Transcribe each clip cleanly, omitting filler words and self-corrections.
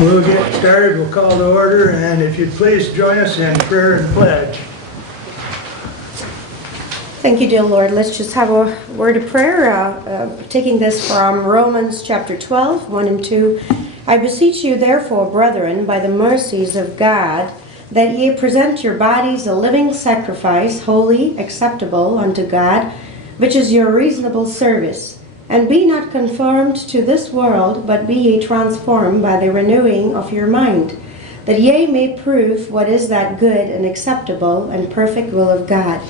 We'll get started, we'll call to order, and if you'd please join us in prayer and pledge. Thank you, dear Lord. Let's just have a word of prayer, taking this from Romans chapter 12, 1 and 2. I beseech you, therefore, brethren, by the mercies of God, that ye present your bodies a living sacrifice, holy, acceptable unto God, which is your reasonable service. And be not conformed to this world, but be ye transformed by the renewing of your mind, that ye may prove what is that good and acceptable and perfect will of God.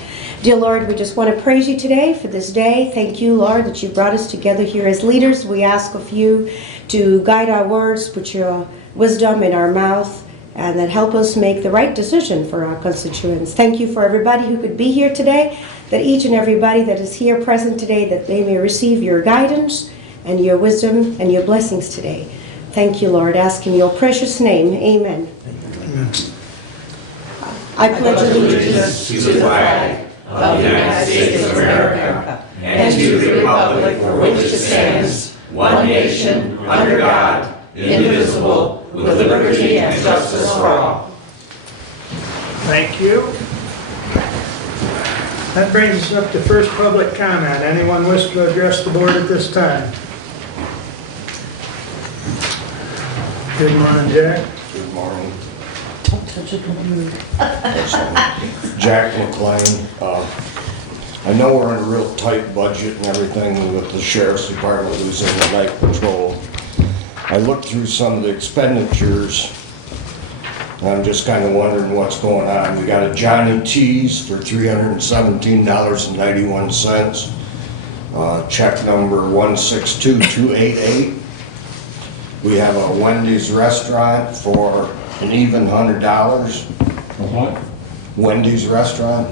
Dear Lord, we just want to praise you today for this day. Thank you, Lord, that you brought us together here as leaders. We ask of you to guide our words, put your wisdom in our mouth, and that help us make the right decision for our constituents. Thank you for everybody who could be here today, that each and everybody that is here present today, that they may receive your guidance and your wisdom and your blessings today. Thank you, Lord. Ask in your precious name. Amen. Amen. I pledge allegiance to the flag of the United States of America and to the republic for which it stands, one nation, under God, indivisible, with liberty and justice for all. Thank you. That brings us up to first public comment. Anyone wish to address the board at this time? Good morning, Jack. Good morning. Jack McLean. I know we're in a real tight budget and everything with the sheriff's department losing the night patrol. I looked through some of the expenditures, and I'm just kind of wondering what's going on. We got a Johnny T's for $317.91, check number 162288. We have a Wendy's restaurant for an even $100. What? Wendy's restaurant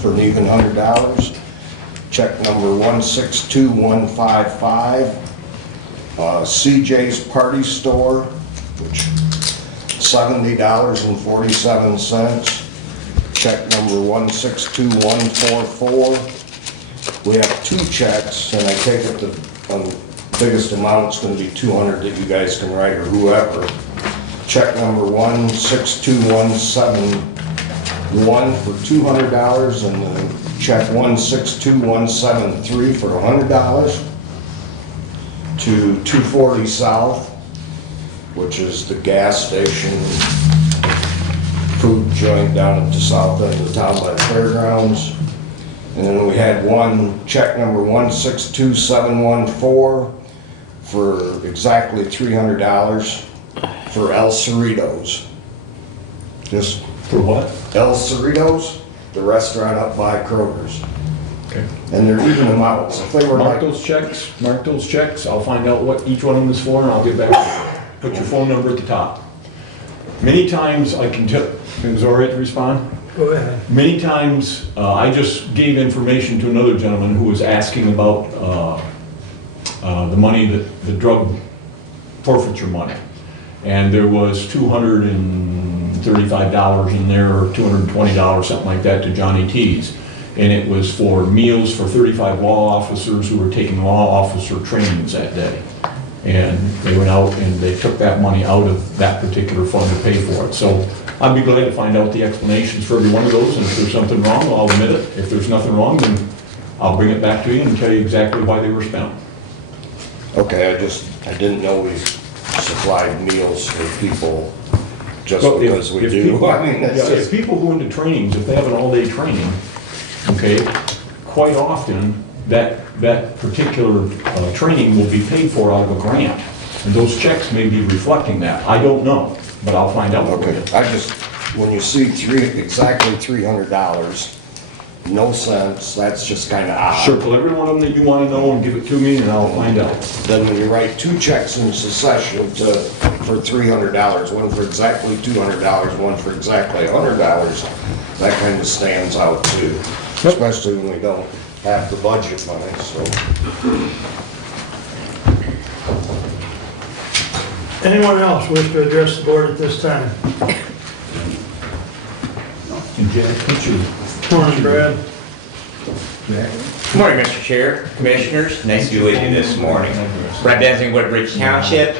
for an even $100. Check number 162155. CJ's Party Store, which $70.47. Check number 162144. We have two checks, and I take it the biggest amount's going to be $200 that you guys can write, or whoever. Check number 162171 for $200, and then check 162173 for $100 to 240 South, which is the gas station food joint down at the south end of the town by the fairgrounds. And then we had one check number 162714 for exactly $300 for El Cerritos. Just For what? El Cerritos, the restaurant up by Kroger's. Okay. And they're even amounts. If they were Mark like, those checks, I'll find out what each one of them is for, and I'll get back to you. Put your phone number at the top. Many times I can tell, is it all right to respond? Go ahead. Many times, I just gave information to another gentleman who was asking about the money, the drug forfeiture money. And there was $235 in there, or $220, something like that, to Johnny T's. And it was for meals for 35 law officers who were taking law officer trainings that day. And they went out and they took that money out of that particular fund to pay for it. So I'd be glad to find out the explanations for every one of those, and if there's something wrong, I'll admit it. If there's nothing wrong, then I'll bring it back to you and tell you exactly why they were spent. okay, I didn't know we supplied meals for people just Well, because we if do. people- I mean, that's yeah, if just, people go into trainings, if they have an all-day training, okay, quite often, that particular training will be paid for out of a grant. And those checks may be reflecting that. I don't know, but I'll find out. okay, when you see exactly $300, no cents, that's just kind of odd. Circle every one of them that you want to know and give it to me, and I'll find out. Then when you write two checks in succession for $300, one for exactly $200, one for exactly $100, that kind of stands out too. Yep. Especially when we don't have the budget money, so. Anyone else wish to address the board at this time? And Jack, put your Morning, Brad. Good morning, Mr. Chair, Commissioners. Nice to be with you this morning. Brad Densing, Woodbridge Township.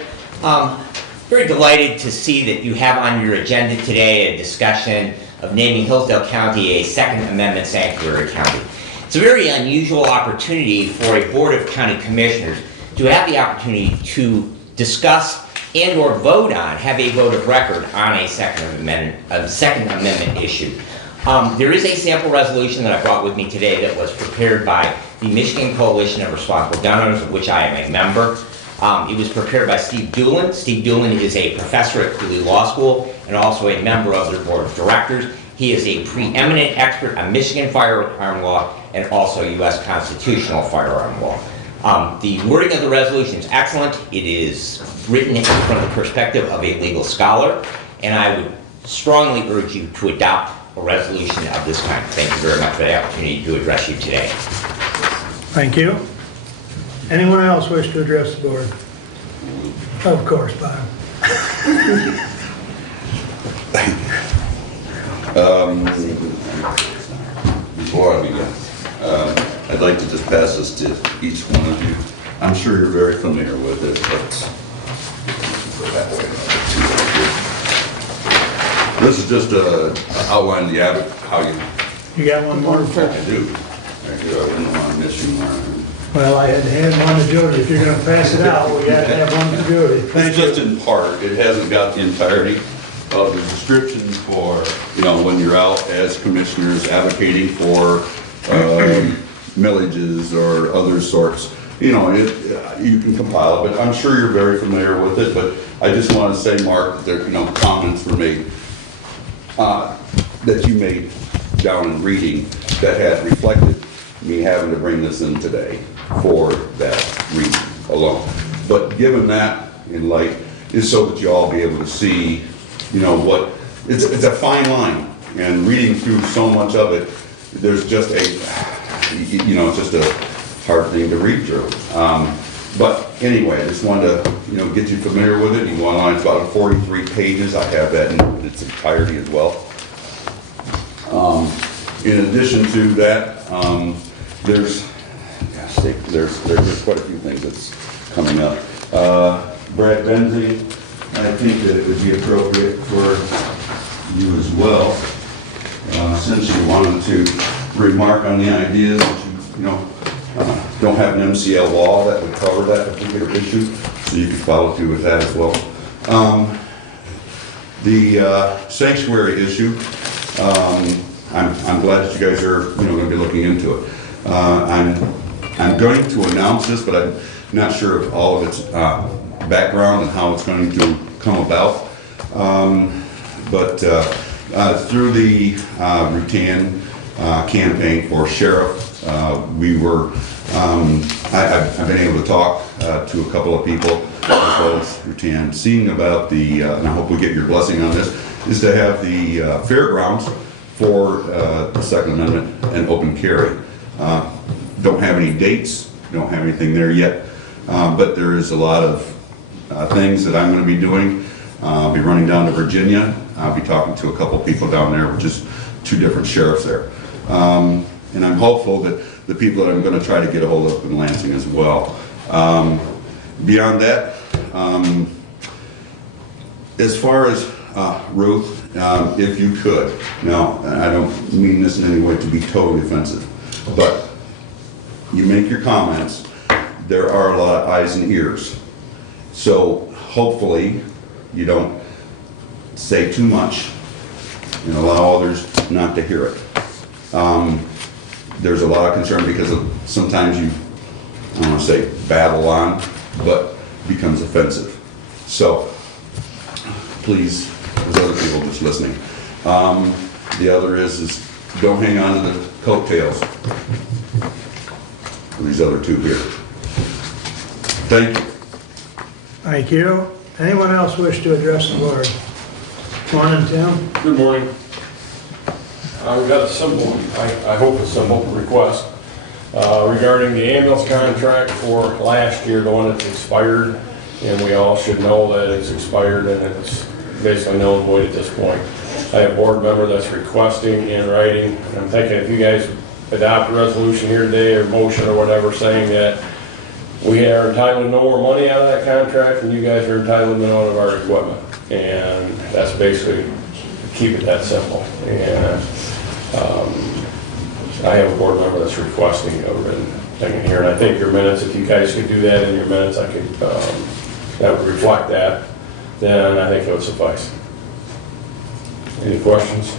Very delighted to see that you have on your agenda today a discussion of naming Hillsdale County a Second Amendment sanctuary county. It's a very unusual opportunity for a Board of County Commissioners to have the opportunity to discuss and or vote on, have a vote of record on a Second Amendment issue. There is a sample resolution that I brought with me today that was prepared by the Michigan Coalition of Responsible Gun Owners, of which I am a member. It was prepared by Steve Doolin. Steve Doolin is a professor at Cooley Law School and also a member of their board of directors. He is a preeminent expert on Michigan firearm law and also U.S. constitutional firearm law. The wording of the resolution is excellent. It is written from the perspective of a legal scholar, and I would strongly urge you to adopt a resolution of this kind. Thank you very much for the opportunity to address you today. Thank you. Anyone else wish to address the board? Of course, Bob. Before I begin, I'd like to just pass this to each one of you. I'm sure you're very familiar with it, but go that way. This is just to outline the how you. You got one more? I do. I didn't want to miss you, Mark. Well, I had to hand one to Jody. If you're gonna pass it out, we gotta have one for Jody. It's Thank just you. in part. It hasn't got the entirety of the descriptions for, when you're out as commissioners advocating for millages or other sorts. You can compile it, but I'm sure you're very familiar with it. But I just want to say, Mark, that there, comments were made that you made down in reading that had reflected me having to bring this in today for that reason alone. But given that in light is so that you all be able to see, what, it's a fine line, and reading through so much of it, there's just it's just a hard thing to read through. But anyway, I just wanted to, get you familiar with it. You want it's about 43 pages. I have that in its entirety as well. In addition to that, there's quite a few things that's coming up. Brad Benzing, I think that it would be appropriate for you as well, since you wanted to remark on the ideas that you don't have an MCL law that would cover that particular issue, so you can follow through with that as well. The sanctuary issue, I'm glad that you guys are going to be looking into it. I'm going to announce this, but I'm not sure of all of its background and how it's going to come about. But through the Rutan campaign for sheriff, I've been able to talk to a couple of people as well as Rutan, seeing about and I hope we get your blessing on this, is to have the fairgrounds for the Second Amendment and open carry. Don't have any dates, don't have anything there yet, but there is a lot of things that I'm going to be doing. I'll be running down to Virginia. I'll be talking to a couple people down there, which is 2 different sheriffs there. And I'm hopeful that the people that I'm going to try to get a hold of in Lansing as well. Beyond that, as far as Ruth, if you could, now I don't mean this in any way to be totally offensive, but you make your comments, there are a lot of eyes and ears. So hopefully you don't say too much and allow others not to hear it. There's a lot of concern because sometimes you, I don't want to say babble on, but becomes offensive. So please, there's other people just listening. The other is don't hang on to the coattails of these other 2 here. Thank you. Thank you. Anyone else wish to address the board? Morning, Tim. Good morning. We've got a simple, I hope a simple request regarding the ambulance contract for last year, the one that's expired, and we all should know that it's expired and it's basically null and void at this point. I have a board member that's requesting in writing, and I'm thinking if you guys adopt a resolution here today or motion or whatever saying that We are entitled to no more money out of that contract, and you guys are entitled to none of our equipment. And that's basically, keep it that simple. And I have a board member that's requesting a written thing in here, and I think your minutes, if you guys could do that in your minutes, I could, that would reflect that, then I think it would suffice. Any questions?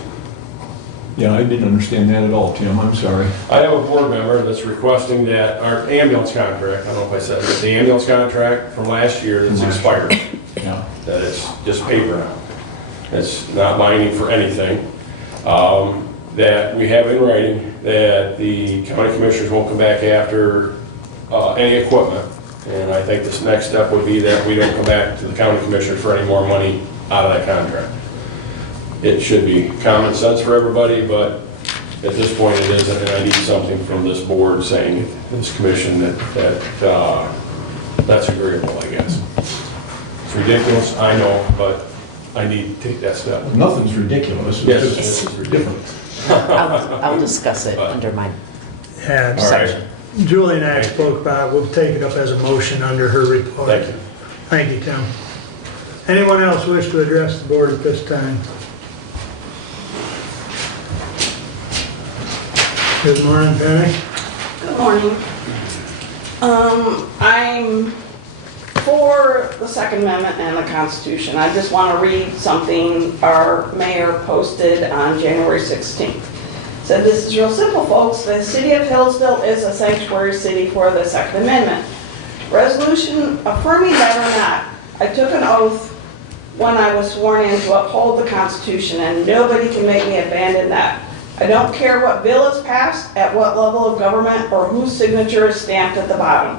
Yeah, I didn't understand that at all, Tim, I'm sorry. I have a board member that's requesting that our ambulance contract, I don't know if I said it, the ambulance contract from last year that's expired, Yeah. that it's just paper now. It's not binding for anything. That we have in writing that the county commissioners won't come back after any equipment. And I think this next step would be that we don't come back to the county commissioners for any more money out of that contract. It should be common sense for everybody, but at this point it isn't, and I need something from this board saying, this commission, that's agreeable, I guess. It's ridiculous, I know, but I need to take that step. Nothing's ridiculous, it's Yes. just it's ridiculous. I'll discuss it under my And All right, Julie and I spoke about it. We'll take it up as a motion under her report. thank you. Thank you, Tim. Anyone else wish to address the board at this time? Good morning, Penny. Good morning. I'm for the Second Amendment and the Constitution. I just want to read something our mayor posted on January 16th. Said, this is real simple, folks. The city of Hillsdale is a sanctuary city for the Second Amendment. Resolution affirming that or not, I took an oath when I was sworn in to uphold the Constitution, and nobody can make me abandon that. I don't care what bill is passed, at what level of government, or whose signature is stamped at the bottom,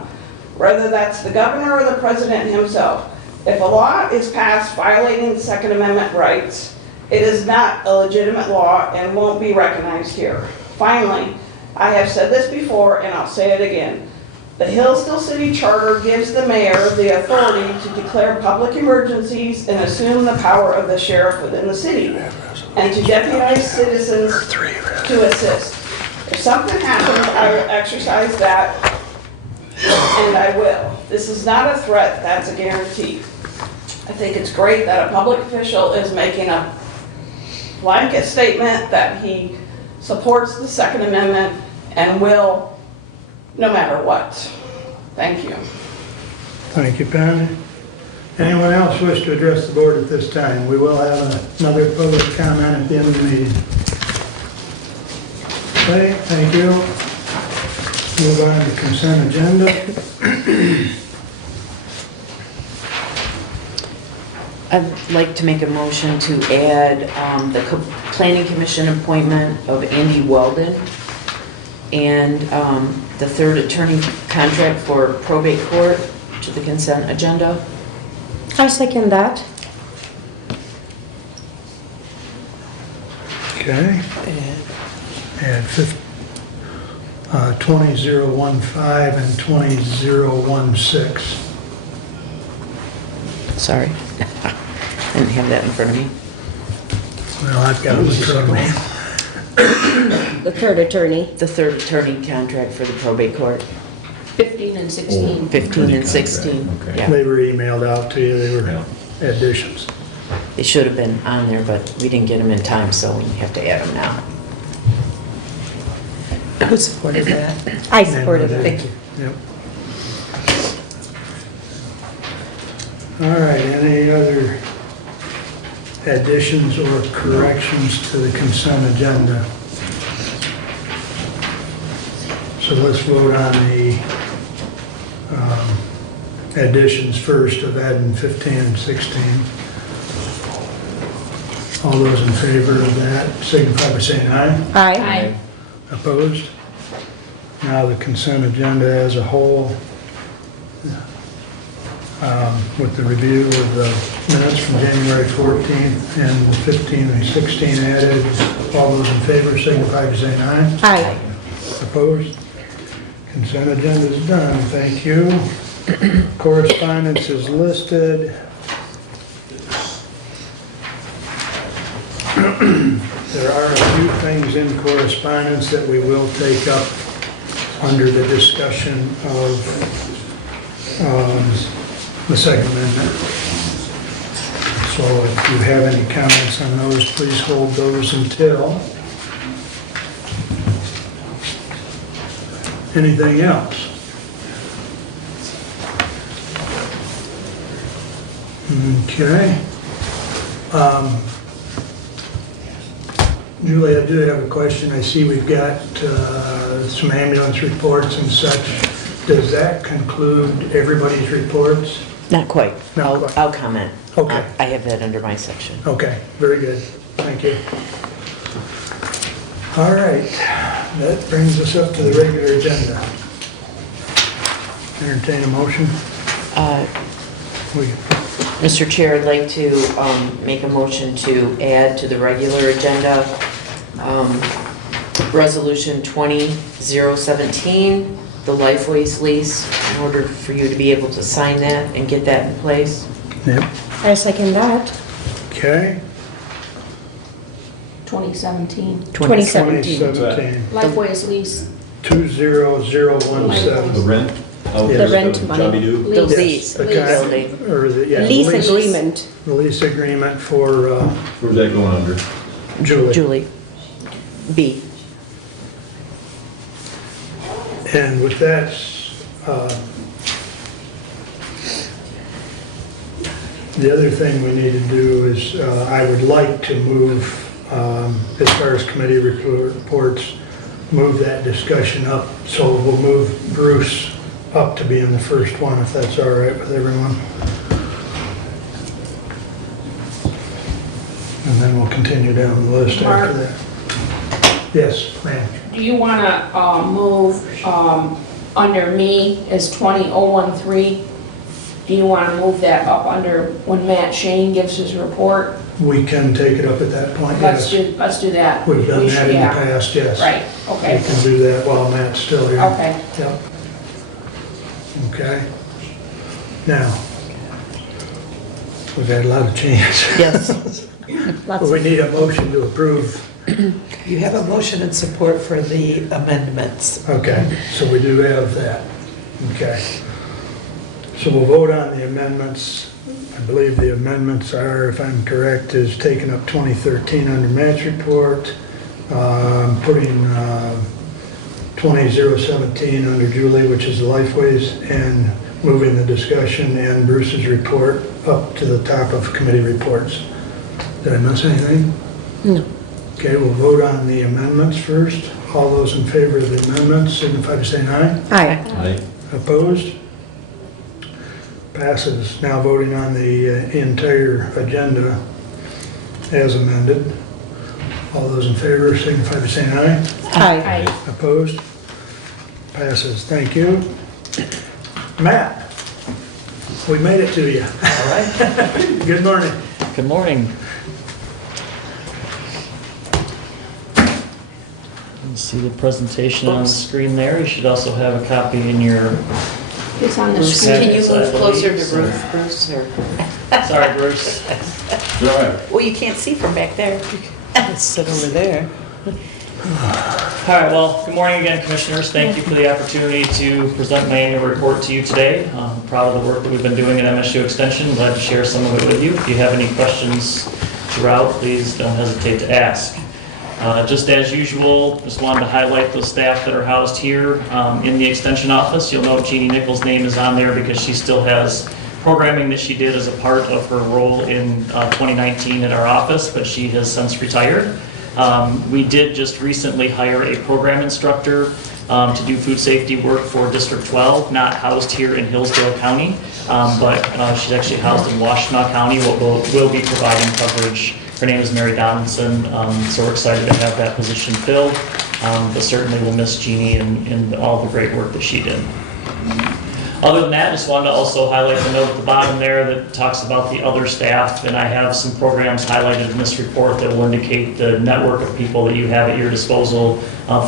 whether that's the governor or the president himself. If a law is passed violating the Second Amendment rights, it is not a legitimate law and won't be recognized here. Finally, I have said this before and I'll say it again. The Hillsdale City Charter gives the mayor the authority to declare public emergencies and assume the power of the sheriff within the city, and to deputize citizens to assist. If something happens, I will exercise that, and I will. This is not a threat, that's a guarantee. I think it's great that a public official is making a blanket statement that he supports the Second Amendment and will, no matter what. Thank you. Thank you, Penny. Anyone else wish to address the board at this time? We will have another public comment at the end of the meeting. Okay, thank you. Move on to consent agenda. I'd like to make a motion to add the planning commission appointment of Andy Weldon and the third attorney contract for probate court to the consent agenda. I second that. Okay. And 20015 and 20016. Sorry. I didn't have that in front of me. Well, I've got them in front of me. The third attorney. The third attorney contract for the probate court, 15 and 16. 15 and 16. Okay. Yeah, They were emailed out to you. They were Yeah. additions. they should have been on there, but we didn't get them in time, so we have to add them now. Who supported that? I supported it. Thank you. Yep. All right, any other additions or corrections to the consent agenda? So let's vote on the additions first of adding 15 and 16. All those in favor of that signify by saying aye. Aye. Opposed? Now the consent agenda as a whole, with the review of the minutes from January 14th and the 15 and 16 added. All those in favor signify by saying aye. Aye. Opposed? Consent agenda is done, thank you. Correspondence is listed. There are a few things in correspondence that we will take up under the discussion of the Second Amendment. So if you have any comments on those, please hold those until. Anything else? Okay. Julie, I do have a question. I see we've got some ambulance reports and such. Does that conclude everybody's reports? Not quite. Not quite. I'll comment. Okay. I have that under my section. Okay, very good. Thank you. All right, that brings us up to the regular agenda. Entertain a motion? We- Mr. Chair, I'd like to make a motion to add to the regular agenda Resolution 20-017, the Lifeways lease, in order for you to be able to sign that and get that in place. Yep, I second that. okay. 2017. 2017. 2017, Lifeways lease. 20017. The rent? out The there, rent money. Johnny Do? The Lease. lease, The the con- building. Or the, yeah. Lease agreement. The lease agreement for Where's that going under? Julie. Julie. B. And with that, the other thing we need to do is, I would like to move, as far as committee reports, move that discussion up. So we'll move Bruce up to being the first one, if that's all right with everyone. And then we'll continue down the list after Mark? that. Yes, ma'am. Do you want to move under me as 20013? Do you want to move that up under when Matt Shane gives his report? We can take it up at that point, Let's yes. do that. We've done We that should- in the yeah. past, yes. Right, We okay, can do that while Matt's still here. okay. Yep. Okay. Now, we've had a lot of changes. Yes. But we need a motion to approve. You have a motion and support for the amendments. Okay, so we do have that. Okay. So we'll vote on the amendments. I believe the amendments are, if I'm correct, is taking up 2013 under Matt's report, putting 20017 under Julie, which is the Lifeways, and moving the discussion and Bruce's report up to the top of committee reports. Did I miss anything? No. Okay, we'll vote on the amendments first. All those in favor of the amendments signify by saying aye. Aye. Aye. Opposed? Passes. Now voting on the entire agenda as amended. All those in favor signify by saying aye. Aye. Opposed? Passes. Thank you. Matt, we made it to you. All right. Good morning. Good morning. You see the presentation on the screen there. You should also have a copy in your... It's on the Bruce, screen. Can you move closer to So- Bruce, or? Sorry, Bruce. Go ahead. Well, you can't see from back there. Let's sit over there. All right, well, good morning again, Commissioners. Thank you for the opportunity to present my annual report to you today. I'm proud of the work that we've been doing at MSU Extension. Glad to share some of it with you. If you have any questions throughout, please don't hesitate to ask. Just as usual, just wanted to highlight the staff that are housed here in the Extension office. You'll note Jeannie Nichols' name is on there because she still has programming that she did as a part of her role in 2019 at our office, but she has since retired. We did just recently hire a program instructor to do food safety work for District 12, not housed here in Hillsdale County, but she's actually housed in Washtenaw County. We'll be providing coverage. Her name is Mary Donaldson, so we're excited to have that position filled, but certainly we'll miss Jeannie and all the great work that she did. Other than that, just wanted to also highlight the note at the bottom there that talks about the other staff, and I have some programs highlighted in this report that will indicate the network of people that you have at your disposal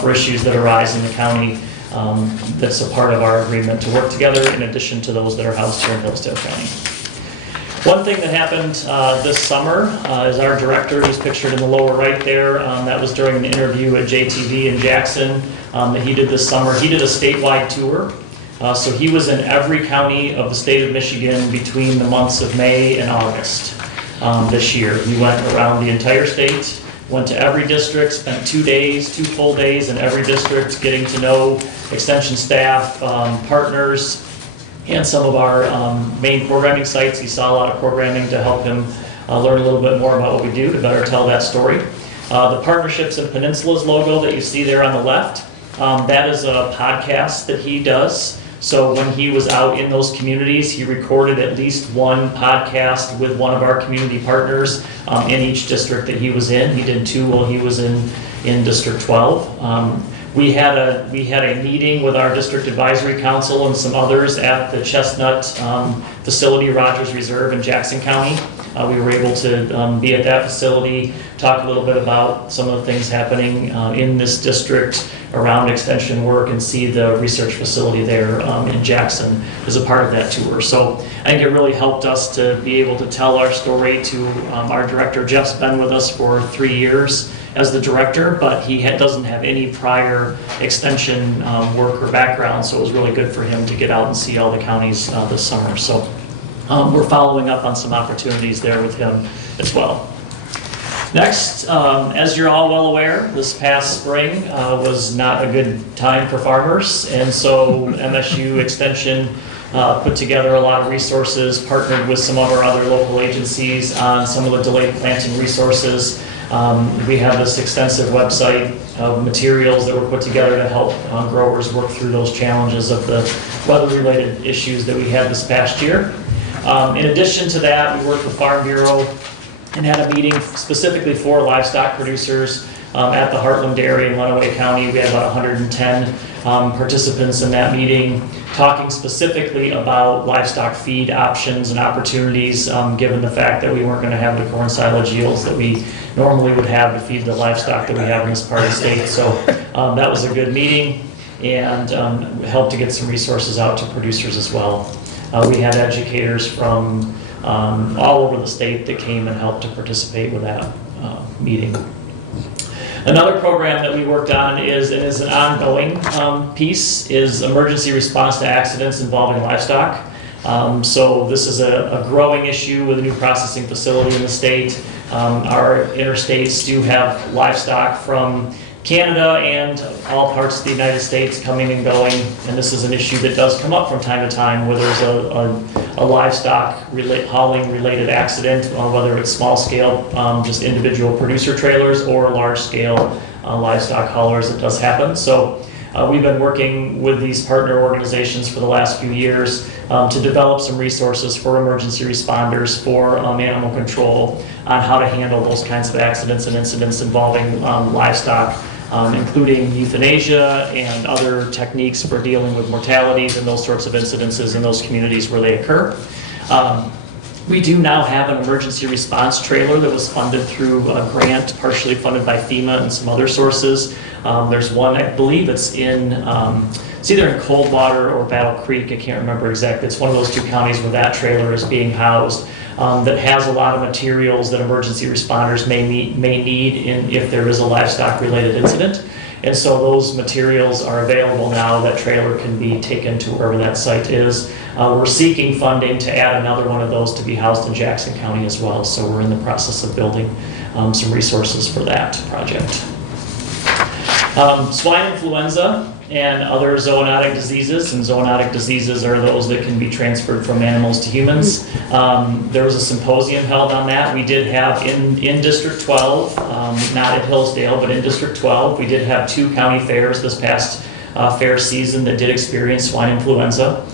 for issues that arise in the county. That's a part of our agreement to work together in addition to those that are housed here in Hillsdale County. One thing that happened this summer is our director, who's pictured in the lower right there, that was during an interview at JTV in Jackson that he did this summer. He did a statewide tour So he was in every county of the state of Michigan between the months of May and August this year. He went around the entire state, went to every district, spent 2 days, 2 full days in every district, getting to know extension staff, partners, and some of our main programming sites. He saw a lot of programming to help him learn a little bit more about what we do to better tell that story. The Partnerships and Peninsulas logo that you see there on the left, that is a podcast that he does. So when he was out in those communities, he recorded at least one podcast with one of our community partners in each district that he was in. He did 2 while he was in District 12. We had a meeting with our district advisory council and some others at the Chestnut facility, Rogers Reserve in Jackson County. We were able to be at that facility, talk a little bit about some of the things happening in this district around extension work, and see the research facility there in Jackson as a part of that tour. So I think it really helped us to be able to tell our story to our director. Jeff's been with us for 3 years as the director, but he doesn't have any prior extension work or background, so it was really good for him to get out and see all the counties this summer. So we're following up on some opportunities there with him as well. Next, as you're all well aware, this past spring was not a good time for farmers, and so MSU Extension put together a lot of resources, partnered with some of our other local agencies on some of the delayed planting resources. We have this extensive website of materials that were put together to help growers work through those challenges of the weather-related issues that we had this past year. In addition to that, we worked with Farm Bureau and had a meeting specifically for livestock producers at the Heartland Dairy in Lenawee County. We had about 110 participants in that meeting, talking specifically about livestock feed options and opportunities, given the fact that we weren't going to have the corn silage yields that we normally would have to feed the livestock that we have in this part of the state. So that was a good meeting, and helped to get some resources out to producers as well. We had educators from all over the state that came and helped to participate with that meeting. Another program that we worked on is an ongoing piece, is emergency response to accidents involving livestock. So this is a growing issue with a new processing facility in the state. Our interstates do have livestock from Canada and all parts of the United States coming and going, and this is an issue that does come up from time to time where there's a livestock hauling related accident, whether it's small scale, just individual producer trailers, or large scale livestock haulers. It does happen. So we've been working with these partner organizations for the last few years to develop some resources for emergency responders, for animal control, on how to handle those kinds of accidents and incidents involving livestock, including euthanasia and other techniques for dealing with mortalities and those sorts of incidences in those communities where they occur. We do now have an emergency response trailer that was funded through a grant, partially funded by FEMA and some other sources. There's one, I believe it's either in Coldwater or Battle Creek, I can't remember exactly. It's one of those 2 counties where that trailer is being housed, that has a lot of materials that emergency responders may need if there is a livestock-related incident. And so those materials are available now. That trailer can be taken to wherever that site is. We're seeking funding to add another one of those to be housed in Jackson County as well. So we're in the process of building some resources for that project. Swine influenza and other zoonotic diseases, and zoonotic diseases are those that can be transferred from animals to humans. There was a symposium held on that. We did have in District 12, not at Hillsdale, but in District 12, we did have 2 county fairs this past fair season that did experience swine influenza.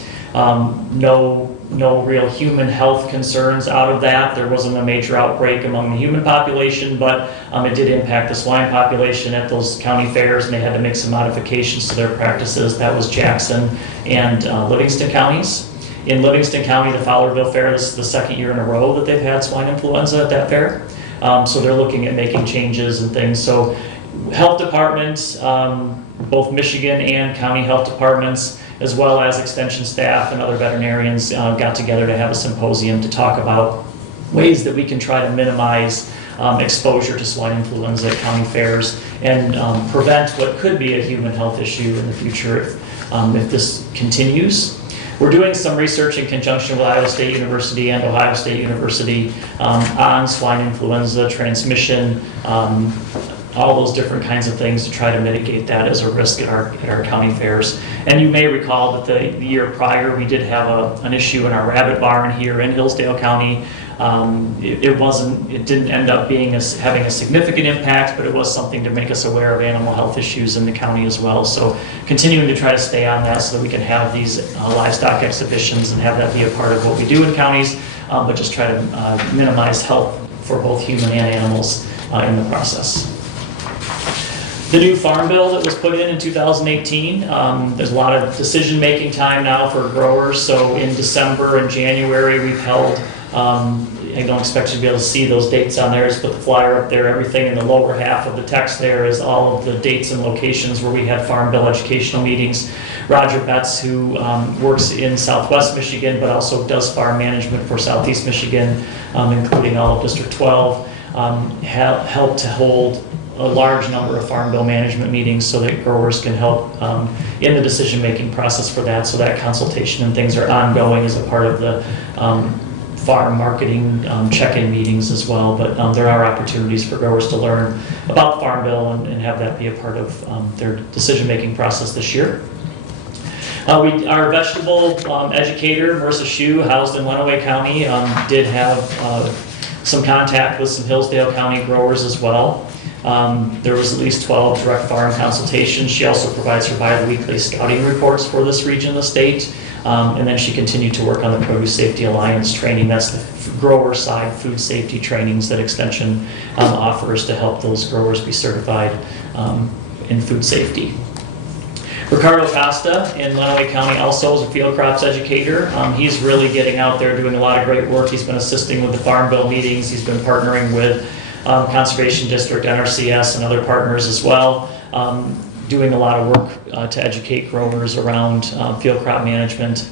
No real human health concerns out of that. There wasn't a major outbreak among the human population, but it did impact the swine population at those county fairs, and they had to make some modifications to their practices. That was Jackson and Livingston counties. In Livingston County, the Fowlerville Fair, this is the 2nd year in a row that they've had swine influenza at that fair. So they're looking at making changes and things. So health departments, both Michigan and county health departments, as well as extension staff and other veterinarians, got together to have a symposium to talk about ways that we can try to minimize exposure to swine influenza at county fairs and prevent what could be a human health issue in the future if this continues. We're doing some research in conjunction with Iowa State University and Ohio State University on swine influenza transmission, all those different kinds of things to try to mitigate that as a risk at our county fairs. And you may recall that the year prior, we did have an issue in our rabbit barn here in Hillsdale County. It didn't end up having a significant impact, but it was something to make us aware of animal health issues in the county as well. So continuing to try to stay on that so that we can have these livestock exhibitions and have that be a part of what we do in counties, but just try to minimize health for both human and animals in the process. The new farm bill that was put in 2018, there's a lot of decision-making time now for growers. So in December and January, we've held, I don't expect you to be able to see those dates on there, just put the flyer up there. Everything in the lower half of the text there is all of the dates and locations where we had farm bill educational meetings. Roger Betts, who works in Southwest Michigan, but also does farm management for Southeast Michigan, including all of District 12, helped to hold a large number of farm bill management meetings so that growers can help in the decision-making process for that. So that consultation and things are ongoing as a part of the farm marketing check-in meetings as well. But there are opportunities for growers to learn about the farm bill and have that be a part of their decision-making process this year. Our vegetable educator, Marissa Shue, housed in Lenawee County, did have some contact with some Hillsdale County growers as well. There was at least 12 direct farm consultations. She also provides her bi-weekly scouting reports for this region of the state. And then she continued to work on the Produce Safety Alliance training. That's the grower side food safety trainings that Extension offers to help those growers be certified in food safety. Ricardo Costa in Lenawee County also is a field crops educator. He's really getting out there doing a lot of great work. He's been assisting with the farm bill meetings. He's been partnering with Conservation District, NRCS, and other partners as well, doing a lot of work to educate growers around field crop management,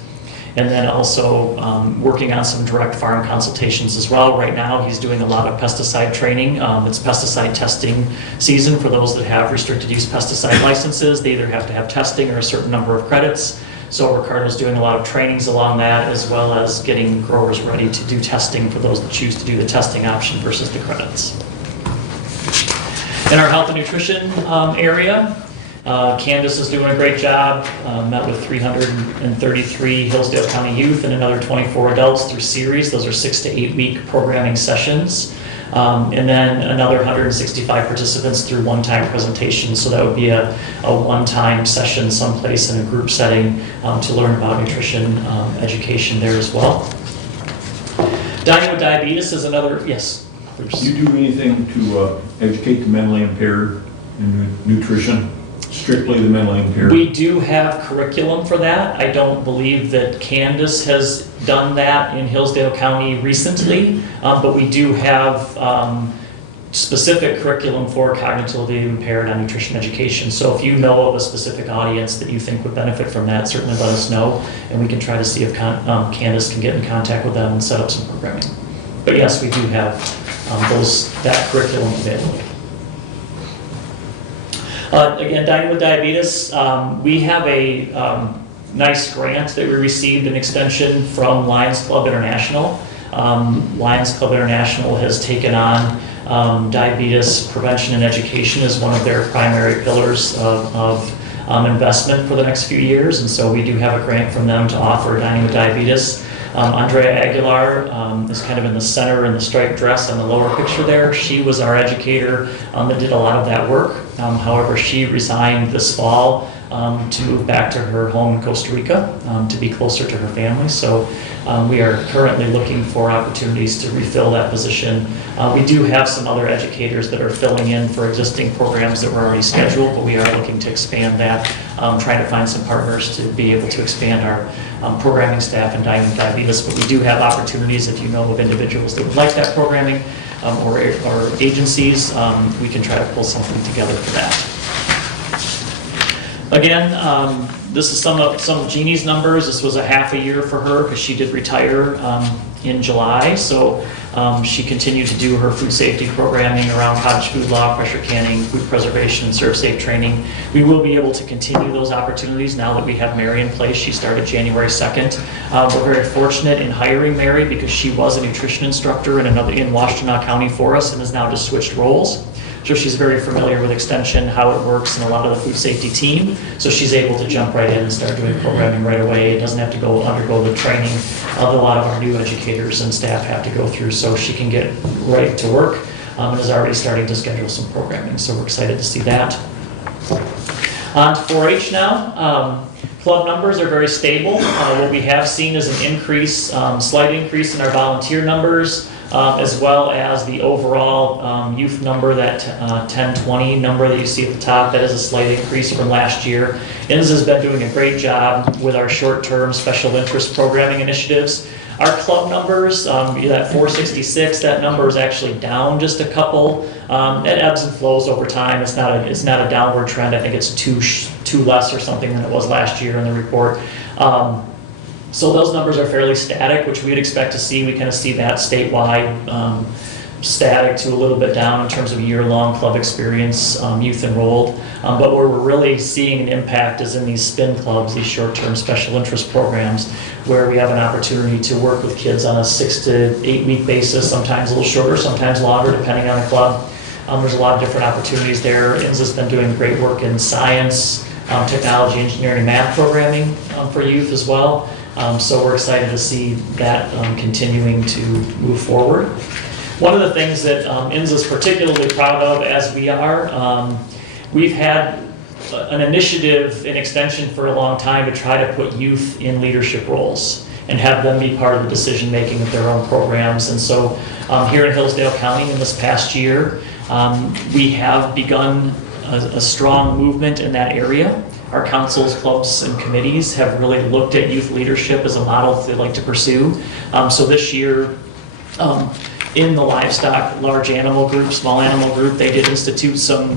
and then also working on some direct farm consultations as well. Right now, he's doing a lot of pesticide training. It's pesticide testing season for those that have restricted use pesticide licenses. They either have to have testing or a certain number of credits. So Ricardo's doing a lot of trainings along that, as well as getting growers ready to do testing for those that choose to do the testing option versus the credits. In our health and nutrition area, Candace is doing a great job. Met with 333 Hillsdale County youth and another 24 adults through series. Those are 6 to 8 week programming sessions. And then another 165 participants through one-time presentations. So that would be a one-time session someplace in a group setting to learn about nutrition education there as well. Dining with Diabetes is another, yes, please. Do you do anything to educate the mentally impaired in nutrition? Strictly the mentally impaired? We do have curriculum for that. I don't believe that Candace has done that in Hillsdale County recently, but we do have specific curriculum for cognitively impaired on nutrition education. So if you know of a specific audience that you think would benefit from that, certainly let us know, and we can try to see if Candace can get in contact with them and set up some programming. But yes, we do have that curriculum available. Again, Dining with Diabetes, we have a nice grant that we received in extension from Lions Club International. Lions Club International has taken on diabetes prevention and education as one of their primary pillars of investment for the next few years, and so we do have a grant from them to offer Dining with Diabetes. Andrea Aguilar is kind of in the center in the striped dress on the lower picture there. She was our educator that did a lot of that work. However, she resigned this fall to move back to her home in Costa Rica to be closer to her family. So we are currently looking for opportunities to refill that position. We do have some other educators that are filling in for existing programs that were already scheduled, but we are looking to expand that, trying to find some partners to be able to expand our programming staff in Dining with Diabetes. But we do have opportunities if you know of individuals that would like that programming or agencies, we can try to pull something together for that. Again, This is some of Jeannie's numbers. This was a half a year for her because she did retire in July. So she continued to do her food safety programming around cottage food law, pressure canning, food preservation, and serve safe training. We will be able to continue those opportunities now that we have Mary in place. She started January 2nd. We're very fortunate in hiring Mary because she was a nutrition instructor in Washtenaw County for us and has now just switched roles. So she's very familiar with extension, how it works, and a lot of the food safety team. So she's able to jump right in and start doing programming right away. It doesn't have to undergo the training that a lot of our new educators and staff have to go through. So she can get right to work and is already starting to schedule some programming. So we're excited to see that. On to 4-H now. Club numbers are very stable. What we have seen is an increase, slight increase in our volunteer numbers, as well as the overall youth number, that 1020 number that you see at the top. That is a slight increase from last year. INS has been doing a great job with our short-term special interest programming initiatives. Our club numbers, that 466, that number is actually down just a couple. It ebbs and flows over time. It's not a downward trend. I think it's two less or something than it was last year in the report. So those numbers are fairly static, which we'd expect to see. We kind of see that statewide, static to a little bit down in terms of year-long club experience, youth enrolled. But where we're really seeing an impact is in these spin clubs, these short-term special interest programs, where we have an opportunity to work with kids on a 6 to 8 week basis, sometimes a little shorter, sometimes longer, depending on the club. There's a lot of different opportunities there. INS has been doing great work in science, technology, engineering, math programming for youth as well. So we're excited to see that continuing to move forward. One of the things that INS is particularly proud of, as we are, we've had an initiative in extension for a long time to try to put youth in leadership roles and have them be part of the decision making of their own programs. And so here in Hillsdale County in this past year, we have begun a strong movement in that area. Our councils, clubs, and committees have really looked at youth leadership as a model that they'd like to pursue. So this year, in the livestock, large animal group, small animal group, they did institute some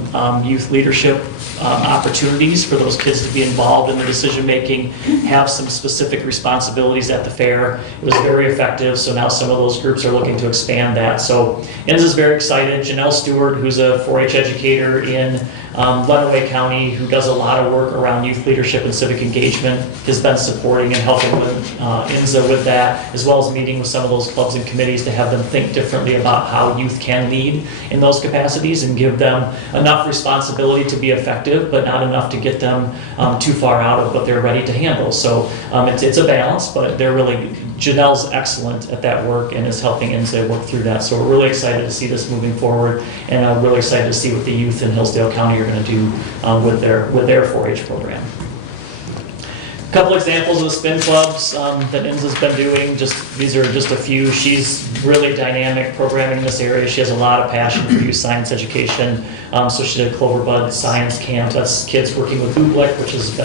youth leadership opportunities for those kids to be involved in the decision making, have some specific responsibilities at the fair. It was very effective, so now some of those groups are looking to expand that. So INS is very excited. Janelle Stewart, who's a 4-H educator in Lenawee County, who does a lot of work around youth leadership and civic engagement, has been supporting and helping with INSA with that, as well as meeting with some of those clubs and committees to have them think differently about how youth can lead in those capacities and give them enough responsibility to be effective, but not enough to get them too far out of what they're ready to handle. So it's a balance, but Janelle's excellent at that work and is helping INSA work through that. So we're really excited to see this moving forward, and really excited to see what the youth in Hillsdale County are going to do with their 4-H program. A couple examples of the spin clubs that INSA's been doing. These are just a few. She's really dynamic programming in this area. She has a lot of passion for youth science education. So she did Cloverbud Science Camp. That's kids working with oobleck, which is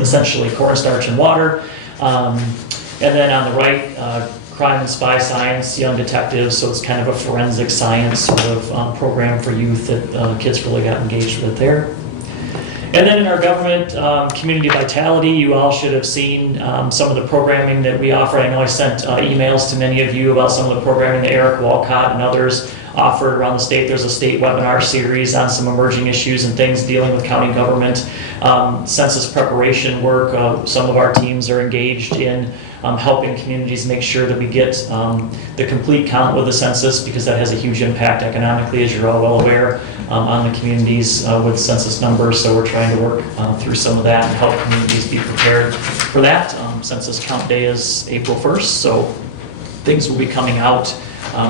essentially cornstarch and water. And then on the right, crime and spy science, young detectives. So it's kind of a forensic science sort of program for youth that kids really got engaged with there. And then in our government community vitality, you all should have seen some of the programming that we offer. I know I sent emails to many of you about some of the programming that Eric Walcott and others offered around the state. There's a state webinar series on some emerging issues and things dealing with county government. Census preparation work, some of our teams are engaged in helping communities make sure that we get the complete count with the census, because that has a huge impact economically, as you're all well aware, on the communities with census numbers. So we're trying to work through some of that and help communities be prepared for that. Census count day is April 1st, so things will be coming out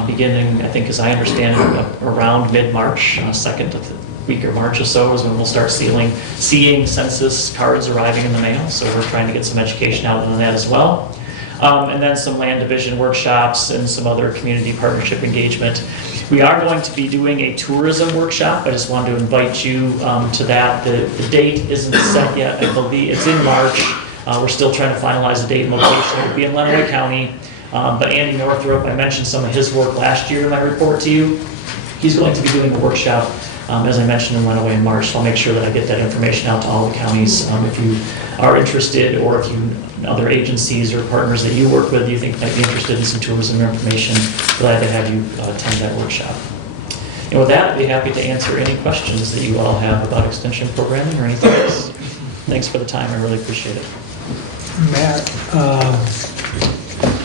beginning, I think, as I understand it, around mid-March, second week of March or so is when we'll start seeing census cards arriving in the mail. So we're trying to get some education out on that as well. And then some land division workshops and some other community partnership engagement. We are going to be doing a tourism workshop. I just wanted to invite you to that. The date isn't set yet. I believe it's in March. We're still trying to finalize the date and location. It will be in Lenawee County. But Andy Northrup, I mentioned some of his work last year in my report to you. He's going to be doing a workshop as I mentioned, and went away in March. So I'll make sure that I get that information out to all the counties. If you are interested, or if you other agencies or partners that you work with you think might be interested in some tourism information, glad to have you attend that workshop. And with that, I'd be happy to answer any questions that you all have about extension programming or anything else. Thanks for the time, I really appreciate it. Matt,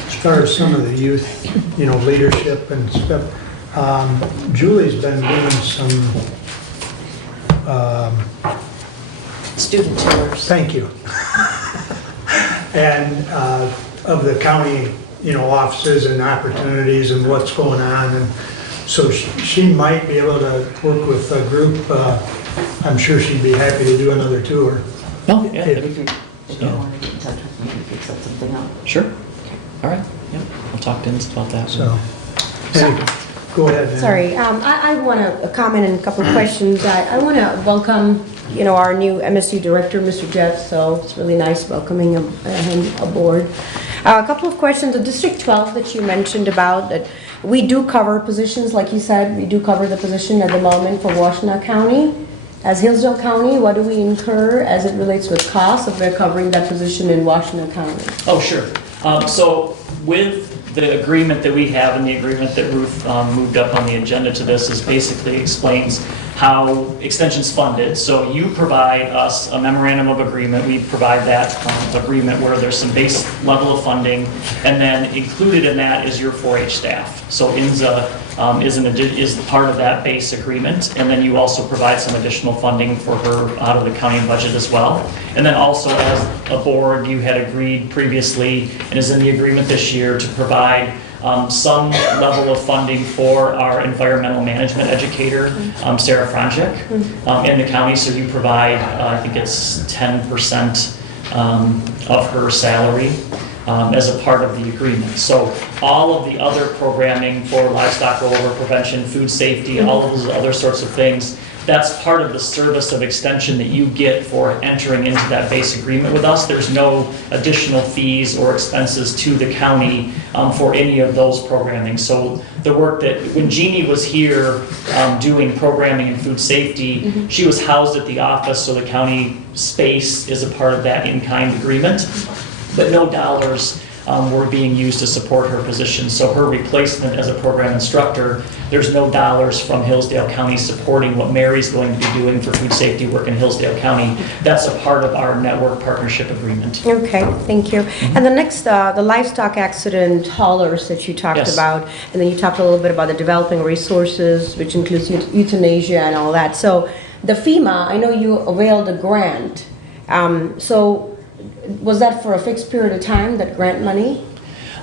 as far as some of the youth, leadership and stuff, Julie's been doing some, Student tours. thank you. And of the county, offices and opportunities and what's going on. And so she might be able to work with a group. I'm sure she'd be happy to do another tour. Oh, yeah, If- If you want to get in touch with me, we could set something up. sure. All right, yeah, I'll talk to Ins about that. So, anyway, go ahead. Ann. Sorry, I want to comment on a couple of questions. I want to welcome, our new MSU director, Mr. Jeff, so it's really nice welcoming him aboard. A couple of questions. The District 12 that you mentioned about, that we do cover positions, like you said, we do cover the position at the moment for Washtenaw County. As Hillsdale County, what do we incur as it relates with costs if we're covering that position in Washtenaw County? Oh, sure. So with the agreement that we have, and the agreement that Ruth moved up on the agenda to this, is basically explains how extension's funded. So you provide us a memorandum of agreement. We provide that agreement where there's some base level of funding, and then included in that is your 4-H staff. So INZA is part of that base agreement, and then you also provide some additional funding for her out of the county budget as well. And then also, as a board, you had agreed previously, and is in the agreement this year, to provide some level of funding for our environmental management educator, Sarah Franchek, in the county. So you provide, I think it's 10% of her salary as a part of the agreement. So all of the other programming for livestock rollover prevention, food safety, all of those other sorts of things, that's part of the service of extension that you get for entering into that base agreement with us. There's no additional fees or expenses to the county for any of those programming. So the work that, when Jeannie was here doing programming and food safety, she was housed at the office, so the county space is a part of that in-kind agreement, but no dollars were being used to support her position. So her replacement as a program instructor, there's no dollars from Hillsdale County supporting what Mary's going to be doing for food safety work in Hillsdale County. That's a part of our network partnership agreement. Okay, thank you. And the next, the livestock accident haulers that you talked Yes. about, and then you talked a little bit about the developing resources, which includes euthanasia and all that. So the FEMA, I know you availed a grant. So was that for a fixed period of time, that grant money?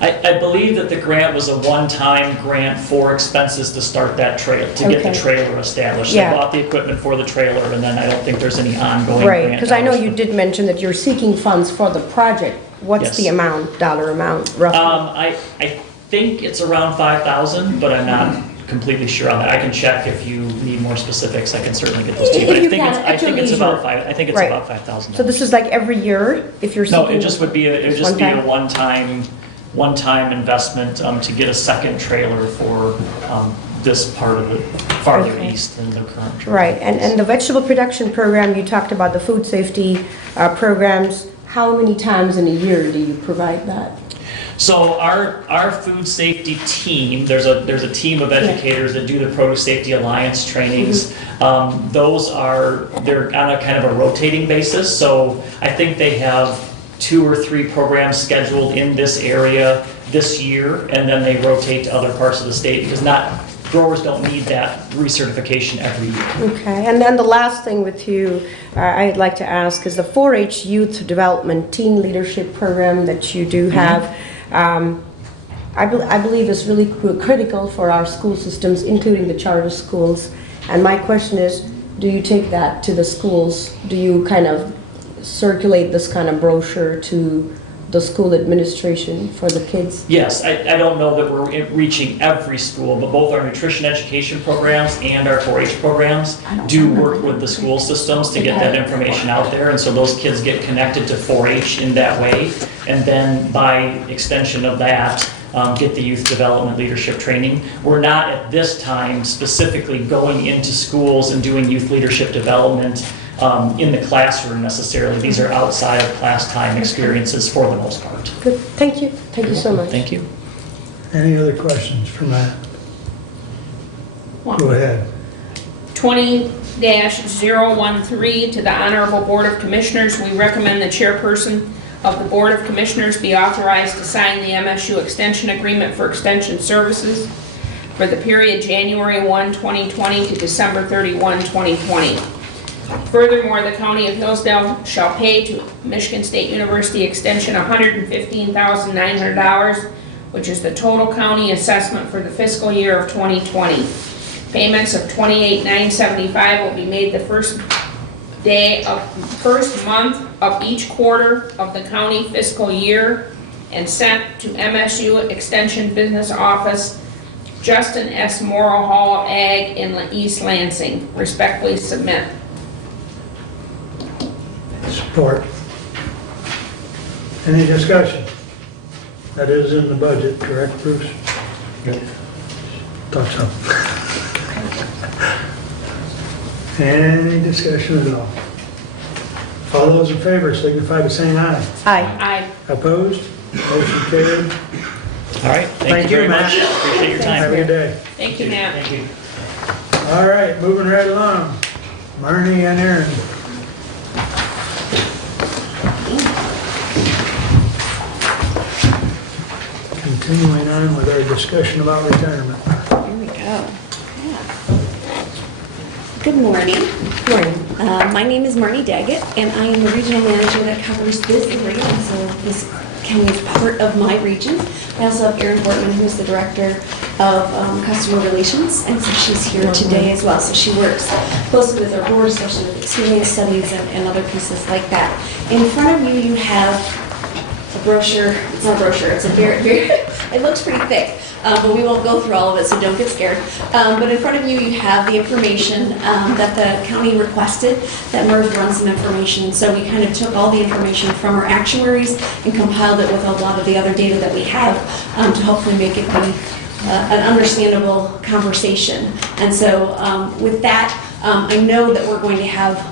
I believe that the grant was a one-time grant for expenses to start that trail, to get the Okay. trailer established. Yeah. They bought the equipment for the trailer, and then I don't think there's any ongoing grant. Right, because I know dollars you for- did mention that you're seeking funds for the project. What's Yes. the amount, dollar amount, roughly? I think it's around 5,000, but I'm not completely sure on that. I can check if you need more specifics. I can certainly get those to you. But If I you think can, it's, at your leisure. I think it's Right. about $5,000. So this is like every year, if you're seeking? No, it just would be, it would Just just be a one time? one-time investment to get a second trailer for this part of the farther Okay. east than the current trailer. Right, and the vegetable production program, you talked about the food safety programs. How many times in a year do you provide that? So our food safety team, there's a team of educators that do the Produce Safety Alliance trainings. They're on a kind of a rotating basis. So I think they have 2 or 3 programs scheduled in this area this year, and then they rotate to other parts of the state, because growers don't need that recertification every year. Okay, and then the last thing with you, I'd like to ask is the 4-H Youth Development Teen Leadership Program that you do have. I believe is really critical for our school systems, including the charter schools. And my question is, do you take that to the schools? Do you kind of circulate this kind of brochure to the school administration for the kids? Yes, I don't know that we're reaching every school, but both our nutrition education programs and our 4-H programs do work with the school systems to get that information out there. And so those kids get connected to 4-H in that way. And then by extension of that, get the youth development leadership training. We're not at this time specifically going into schools and doing youth leadership development in the classroom necessarily. These are outside of class time experiences for the most part. Good, thank you. Thank you so much. Thank you. Any other questions for Matt? Go ahead. 20-013 to the Honorable Board of Commissioners, we recommend the chairperson of the Board of Commissioners be authorized to sign the MSU Extension Agreement for Extension Services for the period January 1, 2020 to December 31, 2020. Furthermore, the County of Hillsdale shall pay to Michigan State University Extension $115,900, which is the total county assessment for the fiscal year of 2020. Payments of $28,975 will be made the first month of each quarter of the county fiscal year and sent to MSU Extension Business Office, Justin S. Morrow Hall of Ag in East Lansing. Respectfully submit. Support. Any discussion? That is in the budget, correct, Bruce? Yep. Thought so. Any discussion at all? All those in favor signify by saying aye. Aye. Aye. Opposed? Motion carried. All right, thank Thank you very you, much. Matt. Appreciate your time. Have a good day. Thank you, Matt. Thank you. All right, moving right along. Marnie and Aaron. Continuing on with our discussion about retirement. Here we go. Yeah. Good morning. Morning. My name is Marnie Daggett, and I am the regional manager that covers this area, and so this county is part of my region. I also have Erin Bortman, who's the director of customer relations, and so she's here today as well. So she works closely with our board, especially with experience studies and other pieces like that. In front of you, you have a brochure. It's not a brochure. It's a very, very, it looks pretty thick, but we won't go through all of it, so don't get scared. But in front of you, you have the information that the county requested that MERS run some information. So we kind of took all the information from our actuaries and compiled it with a lot of the other data that we have to hopefully make it be an understandable conversation. And so with that, I know that we're going to have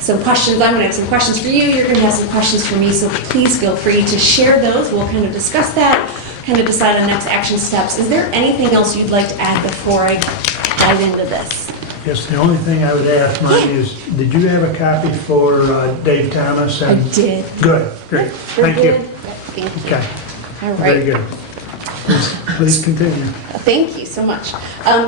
some questions. I'm going to have some questions for you. You're going to have some questions for me. So please feel free to share those. We'll kind of discuss that, kind of decide on next action steps. Is there anything else you'd like to add before I dive into this? Yes, the only thing I would ask, Marnie, is did you have a copy for Dave Thomas? I did. Good, great. Very Thank you. good. Thank you. Okay, All very right. good. Please continue. Thank you so much.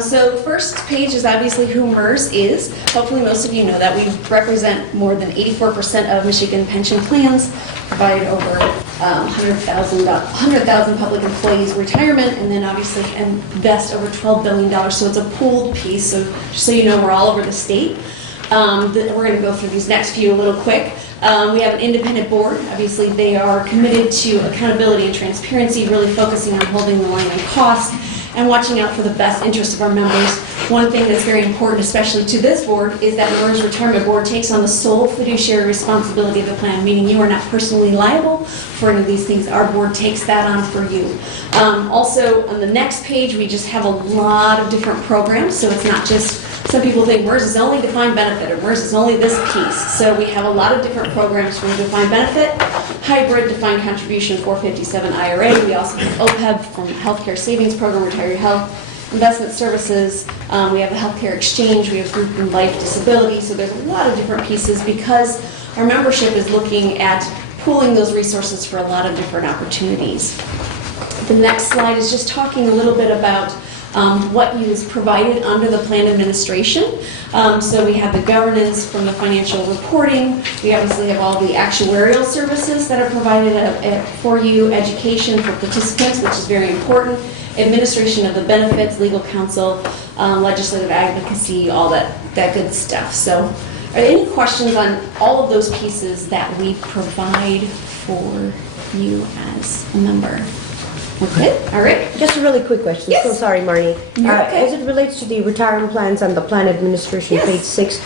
So the first page is obviously who MERS is. Hopefully most of you know that. We represent more than 84% of Michigan pension plans, provide over 100,000 public employees retirement, and then obviously invest over $12 billion. So it's a pooled piece. So just so you know, we're all over the state. We're going to go through these next few a little quick. We have an independent board. Obviously, they are committed to accountability and transparency, really focusing on holding the line on costs and watching out for the best interest of our members. One thing that's very important, especially to this board, is that the MERS Retirement Board takes on the sole fiduciary responsibility of the plan, meaning you are not personally liable for any of these things. Our board takes that on for you. Also, on the next page, we just have a lot of different programs, so it's not just, some people think MERS is only defined benefit or MERS is only this piece. So we have a lot of different programs from defined benefit, hybrid defined contribution 457 IRA. We also have OPEB from Healthcare Savings Program, Retiree Health, investment services. We have a healthcare exchange. We have group and life disability. So there's a lot of different pieces because our membership is looking at pooling those resources for a lot of different opportunities. The next slide is just talking a little bit about what is provided under the plan administration. So we have the governance from the financial reporting. We obviously have all the actuarial services that are provided for you, education for participants, which is very important, administration of the benefits, legal counsel, legislative advocacy, all that good stuff. So are there any questions on all of those pieces that we provide for you as a member? Okay, all right. Just a really quick question. Yes. So sorry, Marnie. You're okay. As it relates to the retirement plans and the plan administration, Yes. page 6,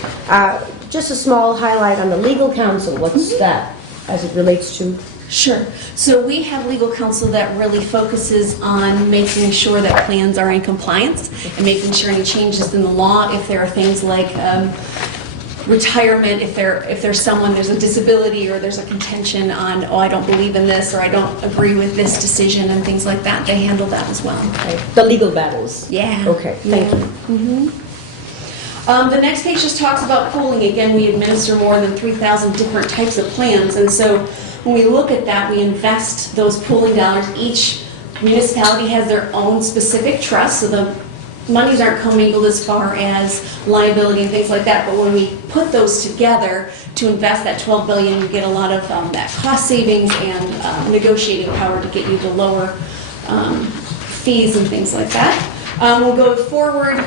just a small highlight on the legal counsel. What's that? as it relates to? Sure. So we have legal counsel that really focuses on making sure that plans are in compliance and making sure any changes in the law, if there are things like retirement, if there's a disability or there's a contention on, oh, I don't believe in this, or I don't agree with this decision and things like that, they handle that as well. Okay. The legal battles? Yeah. Okay, thank you. The next page just talks about pooling. Again, we administer more than 3,000 different types of plans, and so when we look at that, we invest those pooling dollars. Each municipality has their own specific trust, so the monies aren't commingled as far as liability and things like that, but when we put those together to invest that $12 billion, you get a lot of that cost savings and negotiating power to get you to lower fees and things like that. We'll go forward,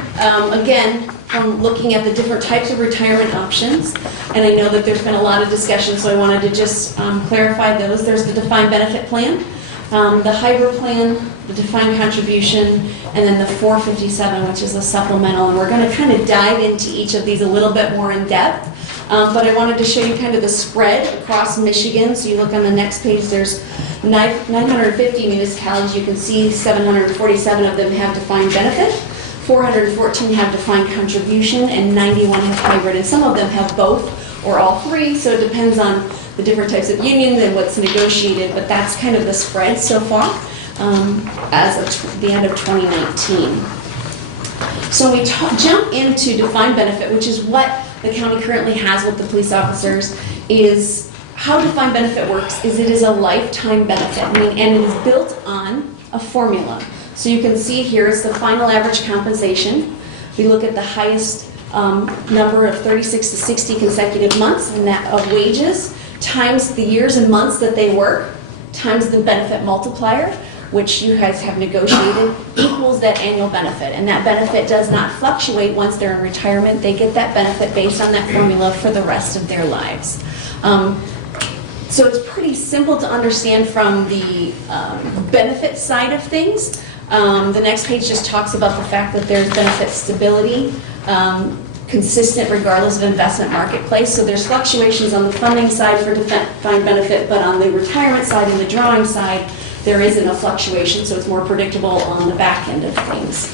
again, from looking at the different types of retirement options, and I know that there's been a lot of discussion, so I wanted to just clarify those. There's the defined benefit plan, the hybrid plan, the defined contribution, and then the 457, which is a supplemental, and we're going to kind of dive into each of these a little bit more in depth. But I wanted to show you kind of the spread across Michigan. So you look on the next page, there's 950 municipalities. You can see 747 of them have defined benefit, 414 have defined contribution, and 91 have hybrid. And some of them have both or all three, so it depends on the different types of unions and what's negotiated, but that's kind of the spread so far as of the end of 2019. So we jump into defined benefit, which is what the county currently has with the police officers, is how defined benefit works is it is a lifetime benefit, and it is built on a formula. So you can see here is the final average compensation. We look at the highest number of 36 to 60 consecutive months and that of wages, times the years and months that they work, times the benefit multiplier, which you guys have negotiated, equals that annual benefit. And that benefit does not fluctuate once they're in retirement. They get that benefit based on that formula for the rest of their lives. So it's pretty simple to understand from the benefit side of things. The next page just talks about the fact that there's benefit stability, consistent regardless of investment marketplace. So there's fluctuations on the funding side for defined benefit, but on the retirement side and the drawing side, there isn't a fluctuation, so it's more predictable on the back end of things.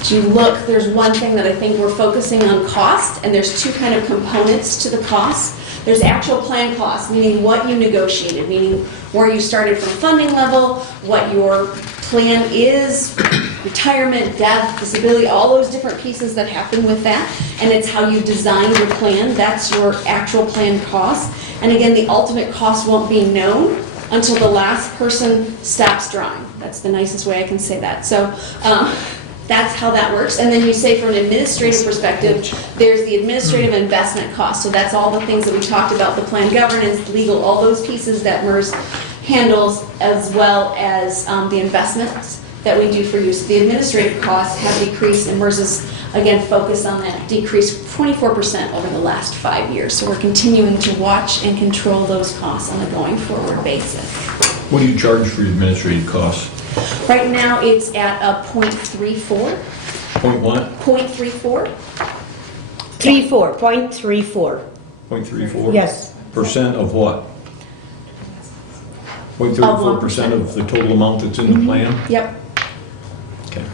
As you look, there's one thing that I think we're focusing on cost, and there's two kind of components to the cost. There's actual plan cost, meaning what you negotiated, meaning where you started from funding level, what your plan is, retirement, death, disability, all those different pieces that happen with that, and it's how you design your plan. That's your actual plan cost. And again, the ultimate cost won't be known until the last person stops drawing. That's the nicest way I can say that. So that's how that works. And then you say from an administrative perspective, there's the administrative investment cost. So that's all the things that we talked about, the plan governance, legal, all those pieces that MERS handles, as well as the investments that we do for you. So the administrative costs have decreased, and MERS is, again, focused on that, decreased 24% over the last 5 years. So we're continuing to watch and control those costs on a going forward basis. What do you charge for your administrative costs? Right now, it's at a 0.34. Point what? 0.34. 0.34. 0.34? Yes. Percent of what? 0.34% of the total amount that's in the plan? Yep. Okay.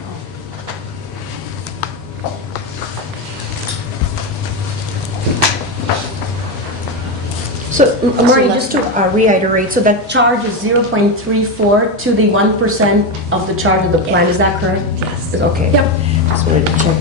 So, Maureen, just to reiterate, so that charge is 0.34 to the 1% of the charge of the plan, is that correct? Yes. Okay. Yep. Just wanted to check.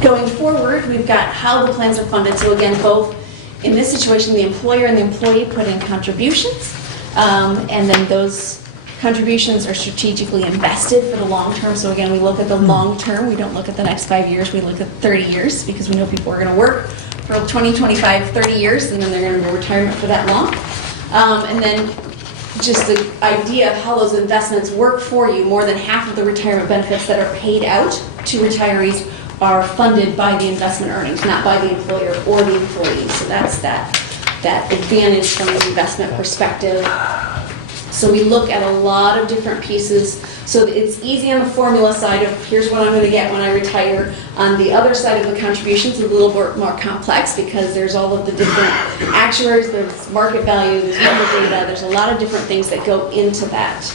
Going forward, we've got how the plans are funded. So again, both in this situation, the employer and the employee put in contributions, and then those contributions are strategically invested for the long term. So again, we look at the long term. We don't look at the next 5 years. We look at 30 years because we know people are going to work for 20, 25, 30 years, and then they're going to go retirement for that long. And then just the idea of how those investments work for you, more than half of the retirement benefits that are paid out to retirees are funded by the investment earnings, not by the employer or the employee. So that's that advantage from the investment perspective. So So we look at a lot of different pieces. So it's easy on the formula side of here's what I'm going to get when I retire. On the other side of the contributions, it's a little bit more complex because there's all of the different actuaries, there's market value, there's member data, there's a lot of different things that go into that.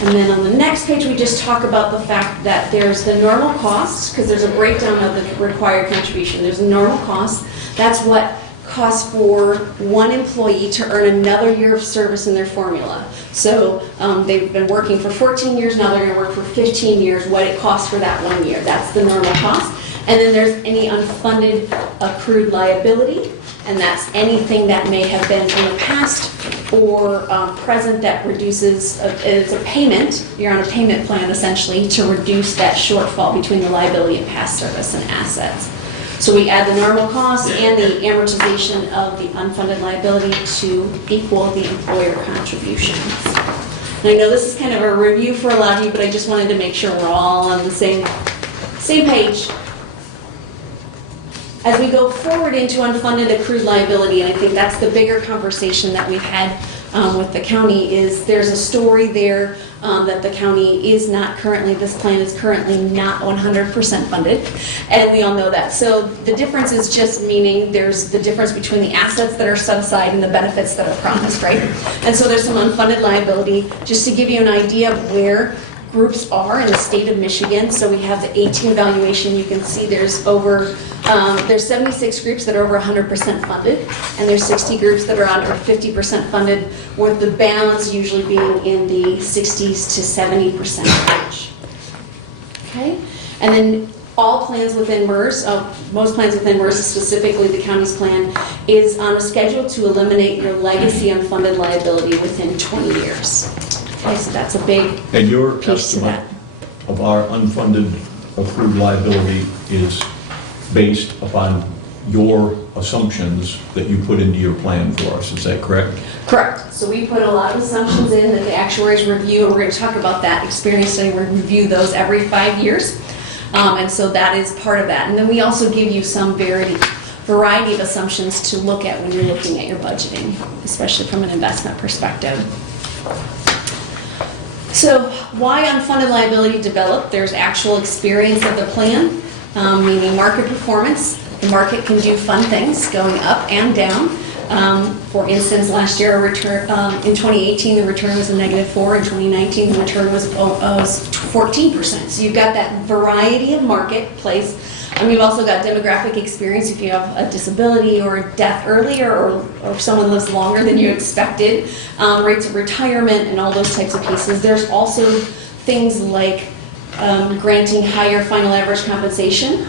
And then on the next page, we just talk about the fact that there's the normal costs, because there's a breakdown of the required contribution. There's a normal cost. That's what costs for one employee to earn another year of service in their formula. So they've been working for 14 years, now they're going to work for 15 years, what it costs for that 1 year. That's the normal cost. And then there's any unfunded accrued liability, and that's anything that may have been in the past or present that reduces, it's a payment, you're on a payment plan essentially to reduce that shortfall between the liability and past service and assets. So we add the normal cost and the amortization of the unfunded liability to equal the employer contributions. And I know this is kind of a review for a lot of you, but I just wanted to make sure we're all on the same page. As we go forward into unfunded accrued liability, and I think that's the bigger conversation that we've had with the county, is there's a story there that the county is not currently, this plan is currently not 100% funded, and we all know that. So the difference is just meaning there's the difference between the assets that are set aside and the benefits that are promised, right? And so there's some unfunded liability. Just to give you an idea of where groups are in the state of Michigan. So we have the 18 evaluation. You can see there's there's 76 groups that are over 100% funded, and there's 60 groups that are under 50% funded, with the balance usually being in the 60s to 70% range. Okay, and then all plans within MERS, most plans within MERS, specifically the county's plan, is on a schedule to eliminate your legacy unfunded liability within 20 years. Okay, so that's a big And your piece to estimate that. of our unfunded accrued liability is based upon your assumptions that you put into your plan for us, is that correct? Correct. So we put a lot of assumptions in that the actuaries review, and we're going to talk about that experience study. We review those every 5 years, and so that is part of that. And then we also give you some variety of assumptions to look at when you're looking at your budgeting, especially from an investment perspective. So why unfunded liability developed? There's actual experience of the plan, meaning market performance. The market can do fun things, going up and down. For instance, last year, in 2018, the return was a -4. In 2019, the return was 14%. So you've got that variety of marketplace. And we've also got demographic experience. If you have a disability or a death earlier, or if someone lives longer than you expected, rates of retirement and all those types of pieces. There's also things like granting higher final average compensation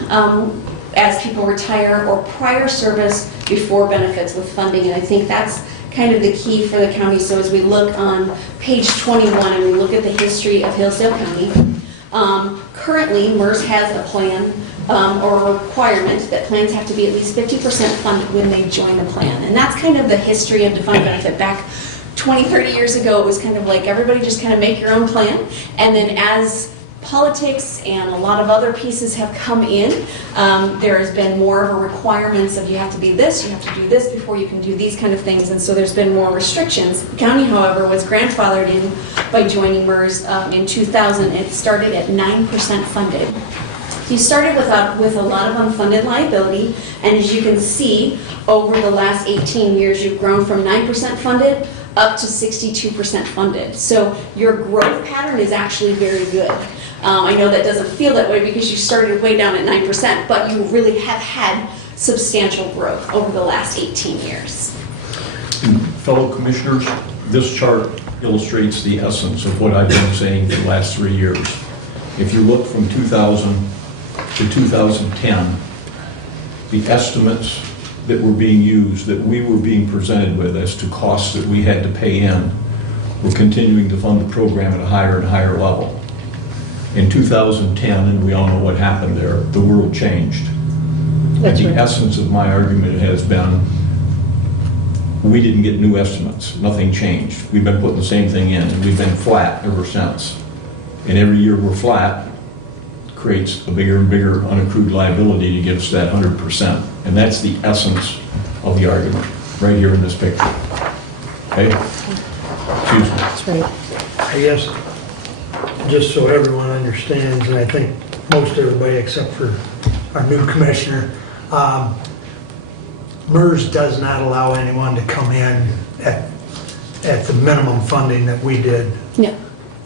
as people retire, or prior service before benefits with funding. And I think that's kind of the key for the county. So as we look on page 21 and we look at the history of Hillsdale County, currently MERS has a plan or a requirement that plans have to be at least 50% funded when they join the plan. And that's kind of the history of defined benefit. Back 20, 30 years ago, it was kind of like everybody just kind of make your own plan. And then as politics and a lot of other pieces have come in, there has been more of a requirements of you have to be this, you have to do this before you can do these kind of things, and so there's been more restrictions. The county, however, was grandfathered in by joining MERS in 2000. It started at 9% funded. You started with a lot of unfunded liability, and as you can see, over the last 18 years, you've grown from 9% funded up to 62% funded. So your growth pattern is actually very good. I know that doesn't feel that way because you started way down at 9%, but you really have had substantial growth over the last 18 years. Fellow commissioners, this chart illustrates the essence of what I've been saying for the last 3 years. If you look from 2000 to 2010, the estimates that were being used, that we were being presented with as to costs that we had to pay in, were continuing to fund the program at a higher and higher level. In 2010, and we all know what happened there, the world changed. That's The right. essence of my argument has been, we didn't get new estimates. Nothing changed. We've been putting the same thing in, and we've been flat ever since. And every year we're flat creates a bigger and bigger unaccrued liability to get us that 100%. And that's the essence of the argument, right here in this picture. Okay? Excuse me. That's right. I guess, just so everyone understands, and I think most everybody except for our new commissioner, MERS does not allow anyone to come in at the minimum funding that we did. No,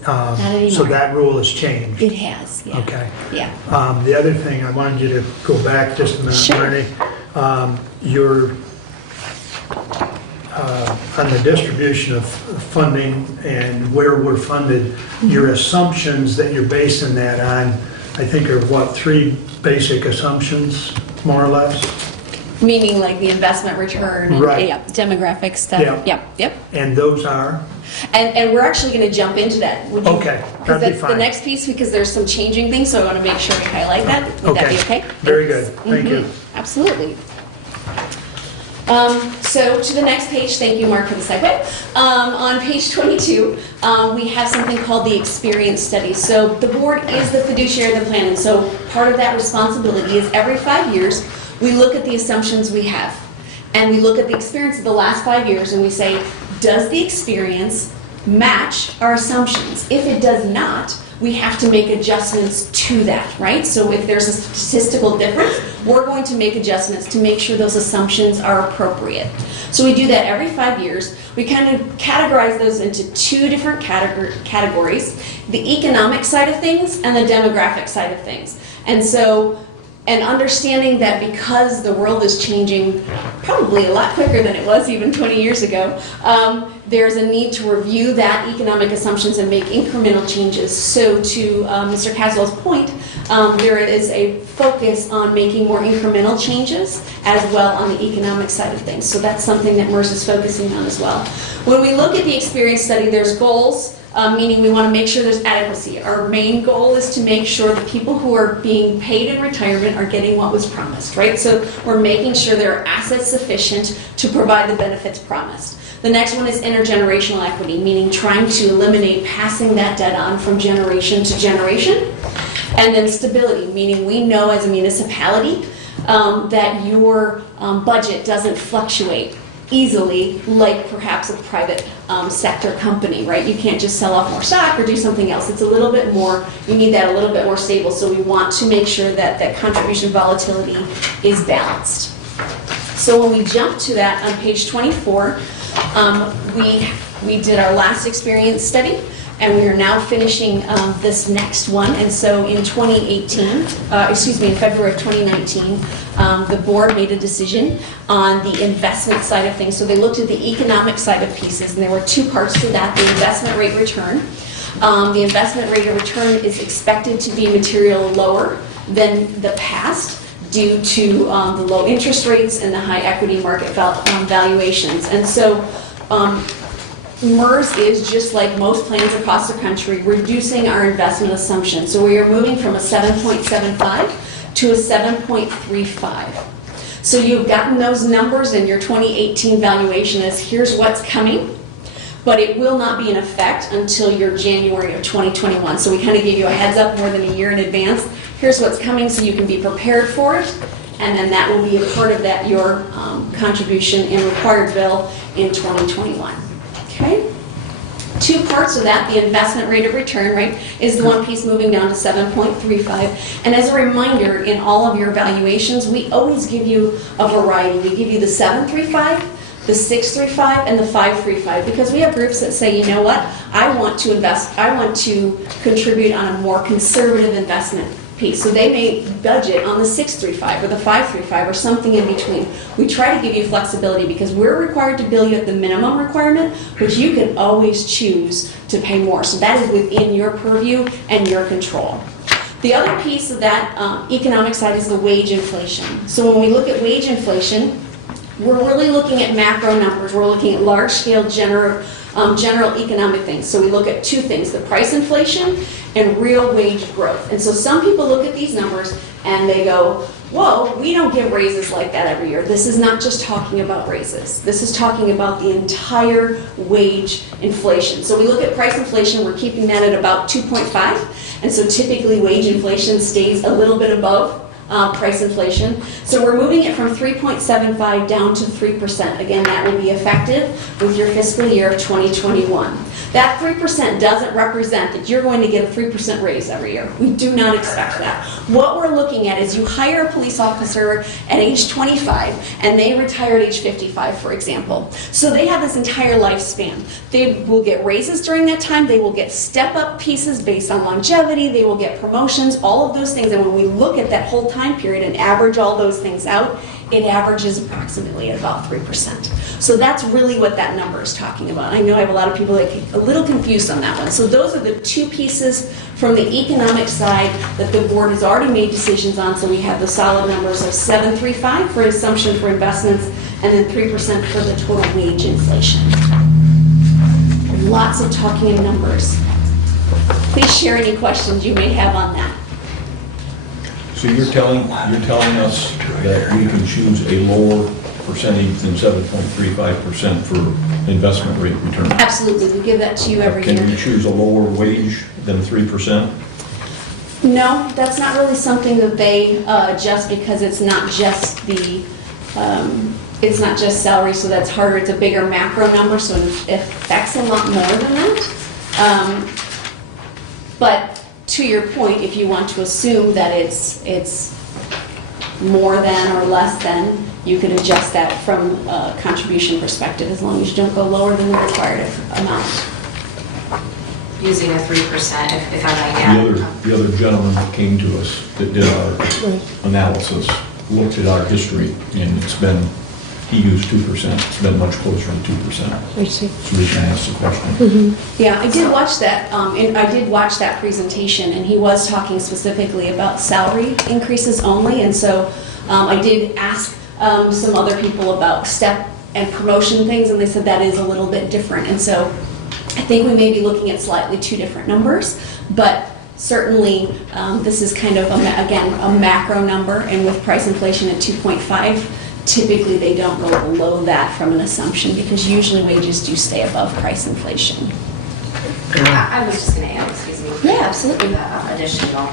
Not anymore. So that rule has changed. it has, yeah. Okay. Yeah. The other thing, I wanted you to go back just a minute, Sure. Marnie. Your, on the distribution of funding and where we're funded, your assumptions that you're basing that on, I think are what, 3 basic assumptions, more or less? Meaning like the investment return and Right. yeah, demographic stuff. Yeah. Yep. And those are? And we're actually going to jump into that. Would you- Okay, Because that'd be that's the fine. next piece, because there's some changing things, so I want to make sure we highlight that. Would that be okay? Very good, thank you. Absolutely. So to the next page, thank you, Mark, for the segue. On page 22, we have something called the experience study. So the board is the fiduciary of the plan, and so part of that responsibility is every 5 years, we look at the assumptions we have. And we look at the experience of the last 5 years and we say, does the experience match our assumptions? If it does not, we have to make adjustments to that, right? So if there's a statistical difference, we're going to make adjustments to make sure those assumptions are appropriate. So we do that every 5 years. We kind of categorize those into 2 different categories, the economic side of things and the demographic side of things. And understanding that because the world is changing probably a lot quicker than it was even 20 years ago, there's a need to review that economic assumptions and make incremental changes. So to Mr. Caswell's point, there is a focus on making more incremental changes as well on the economic side of things. So that's something that MERS is focusing on as well. When we look at the experience study, there's goals, meaning we want to make sure there's adequacy. Our main goal is to make sure the people who are being paid in retirement are getting what was promised, right? So we're making sure there are assets sufficient to provide the benefits promised. The next one is intergenerational equity, meaning trying to eliminate passing that debt on from generation to generation. And then stability, meaning we know as a municipality that your budget doesn't fluctuate easily like perhaps a private sector company, right? You can't just sell off more stock or do something else. It's a little bit more, you need that a little bit more stable. So we want to make sure that that contribution volatility is balanced. So when we jump to that on page 24, we did our last experience study, and we are now finishing this next one. And so in 2018, in February of 2019, the board made a decision on the investment side of things. So they looked at the economic side of pieces, and there were 2 parts to that: the investment rate return. The investment rate of return is expected to be materially lower than the past due to the low interest rates and the high equity market valuations. And so MERS is, just like most plans across the country, reducing our investment assumption. So we are moving from a 7.75 to a 7.35. So you've gotten those numbers in your 2018 valuation as here's what's coming, but it will not be in effect until your January of 2021. So we kind of gave you a heads up more than a year in advance. Here's what's coming so you can be prepared for it, and then that will be a part of that, your contribution in required bill in 2021. Okay? 2 parts of that, the investment rate of return, right, is the one piece moving down to 7.35. And as a reminder, in all of your evaluations, we always give you a variety. We give you the 7.35, the 6.35, and the 5.35, because we have groups that say, you know what, I want to contribute on a more conservative investment piece. So they may budget on the 6.35 or the 5.35 or something in between. We try to give you flexibility because we're required to bill you at the minimum requirement, but you can always choose to pay more. So that is within your purview and your control. The other piece of that economic side is the wage inflation. So when we look at wage inflation, we're really looking at macro numbers. We're looking at large-scale general economic things. So we look at 2 things, the price inflation and real wage growth. And so some people look at these numbers and they go, whoa, we don't give raises like that every year. This is not just talking about raises. This is talking about the entire wage inflation. So we look at price inflation, we're keeping that at about 2.5. And so typically wage inflation stays a little bit above price inflation. So we're moving it from 3.75 down to 3%. Again, that will be effective with your fiscal year of 2021. That 3% doesn't represent that you're going to get a 3% raise every year. We do not expect that. What we're looking at is you hire a police officer at age 25 and they retire at age 55, for example. So they have this entire lifespan. They will get raises during that time. They will get step-up pieces based on longevity. They will get promotions, all of those things. And when we look at that whole time period and average all those things out, it averages approximately at about 3%. So that's really what that number is talking about. I know I have a lot of people that get a little confused on that one. So those are the two pieces from the economic side that the board has already made decisions on. So we have the solid numbers of 735 for assumption for investments and then 3% for the total wage inflation. Lots of talking in numbers. Please share any questions you may have on that. So you're telling us that we can choose a lower percentage than 7.35% for investment rate return? Absolutely, we give that to you every year. Can we choose a lower wage than 3%? No, that's not really something that they adjust because it's not just it's not just salary, so that's harder. It's a bigger macro number, so it affects a lot more than that. But to your point, if you want to assume that it's more than or less than, you could adjust that from a contribution perspective as long as you don't go lower than the required amount. Using a 3%, if I might add. The other gentleman that came to us that did our analysis looked at our history, and he used 2%. It's been much closer to 2%. I see. So we can ask the question. Yeah, I did watch that, and I did watch that presentation, and he was talking specifically about salary increases only, and so I did ask some other people about step and promotion things, and they said that is a little bit different, and so I think we may be looking at slightly two different numbers, but certainly this is kind of, again, a macro number, and with price inflation at 2.5, typically they don't go below that from an assumption because usually wages do stay above price inflation. I was just going to add, excuse me. Yeah, absolutely. Additional,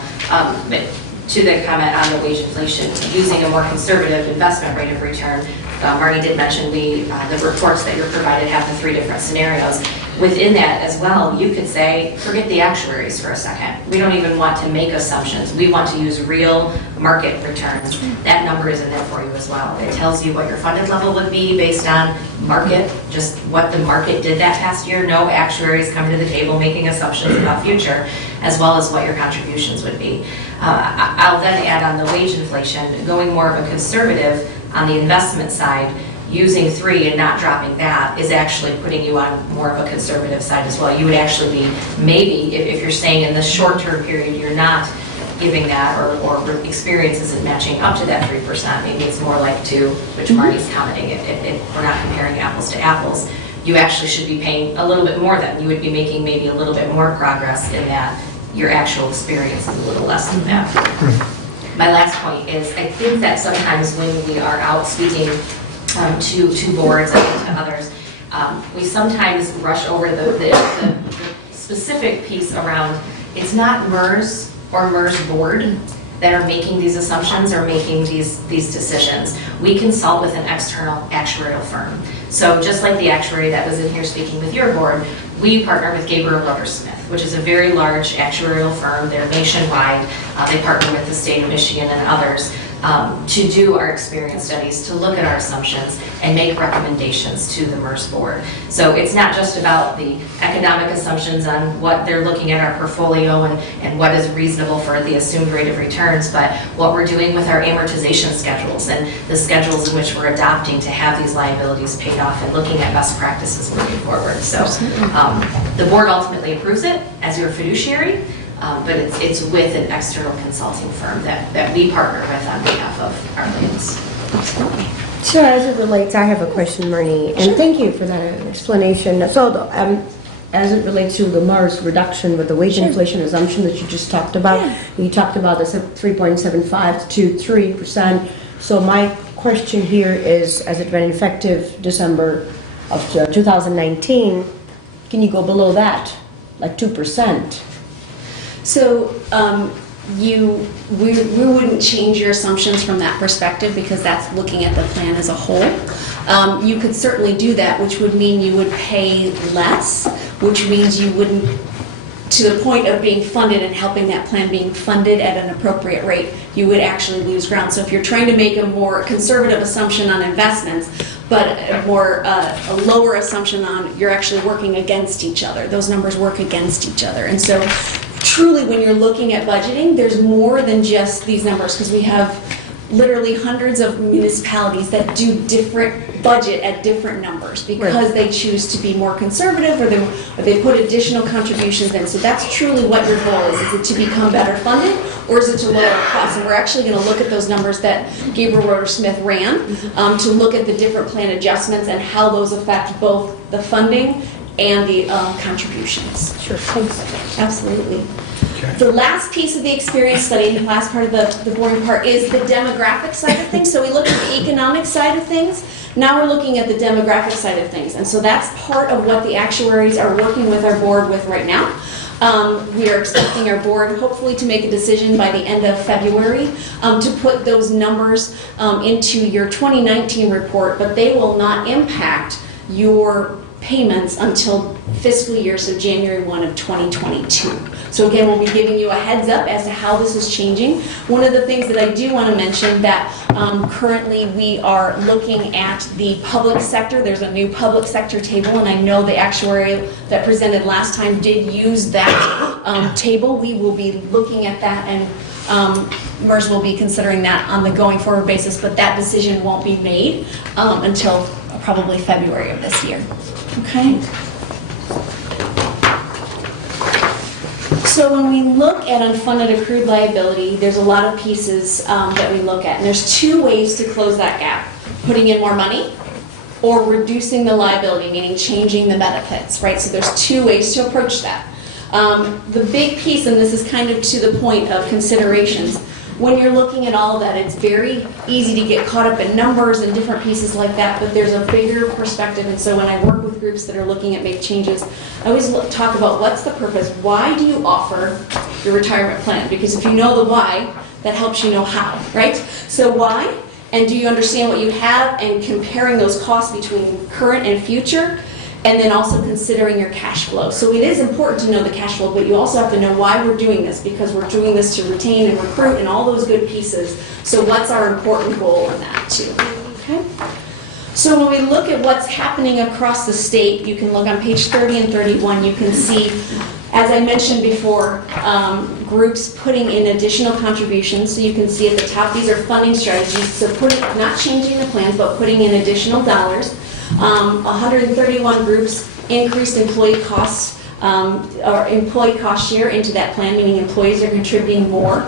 but to the comment on the wage inflation, using a more conservative investment rate of return, Marty did mention the reports that you're provided have the 3 different scenarios. Within that as well, you could say, forget the actuaries for a second. We don't even want to make assumptions. We want to use real market returns. That number is in there for you as well. It tells you what your funded level would be based on market, just what the market did that past year. No actuaries coming to the table making assumptions about future, as well as what your contributions would be. I'll then add on the wage inflation, going more of a conservative on the investment side, using 3 and not dropping that is actually putting you on more of a conservative side as well. You would actually be, maybe, if you're saying in the short-term period you're not giving that or experience isn't matching up to that 3%, maybe it's more like 2, which Marty's commenting, if we're not comparing apples to apples, you actually should be paying a little bit more then. You would be making maybe a little bit more progress in that your actual experience is a little less than that. My last point is I think that sometimes when we are out speaking to boards and to others, we sometimes rush over the specific piece around it's not MERS or MERS board that are making these assumptions or making these decisions. We consult with an external actuarial firm. So just like the actuary that was in here speaking with your board, we partner with Gabriel Smith, which is a very large actuarial firm. They're nationwide. They partner with the state of Michigan and others to do our experience studies, to look at our assumptions and make recommendations to the MERS board. So it's not just about the economic assumptions on what they're looking at our portfolio and what is reasonable for the assumed rate of returns, but what we're doing with our amortization schedules and the schedules in which we're adopting to have these liabilities paid off and looking at best practices moving forward. So the board ultimately approves it as your fiduciary, but it's with an external consulting firm that we partner with on behalf of our lands. So as it relates, I have a question, Marnie, and thank you for that explanation. So as it relates to the MERS reduction with the wage inflation assumption that you just talked about, you talked about the 3.75 to 3%. So my question here is, as it been effective December of 2019, can you go below that, like 2%? So we wouldn't change your assumptions from that perspective because that's looking at the plan as a whole. You could certainly do that, which would mean you would pay less, which means you wouldn't, to the point of being funded and helping that plan being funded at an appropriate rate, you would actually lose ground. So if you're trying to make a more conservative assumption on investments, but a lower assumption on, you're actually working against each other. Those numbers work against each other. And so truly when you're looking at budgeting, there's more than just these numbers because we have literally hundreds of municipalities that do different budget at different numbers because they choose to be more conservative or they put additional contributions in. So that's truly what your goal is. Is it to become better funded or is it to lower costs? And we're actually going to look at those numbers that Gabriel Roeder-Smith ran to look at the different plan adjustments and how those affect both the funding and the contributions. Sure, thanks. Absolutely. The last piece of the experience study, the last part of the boring part, is the demographic side of things. So we looked at the economic side of things. Now we're looking at the demographic side of things. And so that's part of what the actuaries are working with our board with right now. We are expecting our board hopefully to make a decision by the end of February to put those numbers into your 2019 report, but they will not impact your payments until fiscal year, so January 1 of 2022. So again, we'll be giving you a heads up as to how this is changing. One of the things that I do want to mention that currently we are looking at the public sector. There's a new public sector table, and I know the actuary that presented last time did use that table. We will be looking at that, and MERS will be considering that on the going forward basis, but that decision won't be made until probably February of this year. Okay? So when we look at unfunded accrued liability, there's a lot of pieces that we look at. And there's two ways to close that gap. Putting in more money or reducing the liability, meaning changing the benefits, right? So there's two ways to approach that. The big piece, and this is kind of to the point of considerations, when you're looking at all of that, it's very easy to get caught up in numbers and different pieces like that, but there's a bigger perspective. And so when I work with groups that are looking at make changes, I always talk about what's the purpose. Why do you offer your retirement plan? Because if you know the why, that helps you know how, right? So why? And do you understand what you have and comparing those costs between current and future? And then also considering your cash flow. So it is important to know the cash flow, but you also have to know why we're doing this, because we're doing this to retain and recruit and all those good pieces. So what's our important goal in that too? Okay. So when we look at what's happening across the state, you can look on page 30 and 31, you can see, as I mentioned before, groups putting in additional contributions. So you can see at the top, these are funding strategies. So not changing the plans, but putting in additional dollars. 131 groups increased employee costs or employee cost share into that plan, meaning employees are contributing more.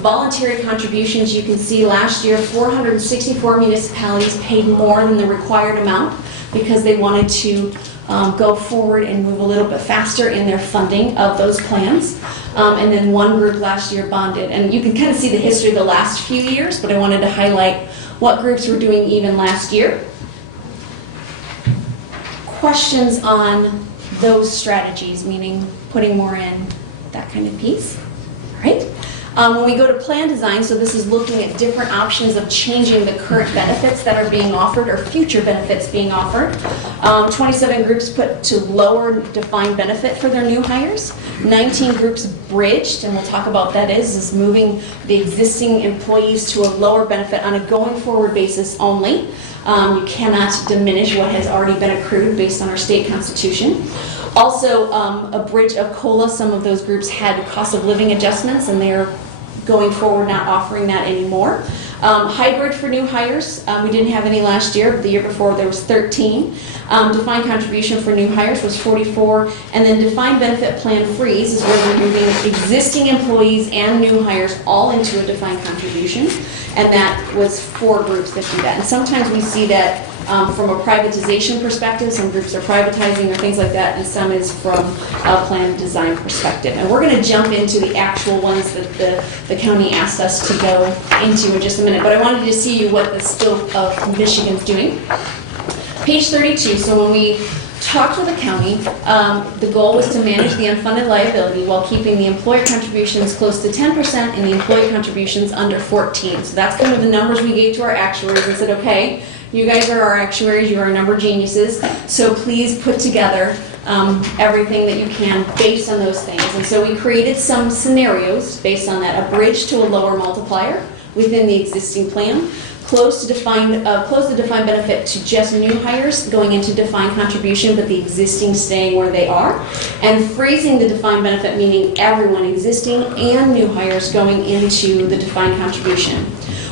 Voluntary contributions, you can see last year 464 municipalities paid more than the required amount because they wanted to go forward and move a little bit faster in their funding of those plans. And then one group last year bonded. And you can kind of see the history of the last few years, but I wanted to highlight what groups were doing even last year. Questions on those strategies, meaning putting more in, that kind of piece. All right. When we go to plan design, so this is looking at different options of changing the current benefits that are being offered or future benefits being offered. 27 groups put to lower defined benefit for their new hires. 19 groups bridged, and we'll talk about that is moving the existing employees to a lower benefit on a going forward basis only. You cannot diminish what has already been accrued based on our state constitution. Also, a bridge of COLA, some of those groups had cost of living adjustments, and they're going forward not offering that anymore. Hybrid for new hires, we didn't have any last year, but the year before there was 13. Defined contribution for new hires was 44, and then defined benefit plan freeze is where we're moving existing employees and new hires all into a defined contribution, and that was 4 groups that do that. And sometimes we see that from a privatization perspective, some groups are privatizing or things like that, and some is from a plan design perspective. And we're going to jump into the actual ones that the county asked us to go into in just a minute, but I wanted to see you what the scope of Michigan's doing. Page 32, so when we talked with the county. The goal was to manage the unfunded liability while keeping the employer contributions close to 10% and the employee contributions under 14. So that's kind of the numbers we gave to our actuaries and said, okay, you guys are our actuaries, you are our number geniuses, so please put together everything that you can based on those things. And so we created some scenarios based on that, a bridge to a lower multiplier within the existing plan, close the defined benefit to just new hires going into defined contribution, but the existing staying where they are, and freezing the defined benefit, meaning everyone, existing and new hires, going into the defined contribution.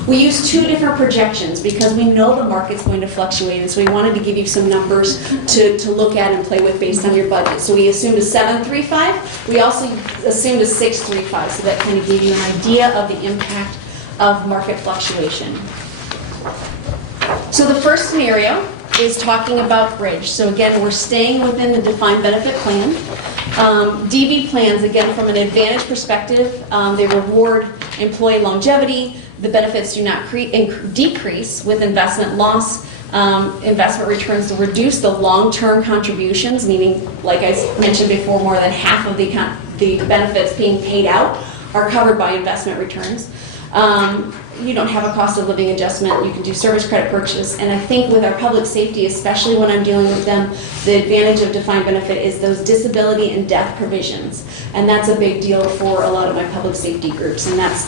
We used two different projections because we know the market's going to fluctuate, and so we wanted to give you some numbers to look at and play with based on your budget. So we assumed a 7.35. We also assumed a 6.35, so that kind of gave you an idea of the impact of market fluctuation. So the first scenario is talking about bridge. So again, we're staying within the defined benefit plan. DB plans, again, from an advantage perspective, they reward employee longevity. The benefits do not decrease with investment loss. Investment returns to reduce the long-term contributions, meaning, like I mentioned before, more than half of the benefits being paid out are covered by investment returns. You don't have a cost of living adjustment. You can do service credit purchase. And I think with our public safety, especially when I'm dealing with them, the advantage of defined benefit is those disability and death provisions. And that's a big deal for a lot of my public safety groups, and that's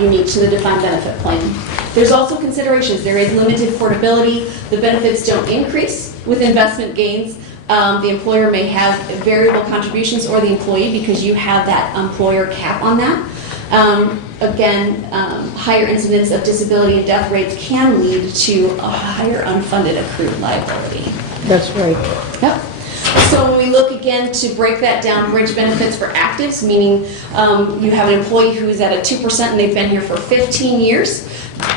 unique to the defined benefit plan. There's also considerations. There is limited portability. The benefits don't increase with investment gains. The employer may have variable contributions, or the employee, because you have that employer cap on that. Again, higher incidence of disability and death rates can lead to a higher unfunded accrued liability. That's right. Yep. So when we look again to break that down, bridge benefits for actives, meaning you have an employee who's at a 2% and they've been here for 15 years.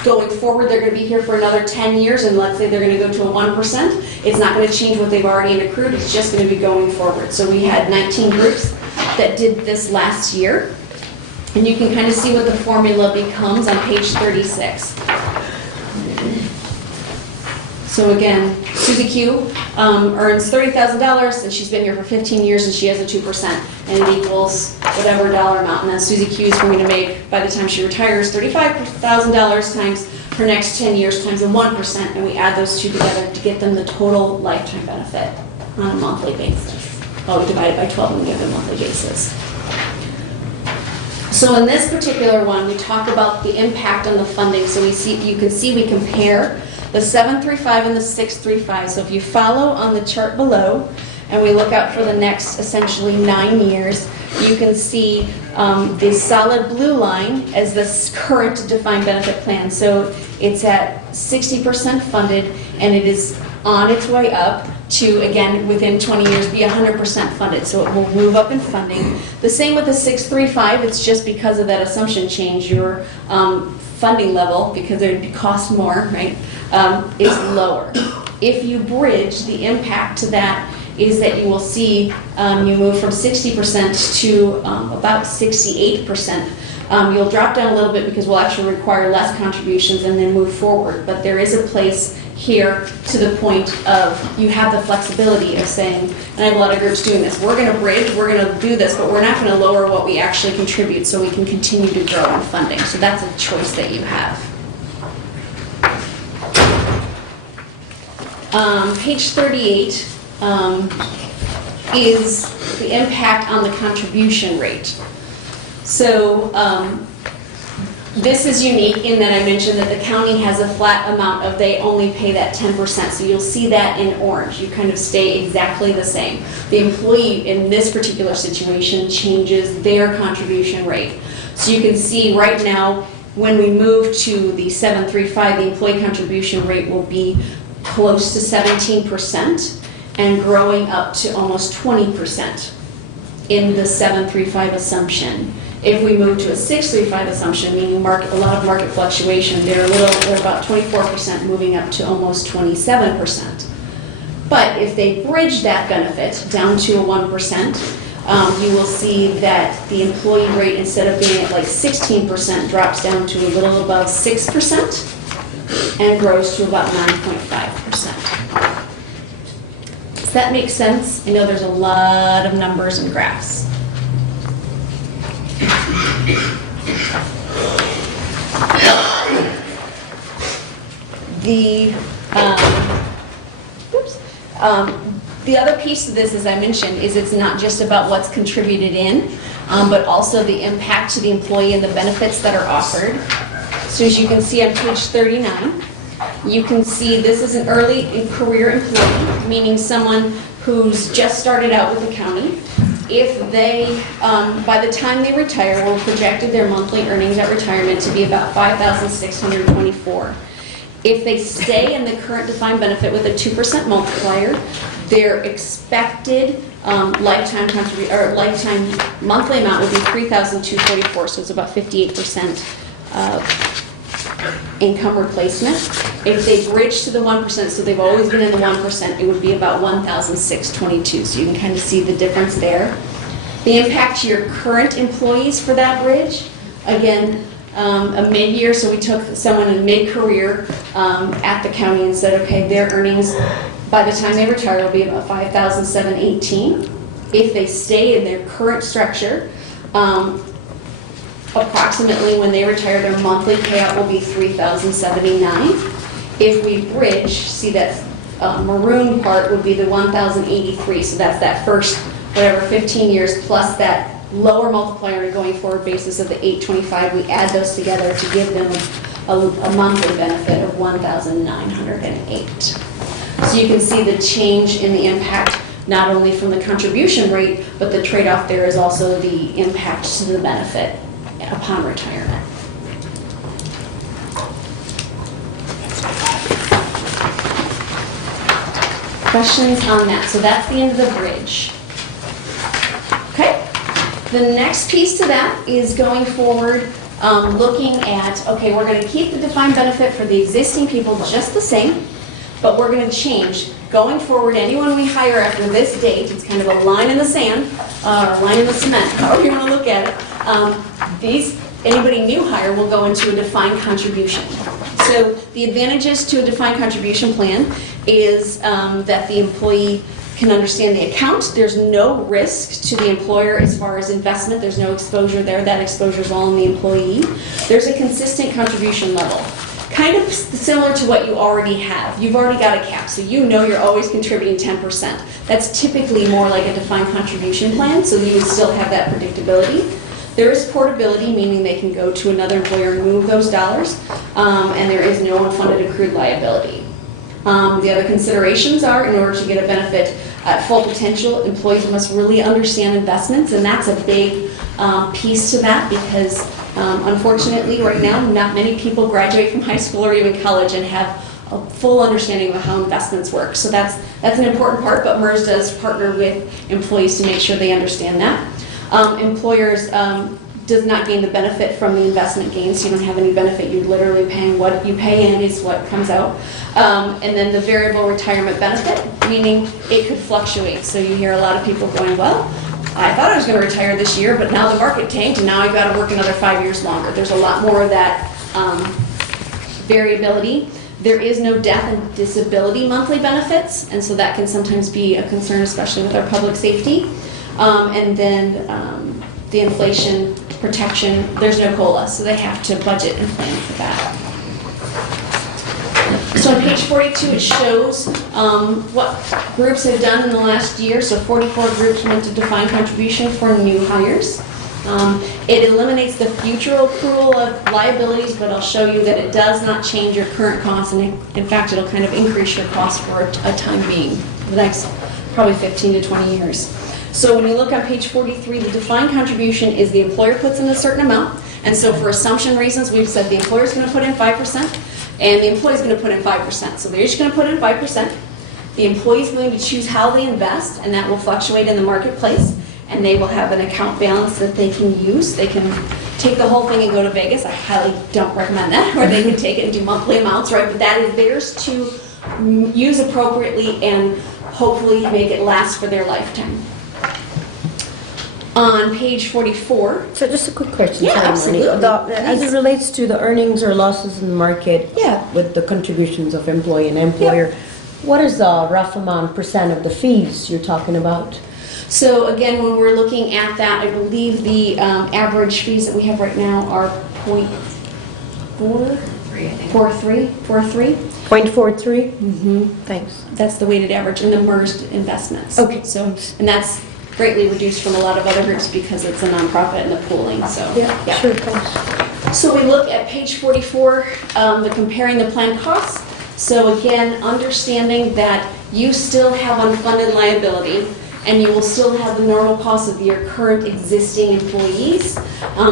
Going forward, they're going to be here for another 10 years, and let's say they're going to go to a 1%. It's not going to change what they've already accrued. It's just going to be going forward. So we had 19 groups that did this last year. And you can kind of see what the formula becomes on page 36. So again, Susie Q earns $30,000, and she's been here for 15 years, and she has a 2%, and it equals whatever dollar amount. And then Susie Q is going to make, by the time she retires, $35,000 times her next 10 years times the 1%, and we add those two together to get them the total lifetime benefit on a monthly basis. Oh, we divide it by 12 and give them a monthly basis. So in this particular one, we talk about the impact on the funding. So you can see we compare the 735 and the 635. So if you follow on the chart below, and we look out for the next essentially 9 years, you can see the solid blue line as the current defined benefit plan. So it's at 60% funded, and it is on its way up to, again, within 20 years, be 100% funded. So it will move up in funding. The same with the 635. It's just because of that assumption change, your funding level, because it would cost more, right, is lower. If you bridge, the impact to that is that you will see you move from 60% to about 68%. You'll drop down a little bit because we'll actually require less contributions and then move forward. But there is a place here to the point of you have the flexibility of saying, and I have a lot of groups doing this, we're going to bridge, we're going to do this, but we're not going to lower what we actually contribute so we can continue to grow in funding. So that's a choice that you have. Page 38 is the impact on the contribution rate. So this is unique in that I mentioned that the county has a flat amount of, they only pay that 10%. So you'll see that in orange. You kind of stay exactly the same. The employee in this particular situation changes their contribution rate. So you can see right now when we move to the 735, the employee contribution rate will be close to 17% and growing up to almost 20% in the 735 assumption. If we move to a 635 assumption, meaning a lot of market fluctuation, they're about 24%, moving up to almost 27%. But if they bridge that benefit down to a 1%, you will see that the employee rate, instead of being at like 16%, drops down to a little above 6% and grows to about 9.5%. Does that make sense? I know there's a lot of numbers and graphs. The, the other piece of this, as I mentioned, is it's not just about what's contributed in, but also the impact to the employee and the benefits that are offered. So as you can see on page 39, you can see this is an early career employee, meaning someone who's just started out with the county. If they, by the time they retire, will projected their monthly earnings at retirement to be about $5,624. If they stay in the current defined benefit with a 2% multiplier, their expected lifetime monthly amount would be $3,244, so it's about 58% income replacement. If they bridge to the 1%, so they've always been in the 1%, it would be about $1,622. So you can kind of see the difference there. The impact to your current employees for that bridge, again, a mid-year, so we took someone in mid-career at the county and said, okay, their earnings by the time they retire will be about $5,718. If they stay in their current structure, approximately when they retire, their monthly payout will be $3,079. If we bridge, see that maroon part would be the $1,083, so that's that first, whatever, 15 years plus that lower multiplier on a going forward basis of the $825. We add those together to give them a monthly benefit of $1,908. So you can see the change in the impact, not only from the contribution rate, but the trade-off there is also the impact to the benefit upon retirement. Questions on that? So that's the end of the bridge. Okay. The next piece to that is going forward, looking at, okay, we're going to keep the defined benefit for the existing people just the same, but we're going to change. Going forward, anyone we hire after this date, it's kind of a line in the sand, or a line in the cement, however you want to look at it. Anybody new hire will go into a defined contribution. So the advantages to a defined contribution plan is that the employee can understand the account. There's no risk to the employer as far as investment. There's no exposure there. That exposure is all on the employee. There's a consistent contribution level. Kind of similar to what you already have. You've already got a cap, so you know you're always contributing 10%. That's typically more like a defined contribution plan, so you would still have that predictability. There is portability, meaning they can go to another employer and move those dollars, and there is no unfunded accrued liability. The other considerations are, in order to get a benefit at full potential, employees must really understand investments, and that's a big piece to that because unfortunately right now not many people graduate from high school or even college and have a full understanding of how investments work. So that's an important part, but MERS does partner with employees to make sure they understand that. Employers does not gain the benefit from the investment gains. You don't have any benefit. You're literally paying what you pay in is what comes out. And then the variable retirement benefit, meaning it could fluctuate. So you hear a lot of people going, well, I thought I was going to retire this year, but now the market tanked and now I've got to work another 5 years longer. There's a lot more of that variability. There is no death and disability monthly benefits, and so that can sometimes be a concern, especially with our public safety. And then the inflation protection, there's no COLA, so they have to budget and plan for that. So on page 42, it shows what groups have done in the last year. So 44 groups went to defined contribution for new hires. It eliminates the future accrual of liabilities, but I'll show you that it does not change your current costs, and in fact, it'll kind of increase your costs for a time being, the next probably 15 to 20 years. So when you look on page 43, the defined contribution is the employer puts in a certain amount, and so for assumption reasons, we've said the employer's going to put in 5%, and the employee's going to put in 5%. So they're each going to put in 5%. The employee's going to choose how they invest, and that will fluctuate in the marketplace, and they will have an account balance that they can use. They can take the whole thing and go to Vegas. I highly don't recommend that, or they can take it and do monthly amounts, right? But that is theirs to use appropriately and hopefully make it last for their lifetime. On page 44. So just a quick question. Yeah, sorry, absolutely. As it relates to the earnings or losses in the market Yeah. with the contributions of employee and employer, What is the rough amount percent of the fees you're talking about? So again, when we're looking at that, I believe the average fees that we have right now are .43. 0.43? Mm-hmm. Thanks. That's the weighted average in the merged investments. Okay. So, and that's greatly reduced from a lot of other groups because it's a nonprofit and the pooling, so. Yeah, sure, thanks. So we look at page 44, the comparing the plan costs. So again, understanding that you still have unfunded liability and you will still have the normal costs of your current existing employees.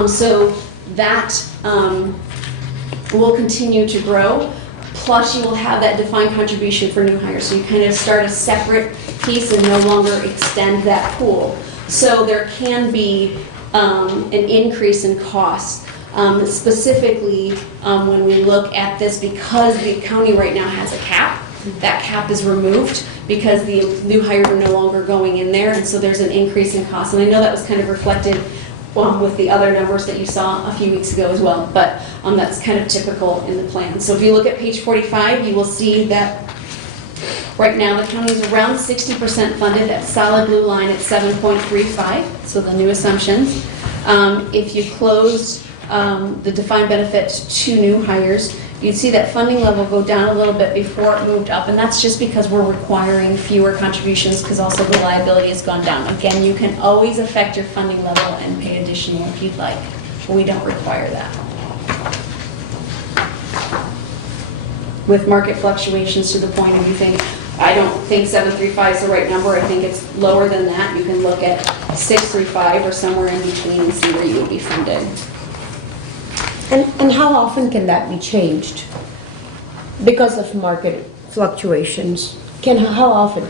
So that will continue to grow. Plus you will have that defined contribution for new hires. So you kind of start a separate piece and no longer extend that pool. So there can be an increase in costs. Specifically, when we look at this, because the county right now has a cap, that cap is removed because the new hires are no longer going in there, and so there's an increase in cost. And I know that was kind of reflected with the other numbers that you saw a few weeks ago as well, but that's kind of typical in the plan. So if you look at page 45, you will see that right now the county is around 60% funded. That solid blue line at 7.35, so the new assumptions. If you closed the defined benefit to new hires, you'd see that funding level go down a little bit before it moved up, and that's just because we're requiring fewer contributions because also the liability has gone down. Again, you can always affect your funding level and pay additional if you'd like, but we don't require that. With market fluctuations to the point of you think, I don't think 735 is the right number, I think it's lower than that, you can look at 635 or somewhere in between and see where you would be funded. And how often can that be changed? Because of market fluctuations. How often?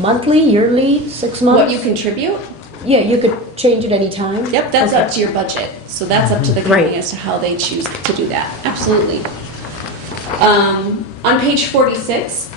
Monthly, yearly, 6 months? What you contribute? Yeah, you could change it any time? Yep, that's Okay. up to your budget. So that's up to the county as to how they choose to do that. Absolutely. On page 46,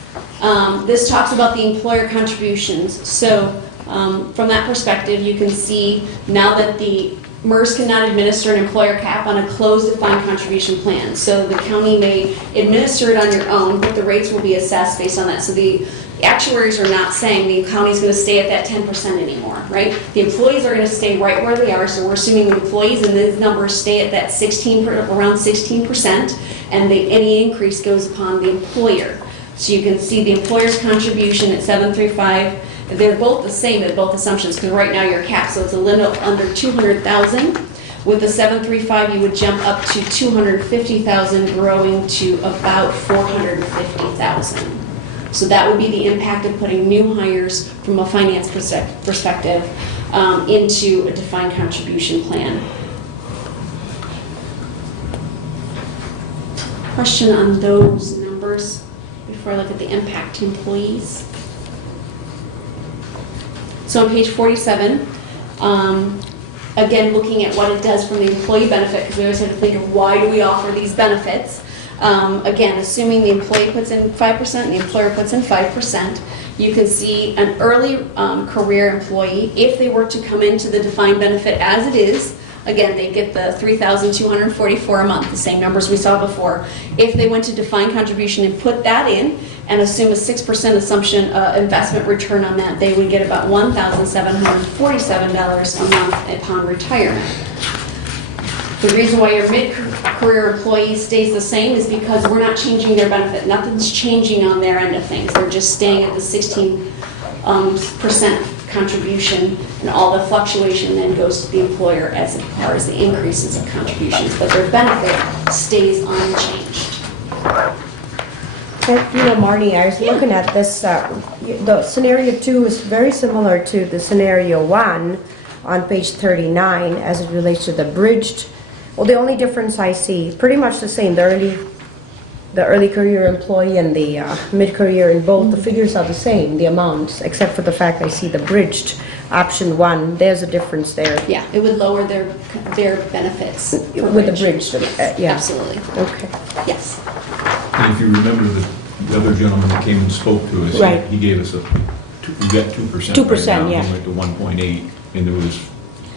this talks about the employer contributions. So from that perspective, you can see now that the MERS cannot administer an employer cap on a closed defined contribution plan. So the county may administer it on your own, but the rates will be assessed based on that. So the actuaries are not saying the county's going to stay at that 10% anymore, right? The employees are going to stay right where they are. So we're assuming the employees and these numbers stay at that around 16%, and any increase goes upon the employer. So you can see the employer's contribution at 735. They're both the same at both assumptions because right now you're capped, so it's a limit under 200,000. With the 735, you would jump up to 250,000, growing to about 450,000. So that would be the impact of putting new hires from a finance perspective into a defined contribution plan. Question on those numbers before I look at the impact to employees. So on page 47, again, looking at what it does from the employee benefit, because we always have to think of why do we offer these benefits. Again, assuming the employee puts in 5% and the employer puts in 5%, you can see an early career employee, if they were to come into the defined benefit as it is, again, they get the $3,244 a month, the same numbers we saw before. If they went to defined contribution and put that in and assume a 6% assumption investment return on that, they would get about $1,747 a month upon retirement. The reason why your mid-career employee stays the same is because we're not changing their benefit. Nothing's changing on their end of things. They're just staying at the 16% contribution, and all the fluctuation then goes to the employer as far as the increases of contributions, but their benefit stays unchanged. Marty, I was looking at this, the scenario 2 is very similar to the scenario 1 on page 39 as it relates to the bridged. Well, the only difference I see, pretty much the same, the early career employee and the mid-career, in both the figures are the same, the amounts, except for the fact I see the bridged option 1, there's a difference there. Yeah, it would lower their benefits. With the bridged, yeah. Absolutely. Okay. Yes. And if you remember the other gentleman that came and spoke to us, Right. he gave us we got 2%. 2%, right now. yeah. We went to 1.8, and there was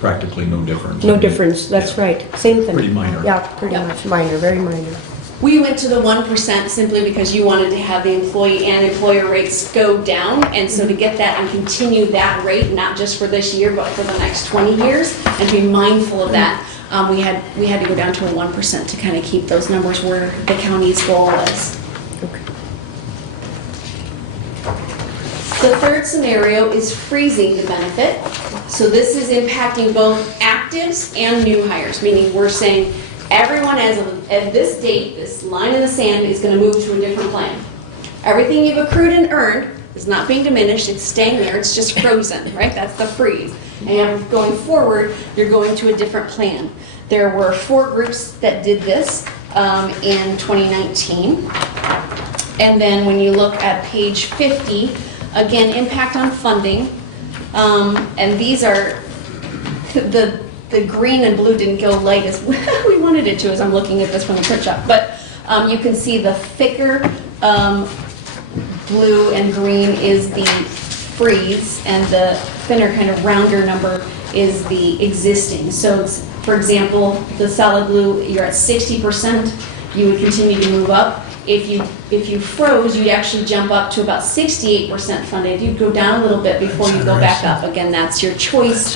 practically no difference. No difference, that's right. Same thing. Pretty minor. Yeah, pretty much minor, very minor. We went to the 1% simply because you wanted to have the employee and employer rates go down. And so to get that and continue that rate, not just for this year, but for the next 20 years, and be mindful of that, we had to go down to a 1% to kind of keep those numbers where the county's goal is. The third scenario is freezing the benefit. So this is impacting both actives and new hires, meaning we're saying everyone as of this date, this line in the sand is going to move to a different plan. Everything you've accrued and earned is not being diminished, it's staying there, it's just frozen, right? That's the freeze. And going forward, you're going to a different plan. There were 4 groups that did this in 2019. And then when you look at page 50, again, impact on funding. And these are, the green and blue didn't go light as we wanted it to as I'm looking at this from the print shop. But you can see the thicker blue and green is the freeze, and the thinner kind of rounder number is the existing. So it's, for example, the solid blue, you're at 60%, you would continue to move up. If you froze, you'd actually jump up to about 68% funded. You'd go down a little bit before you go back up. Again, that's your choice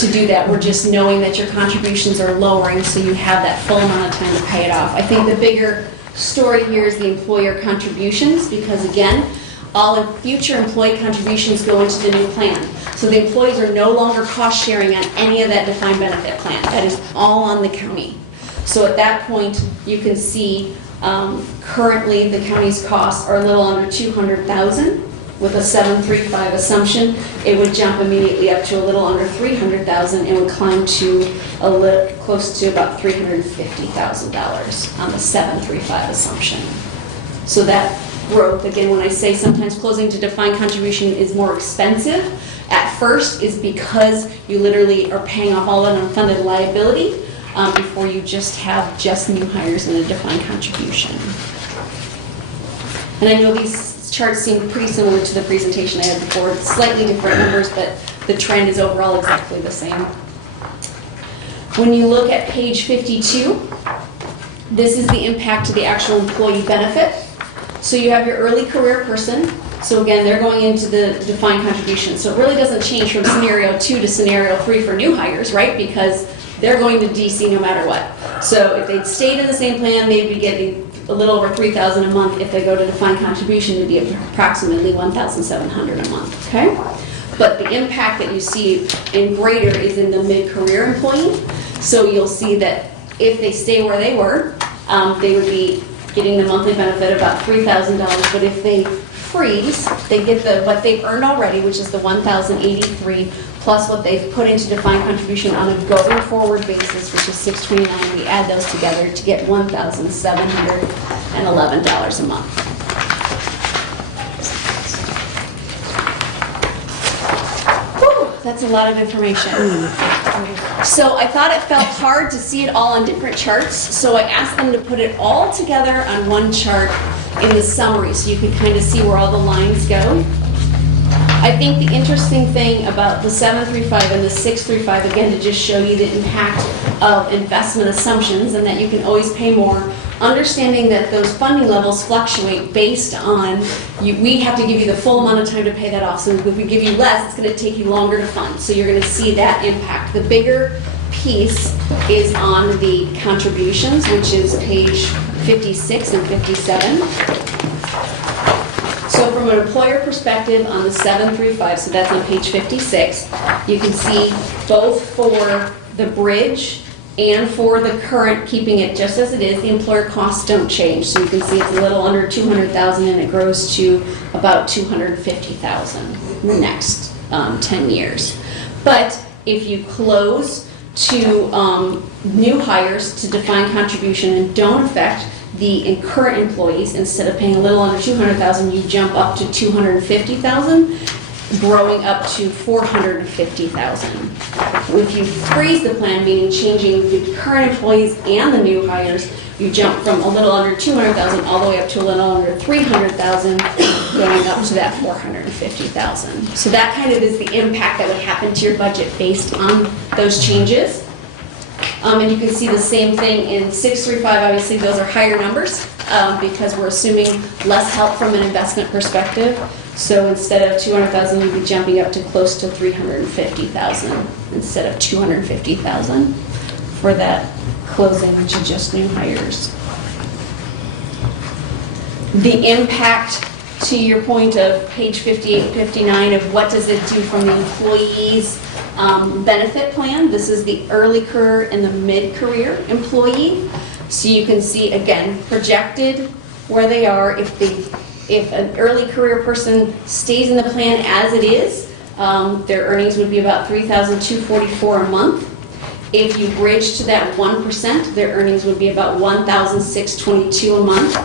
to do that. We're just knowing that your contributions are lowering, so you have that full amount of time to pay it off. I think the bigger story here is the employer contributions, because again, all of future employee contributions go into the new plan. So the employees are no longer cost sharing on any of that defined benefit plan. That is all on the county. So at that point, you can see currently the county's costs are a little under $200,000. With a 735 assumption, it would jump immediately up to a little under $300,000 and would climb to a little close to about $350,000 on the 735 assumption. So that growth, again, when I say sometimes closing to defined contribution is more expensive at first, is because you literally are paying off all that unfunded liability before you just have just new hires in a defined contribution. And I know these charts seem pretty similar to the presentation I had before, slightly different numbers, but the trend is overall exactly the same. When you look at page 52, this is the impact to the actual employee benefit. So you have your early career person. So again, they're going into the defined contribution. So it really doesn't change from scenario 2 to scenario 3 for new hires, right? Because they're going to DC no matter what. So if they'd stayed in the same plan, they'd be getting a little over $3,000 a month. If they go to defined contribution, it'd be approximately $1,700 a month, okay? But the impact that you see in greater is in the mid-career employee. So you'll see that if they stay where they were, they would be getting the monthly benefit of about $3,000. But if they freeze, they get what they've earned already, which is the $1,083, plus what they've put into defined contribution on a going forward basis, which is $629. We add those together to get $1,711 a month. Whew, that's a lot of information. So I thought it felt hard to see it all on different charts, so I asked them to put it all together on one chart in the summary so you can kind of see where all the lines go. I think the interesting thing about the 735 and the 635, again, to just show you the impact of investment assumptions and that you can always pay more, understanding that those funding levels fluctuate based on, we have to give you the full amount of time to pay that off. So if we give you less, it's going to take you longer to fund. So you're going to see that impact. The bigger piece is on the contributions, which is page 56 and 57. So from an employer perspective on the 735, so that's on page 56, you can see both for the bridge and for the current, keeping it just as it is, the employer costs don't change. So you can see it's a little under $200,000 and it grows to about $250,000 in the next 10 years. But if you close to new hires to defined contribution and don't affect the current employees, instead of paying a little under $200,000, you jump up to $250,000, growing up to $450,000. If you freeze the plan, meaning changing the current employees and the new hires, you jump from a little under $200,000 all the way up to a little under $300,000, going up to that $450,000. So that kind of is the impact that would happen to your budget based on those changes. And you can see the same thing in 635, obviously those are higher numbers because we're assuming less help from an investment perspective. So instead of 200,000, you'd be jumping up to close to 350,000 instead of 250,000 for that closing to just new hires. The impact, to your point of page 58, 59, of what does it do from the employee's benefit plan. This is the early career and the mid-career employee. So you can see, again, projected where they are. If an early career person stays in the plan as it is, their earnings would be about $3,244 a month. If you bridge to that 1%, their earnings would be about $1,622 a month.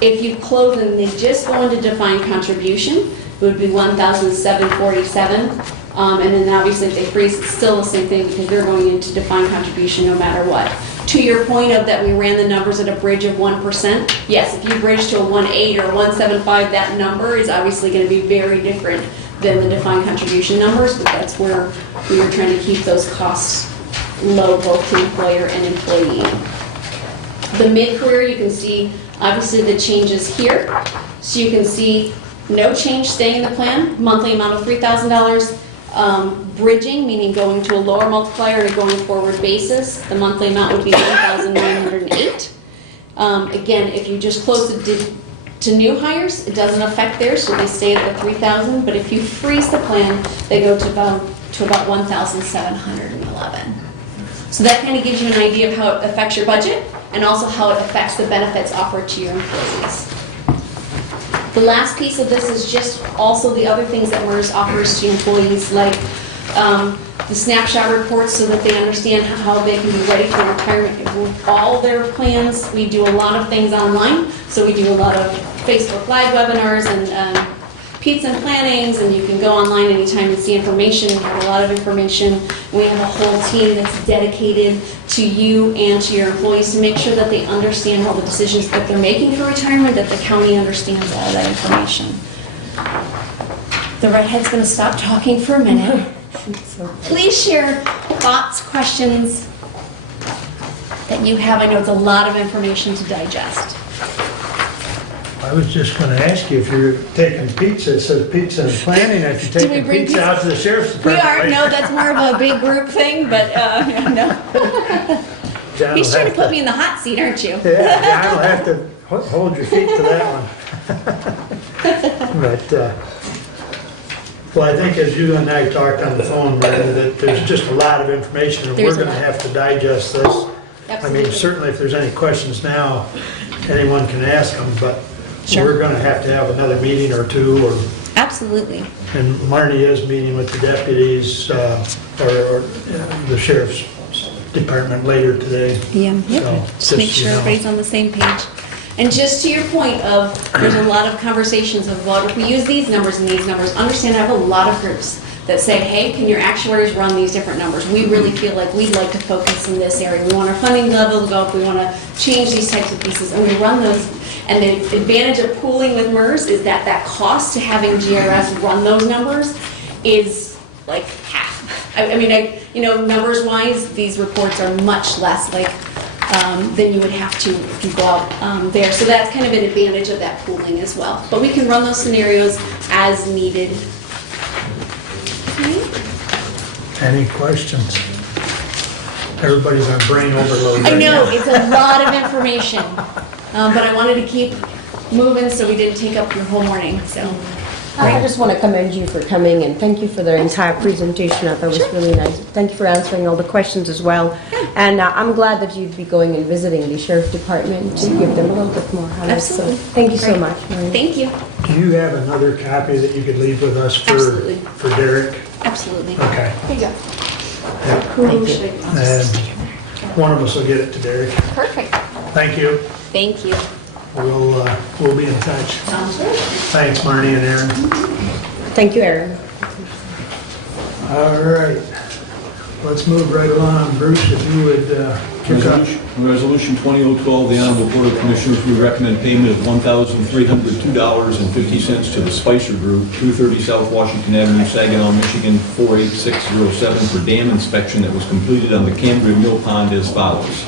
If you close and they just go into defined contribution, it would be $1,747. And then obviously if they freeze, it's still the same thing because they're going into defined contribution no matter what. To your point of that we ran the numbers at a bridge of 1%, yes, if you bridge to a 1.8 or 1.75, that number is obviously going to be very different than the defined contribution numbers, but that's where we were trying to keep those costs low, both to employer and employee. The mid-career, you can see obviously the changes here. So you can see no change staying in the plan, monthly amount of $3,000. Bridging, meaning going to a lower multiplier on a going forward basis, the monthly amount would be $1,908. Again, if you just close it to new hires, it doesn't affect theirs, so they stay at the $3,000. But if you freeze the plan, they go to about $1,711. So that kind of gives you an idea of how it affects your budget and also how it affects the benefits offered to your employees. The last piece of this is just also the other things that MERS offers to employees, like the snapshot reports so that they understand how they can be ready for retirement. With all their plans, we do a lot of things online. So we do a lot of Facebook Live webinars and pizza and plannings, and you can go online anytime and see information. We have a lot of information. We have a whole team that's dedicated to you and to your employees to make sure that they understand all the decisions that they're making for retirement, that the county understands all that information. The redhead's going to stop talking for a minute. Please share thoughts, questions that you have. I know it's a lot of information to digest. I was just going to ask you if you're taking pizza, it says pizza and planning, if you're taking pizza out to the sheriff's We department. are, no, that's more of a big group thing, but no. He's trying to put me in the hot seat, aren't you? Yeah, I'll have to hold your feet to that one. But, well, I think as you and I talked on the phone, Brenda, that there's just a lot of information, and we're going to have to digest this. Absolutely. I mean, certainly if there's any questions now, anyone can ask them, but Sure. we're going to have another meeting or two, or Absolutely. and Marnie is meeting with the deputies, or the sheriff's department later today. Yeah. So, Just make so sure you know. everybody's on the same page. And just to your point of, there's a lot of conversations of, well, if we use these numbers and these numbers, understand I have a lot of groups that say, hey, can your actuaries run these different numbers? We really feel like we'd like to focus in this area. We want our funding level to go up. We want to change these types of pieces. And we run those. And the advantage of pooling with MERS is that that cost to having GRS run those numbers is like half. I mean, numbers wise, these reports are much less like than you would have to if you go out there. So that's kind of an advantage of that pooling as well. But we can run those scenarios as needed. Any questions? Everybody's on brain overload. I right know, now. it's a lot of information, but I wanted to keep moving so we didn't take up your whole morning, so. I just want to commend you for coming, and thank you for the entire presentation. I thought it was really nice. Thank you for answering all the questions as well. And I'm glad that you'd be going and visiting the sheriff's department to give them a little bit more on this. So Absolutely. thank you so Great. much, Maureen. Thank you. Do you have another copy that you could leave with us Absolutely. for Derek? Absolutely. Okay. Here you go. Yep. Who should I- I'll just- And one of us will get it to Derek. Perfect. Thank you. Thank you. We'll be in touch. Sounds good. Thanks, Marnie and Aaron. Thank you, Erin. All right. Let's move right along. Bruce, if you would kick off. Resolution 2012, the Honorable Board of Commissioners, we recommend payment of $1,302.50 to the Spicer Group, 230 South Washington Avenue, Saginaw, Michigan, 48607 for dam inspection that was completed on the Cambria Mill Pond as follows.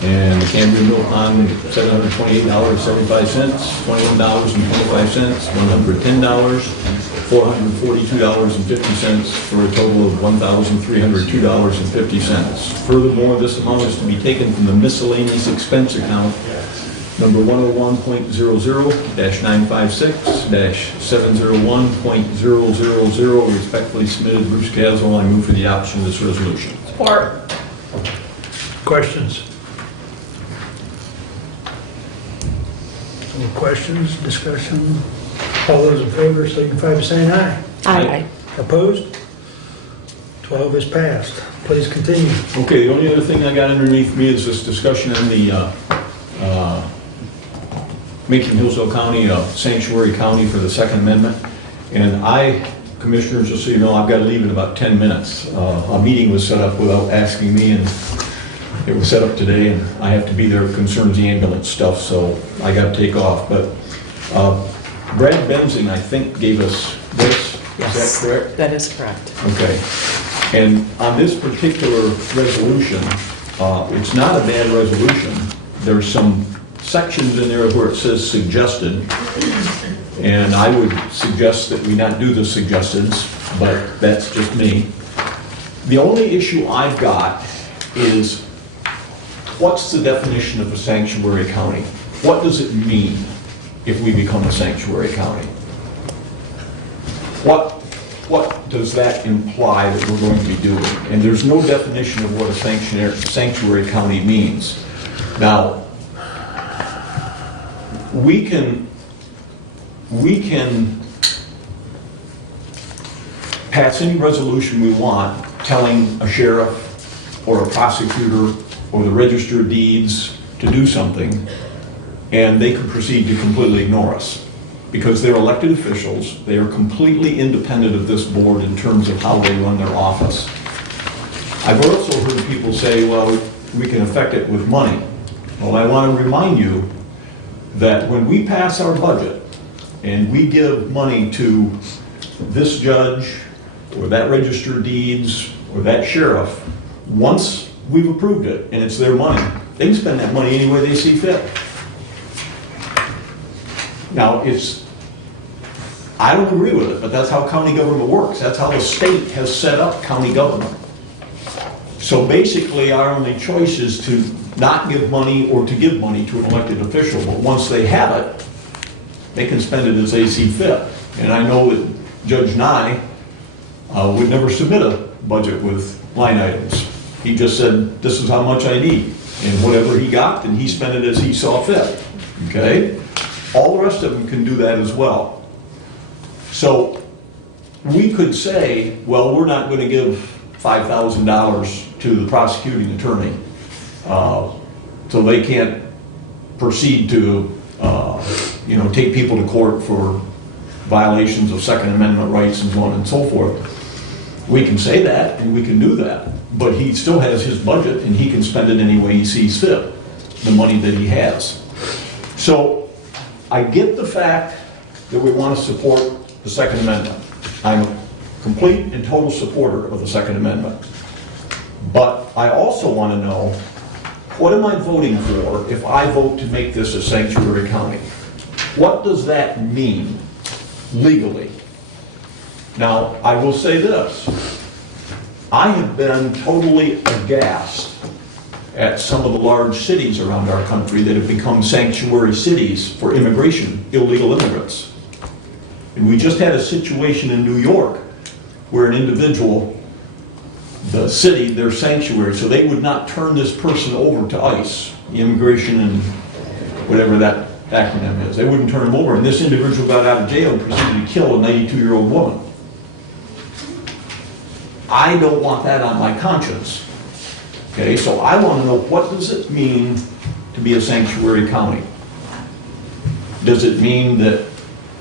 And the Cambria Mill Pond, $728.75, $21.25, $110, $442.50 for a total of $1,302.50. Furthermore, this amount is to be taken from the miscellaneous expense account number 101.00-956-701.000, respectfully submitted Bruce Caswell. I move for the adoption of this resolution. Support. Questions? Any questions, discussion? All those in favor signify by saying aye. Aye. Opposed? 12 is passed. Please continue. Okay, the only other thing I got underneath me is this discussion on the making Hillsdale County a sanctuary county for the Second Amendment. And Commissioners, just so you know, I've got to leave in about 10 minutes. A meeting was set up without asking me, and it was set up today, and I have to be there. It concerns the ambulance stuff, so I got to take off. But Brad Benzing, I think, gave us this. Yes, Is that correct? that is correct. Okay. And on this particular resolution, it's not a bad resolution. There's some sections in there where it says suggested, and I would suggest that we not do the suggestions, but that's just me. The only issue I've got is, what's the definition of a sanctuary county? What does it mean if we become a sanctuary county? What does that imply that we're going to be doing? And there's no definition of what a sanctuary county means. Now, we can pass any resolution we want telling a sheriff or a prosecutor or the register of deeds to do something, and they can proceed to completely ignore us. Because they're elected officials, they are completely independent of this board in terms of how they run their office. I've also heard people say, well, we can affect it with money. Well, I want to remind you that when we pass our budget and we give money to this judge or that register of deeds or that sheriff, once we've approved it and it's their money, they can spend that money any way they see fit. Now, I don't agree with it, but that's how county government works. That's how the state has set up county government. So basically, our only choice is to not give money or to give money to an elected official. But once they have it, they can spend it as they see fit. And I know that Judge Nye would never submit a budget with line items. He just said, this is how much I need. And whatever he got, then he spent it as he saw fit. Okay? All the rest of them can do that as well. So we could say, well, we're not going to give $5,000 to the prosecuting attorney, so they can't proceed to, take people to court for violations of Second Amendment rights and so on and so forth. We can say that and we can do that, but he still has his budget and he can spend it any way he sees fit, the money that he has. So I get the fact that we want to support the Second Amendment. I'm a complete and total supporter of the Second Amendment. But I also want to know, what am I voting for if I vote to make this a sanctuary county? What does that mean legally? Now, I will say this. I have been totally aghast at some of the large cities around our country that have become sanctuary cities for immigration, illegal immigrants. And we just had a situation in New York where an individual, the city, their sanctuary, so they would not turn this person over to ICE, immigration and whatever that acronym is. They wouldn't turn him over, and this individual got out of jail and proceeded to kill a 92-year-old woman. I don't want that on my conscience. Okay, so I want to know, what does it mean to be a sanctuary county? Does it mean that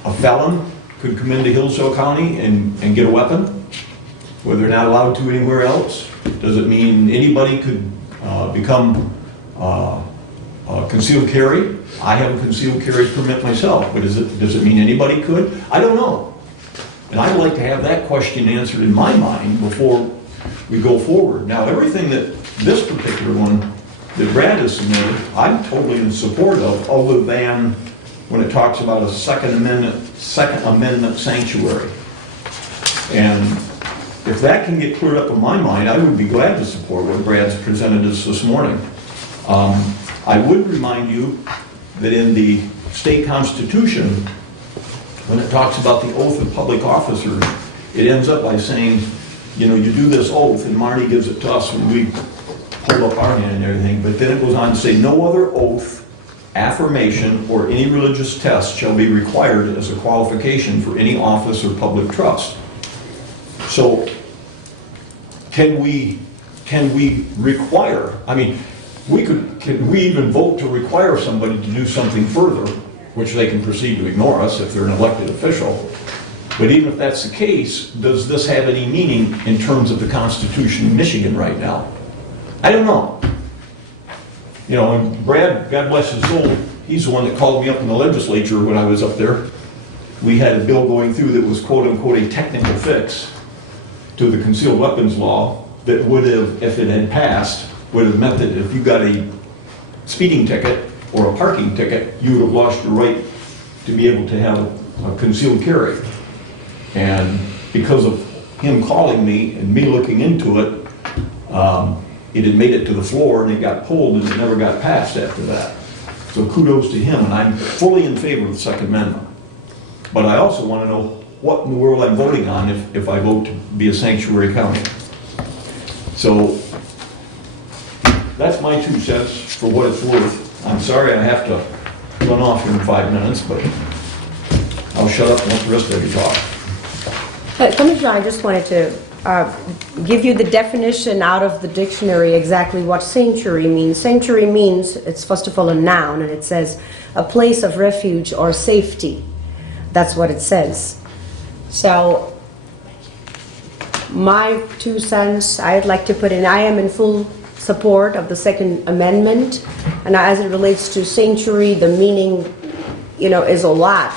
a felon could come into Hillsdale County and get a weapon, where they're not allowed to anywhere else? Does it mean anybody could become Concealed carry, I have a concealed carry permit myself, but does it mean anybody could? I don't know. And I'd like to have that question answered in my mind before we go forward. Now, everything that this particular one that Brad has submitted, I'm totally in support of, other than when it talks about a Second Amendment sanctuary. And if that can get cleared up in my mind, I would be glad to support what Brad's presented us this morning. I would remind you that in the state constitution, when it talks about the oath of public officers, it ends up by saying, you know, you do this oath, and Marty gives it to us when we hold up our hand and everything, but then it goes on to say, no other oath, affirmation, or any religious test shall be required as a qualification for any office or public trust. So, can we require, I mean, can we even vote to require somebody to do something further, which they can proceed to ignore us if they're an elected official? But even if that's the case, does this have any meaning in terms of the Constitution of Michigan right now? I don't know. You know, and Brad, God bless his soul, he's the one that called me up in the legislature when I was up there. We had a bill going through that was quote-unquote a technical fix to the concealed weapons law that would have, if it had passed, would have meant that if you got a speeding ticket or a parking ticket, you would have lost your right to be able to have a concealed carry. And because of him calling me and me looking into it, it had made it to the floor and it got pulled and it never got passed after that. So kudos to him, and I'm fully in favor of the Second Amendment. But I also want to know what in the world I'm voting on if I vote to be a sanctuary county. So that's my 2 cents for what it's worth. I'm sorry I have to run off here in 5 minutes, but I'll shut up and let the rest of you talk. Commissioner, I just wanted to give you the definition out of the dictionary exactly what sanctuary means. Sanctuary means, it's first of all a noun, and it says a place of refuge or safety. That's what it says. So my 2 cents, I'd like to put in, I am in full support of the Second Amendment, and as it relates to sanctuary, the meaning, you know, is a lot.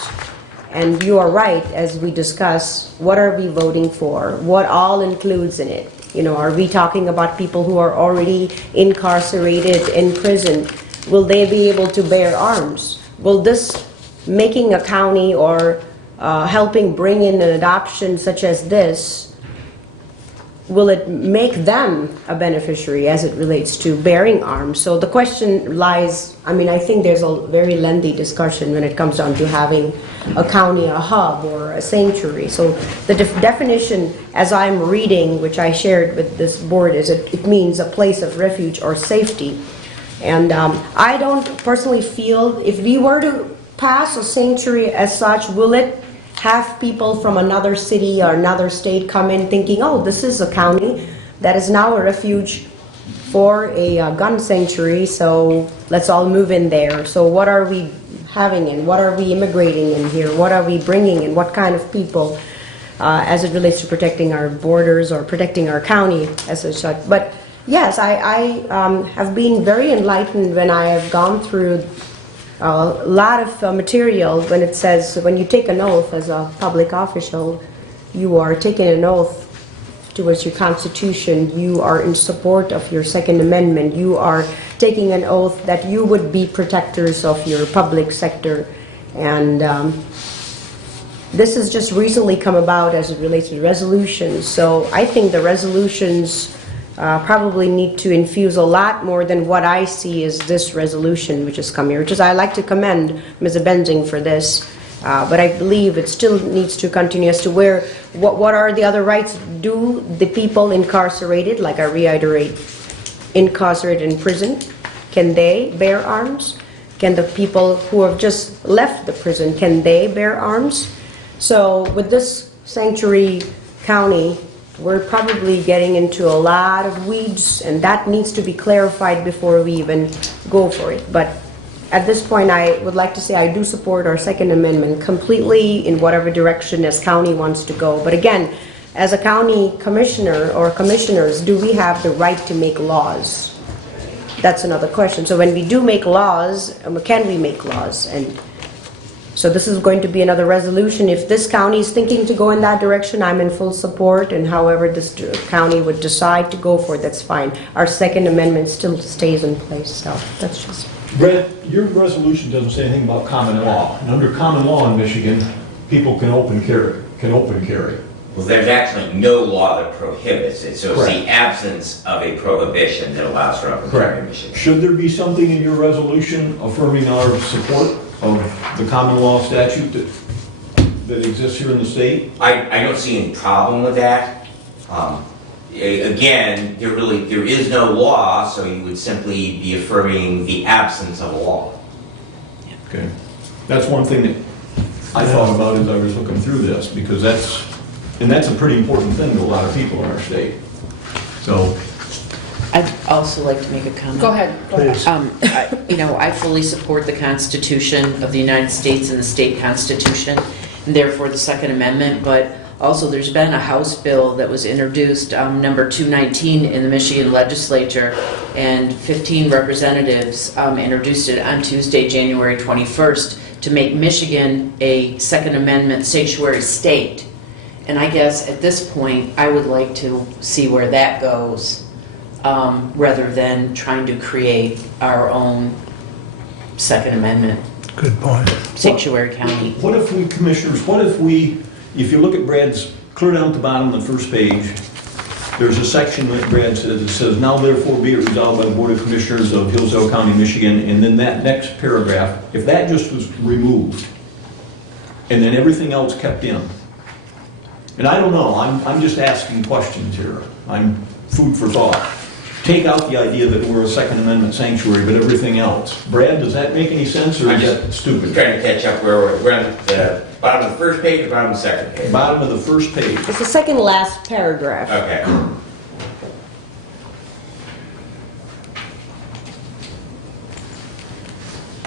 And you are right, as we discuss, what are we voting for? What all includes in it? You know, are we talking about people who are already incarcerated in prison? Will they be able to bear arms? Will this making a county or helping bring in an adoption such as this, will it make them a beneficiary as it relates to bearing arms? So the question lies, I mean, I think there's a very lengthy discussion when it comes down to having a county, a hub, or a sanctuary. So the definition, as I'm reading, which I shared with this board, is it means a place of refuge or safety. And I don't personally feel, if we were to pass a sanctuary as such, will it have people from another city or another state come in thinking, oh, this is a county that is now a refuge for a gun sanctuary, so let's all move in there. So what are we having in? What are we immigrating in here? What are we bringing in? What kind of people as it relates to protecting our borders or protecting our county as such? But yes, I have been very enlightened when I have gone through a lot of material when it says, when you take an oath as a public official, you are taking an oath towards your Constitution, you are in support of your Second Amendment, you are taking an oath that you would be protectors of your public sector. And this has just recently come about as it relates to resolutions. So I think the resolutions probably need to infuse a lot more than what I see as this resolution which has come here, which is, I like to commend Ms. Benzing for this, but I believe it still needs to continue as to where, what are the other rights? Do the people incarcerated, like I reiterate, incarcerated in prison, can they bear arms? Can the people who have just left the prison, can they bear arms? So with this sanctuary county, we're probably getting into a lot of weeds, and that needs to be clarified before we even go for it. But at this point, I would like to say I do support our Second Amendment completely in whatever direction this county wants to go. But again, as a county commissioner or commissioners, do we have the right to make laws? that's another question. So when we do make laws, can we make laws? And so this is going to be another resolution. If this county is thinking to go in that direction, I'm in full support, and however this county would decide to go for it, that's fine. Our Second Amendment still stays in place, so that's just... Brett, your resolution doesn't say anything about common law. And under common law in Michigan, people can open carry. Well, there's actually no law that prohibits it, so it's Correct. the absence of a prohibition that allows for open carry in Michigan. Should there be something in your resolution affirming our support of the common law statute that exists here in the state? I don't see any problem with that. Again, there is no law, so you would simply be affirming the absence of a law. Okay. That's one thing that I thought about as I was looking through this, because that's a pretty important thing to a lot of people in our state. So, I'd also like to make a comment. Go ahead. Please. I fully support the Constitution of the United States and the state constitution, and therefore the Second Amendment, but also there's been a House bill that was introduced, number 219 in the Michigan legislature, and 15 representatives introduced it on Tuesday, January 21st, to make Michigan a Second Amendment sanctuary state. And I guess at this point, I would like to see where that goes, rather than trying to create our own Second Amendment Good point. sanctuary county. what if we, commissioners, if you look at Brad's, clear down at the bottom of the first page, there's a section that Brad says, it says, now therefore be it resolved by the Board of Commissioners of Hillsdale County, Michigan, and then that next paragraph, if that just was removed, and then everything else kept in. And I don't know, I'm just asking questions here. I'm food for thought. Take out the idea that we're a Second Amendment sanctuary, but everything else. Brad, does that make any sense, or is that I'm stupid? trying to catch up where we're on the bottom of the first page or bottom of the second page? Bottom of the first page. It's the second last paragraph. Okay.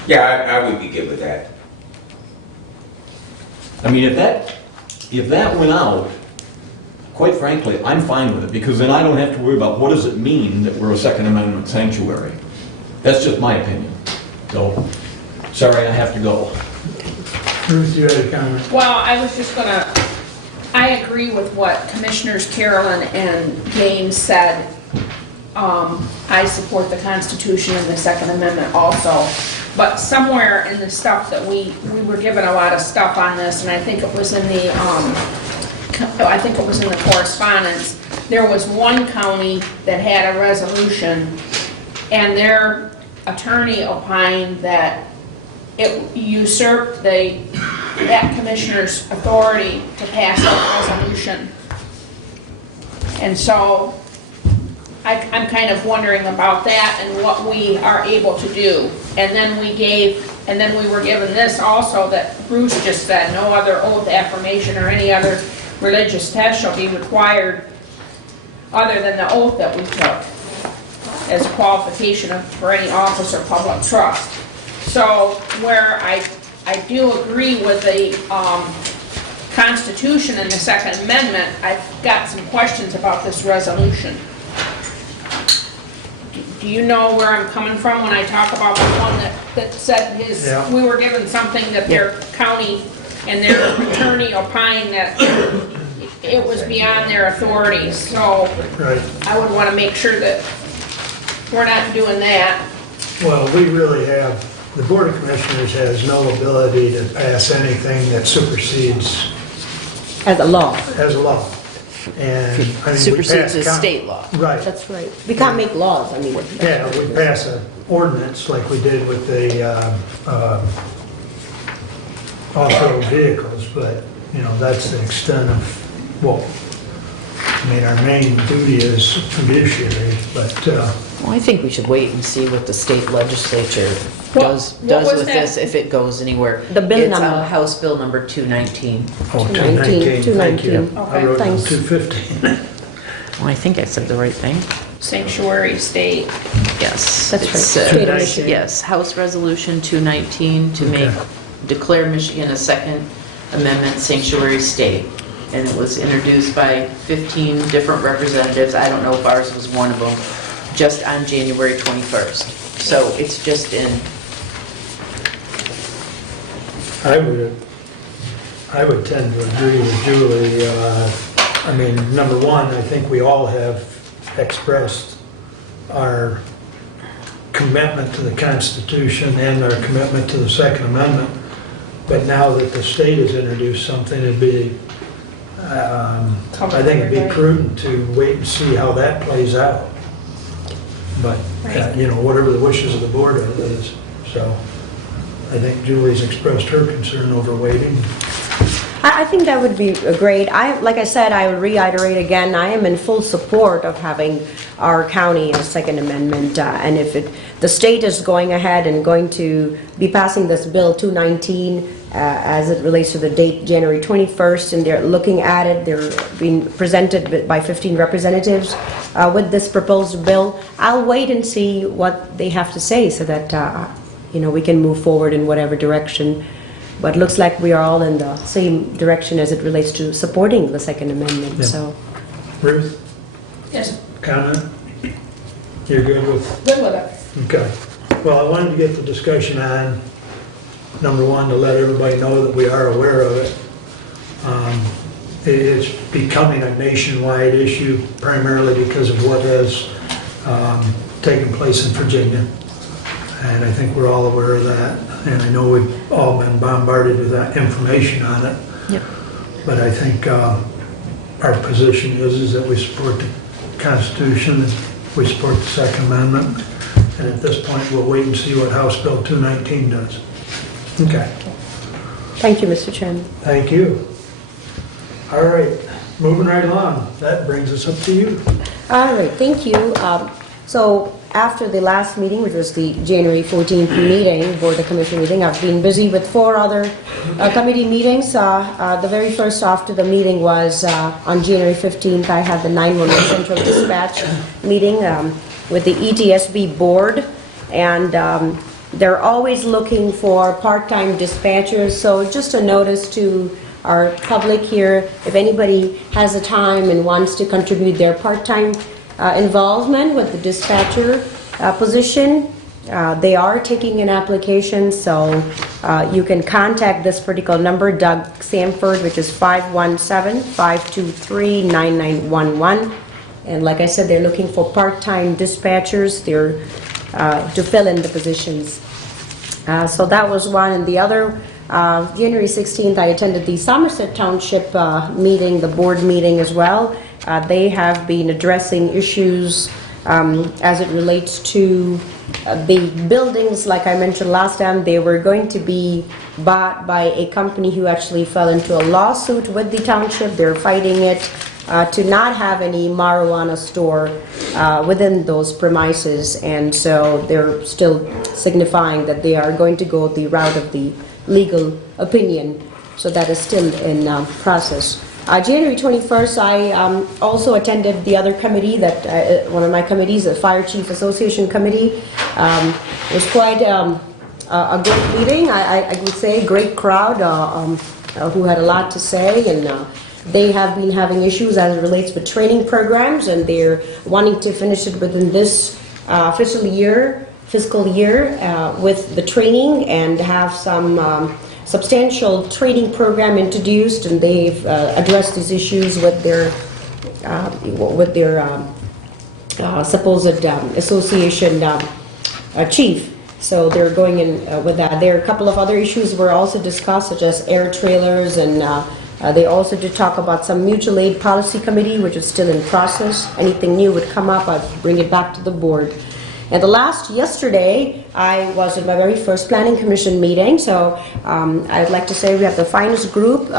Yeah, I would be good with that. I mean, if that went out, quite frankly, I'm fine with it, because then I don't have to worry about what does it mean that we're a Second Amendment sanctuary. That's just my opinion. So, sorry, I have to go. Ruth, you had a comment? Well, I agree with what Commissioners Carolyn and James said. I support the Constitution and the Second Amendment also. But somewhere in the stuff that we were given a lot of stuff on this, and I think it was in the, correspondence, there was one county that had a resolution, and their attorney opined that it usurped that commissioner's authority to pass a resolution. And so I'm kind of wondering about that and what we are able to do. And then we were given this also that Bruce just said, no other oath, affirmation, or any other religious test shall be required other than the oath that we took as qualification for any office or public trust. So where I do agree with the Constitution and the Second Amendment, I've got some questions about this resolution. Do you know where I'm coming from when I talk about the one that said Yeah. we were given something that their county and their attorney opined that it was beyond their authority? So Right. I would want to make sure that we're not doing that. Well, we really have, the Board of Commissioners has no ability to pass anything that supersedes As a law. as a law. And I mean, we Supersedes pass the coun- state law. Right. That's right. We can't make laws, I mean. Yeah, we pass an ordinance like we did with the off-road vehicles, but, that's the extent of what, our main duty is fiduciary, but, Well, I think we should wait and see what the state legislature What does was with that? this, if it goes anywhere. The bill It's number. House Bill number 219. 219, thank you. 219. I wrote down Thanks. 215. Well, I think I said the right thing. Sanctuary state. Yes. That's It's, right. State of Nice. Michigan. Yes, House Resolution 219 to Okay. declare Michigan a Second Amendment sanctuary state. And it was introduced by 15 different representatives. I don't know if ours was one of them. just on January 21st. So it's just in, I would tend to agree with Julie. I mean, number one, I think we all have expressed our commitment to the Constitution and our commitment to the Second Amendment. But now that the state has introduced something, it'd be, I think it'd be prudent to wait and see how that plays out. But, you know, whatever the wishes of the board is. So I think Julie's expressed her concern over waiting. I think that would be great. Like I said, I would reiterate again, I am in full support of having our county a Second Amendment. And if the state is going ahead and going to be passing this Bill 219 as it relates to the date January 21st, and they're looking at it, they're being presented by 15 representatives with this proposed bill, I'll wait and see what they have to say so that, you know, we can move forward in whatever direction. But it looks like we are all in the same direction as it relates to supporting the Second Amendment, Yeah. so. Ruth, Yes, comment? You're good with? good with it. Okay. Well, I wanted to get the discussion on, number one, to let everybody know that we are aware of it. It's becoming a nationwide issue primarily because of what has taken place in Virginia. And I think we're all aware of that. And I know we've all been bombarded with that information on it. Yep. But I think our position is that we support the Constitution, we support the Second Amendment, and at this point, we'll wait and see what House Bill 219 does. Okay. Thank you, Mr. Chairman. Thank you. All right, moving right along. That brings us up to you. All right, thank you. So after the last meeting, which was the January 14th meeting, Board of Commission meeting, I've been busy with 4 other committee meetings. The very first after the meeting was on January 15th, I had the 911 Central Dispatch meeting with the ETSB Board, and they're always looking for part-time dispatchers. So just a notice to our public here, if anybody has a time and wants to contribute their part-time involvement with the dispatcher position. They are taking an application, so you can contact this particular number, Doug Samford, which is 517-523-9911. And like I said, they're looking for part-time dispatchers. They're to fill in the positions. So that was one. And the other, January 16th, I attended the Somerset Township meeting, the board meeting as well. They have been addressing issues as it relates to the buildings. Like I mentioned last time, they were going to be bought by a company who actually fell into a lawsuit with the township. They're fighting it to not have any marijuana store within those premises, and so they're still signifying that they are going to go the route of the legal opinion. So that is still in process. January 21st, I also attended the other committee, that one of my committees, the Fire Chief Association Committee. It was quite a great meeting, I would say, great crowd who had a lot to say, and they have been having issues as it relates with training programs, and they're wanting to finish it within this fiscal year with the training and have some substantial training program introduced, and they've addressed these issues with their supposed association chief. So they're going in with that. There are a couple of other issues were also discussed, such as air trailers, and they also did talk about some mutual aid policy committee, which is still in process. Anything new would come up, I'd bring it back to the board. And yesterday, I was at my very first Planning Commission meeting, so I'd like to say we have the finest group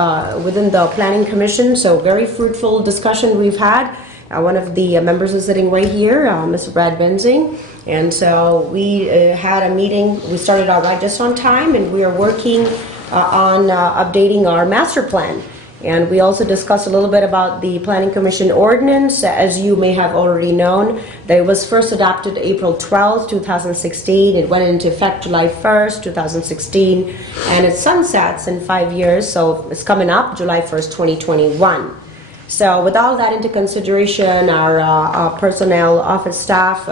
within the Planning Commission, so very fruitful discussion we've had. One of the members is sitting right here, Mr. Brad Benzing, and so we had a meeting. We started out right just on time, and we are working on updating our master plan. And we also discussed a little bit about the Planning Commission ordinance. As you may have already known, that it was first adopted April 12, 2016. It went into effect July 1st, 2016, and it sunsets in 5 years, so it's coming up July 1st, 2021. So with all that into consideration, our personnel office staff,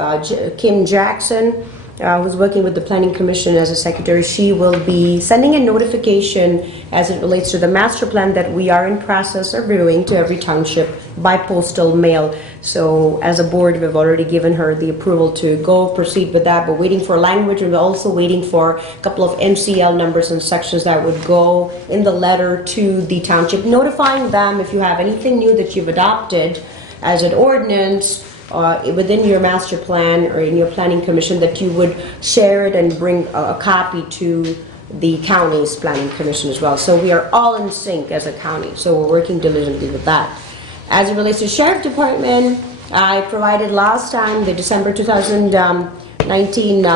Kim Jackson, who's working with the Planning Commission as a secretary, she will be sending a notification as it relates to the master plan that we are in process of reviewing to every township by postal mail. So as a board, we've already given her the approval to go proceed with that, but waiting for language, and we're also waiting for a couple of MCL numbers and sections that would go in the letter to the township, notifying them if you have anything new that you've adopted as an ordinance within your master plan or in your planning commission, that you would share it and bring a copy to the county's planning commission as well. So we are all in sync as a county, so we're working diligently with that. As it relates to sheriff department, I provided last time the December 2019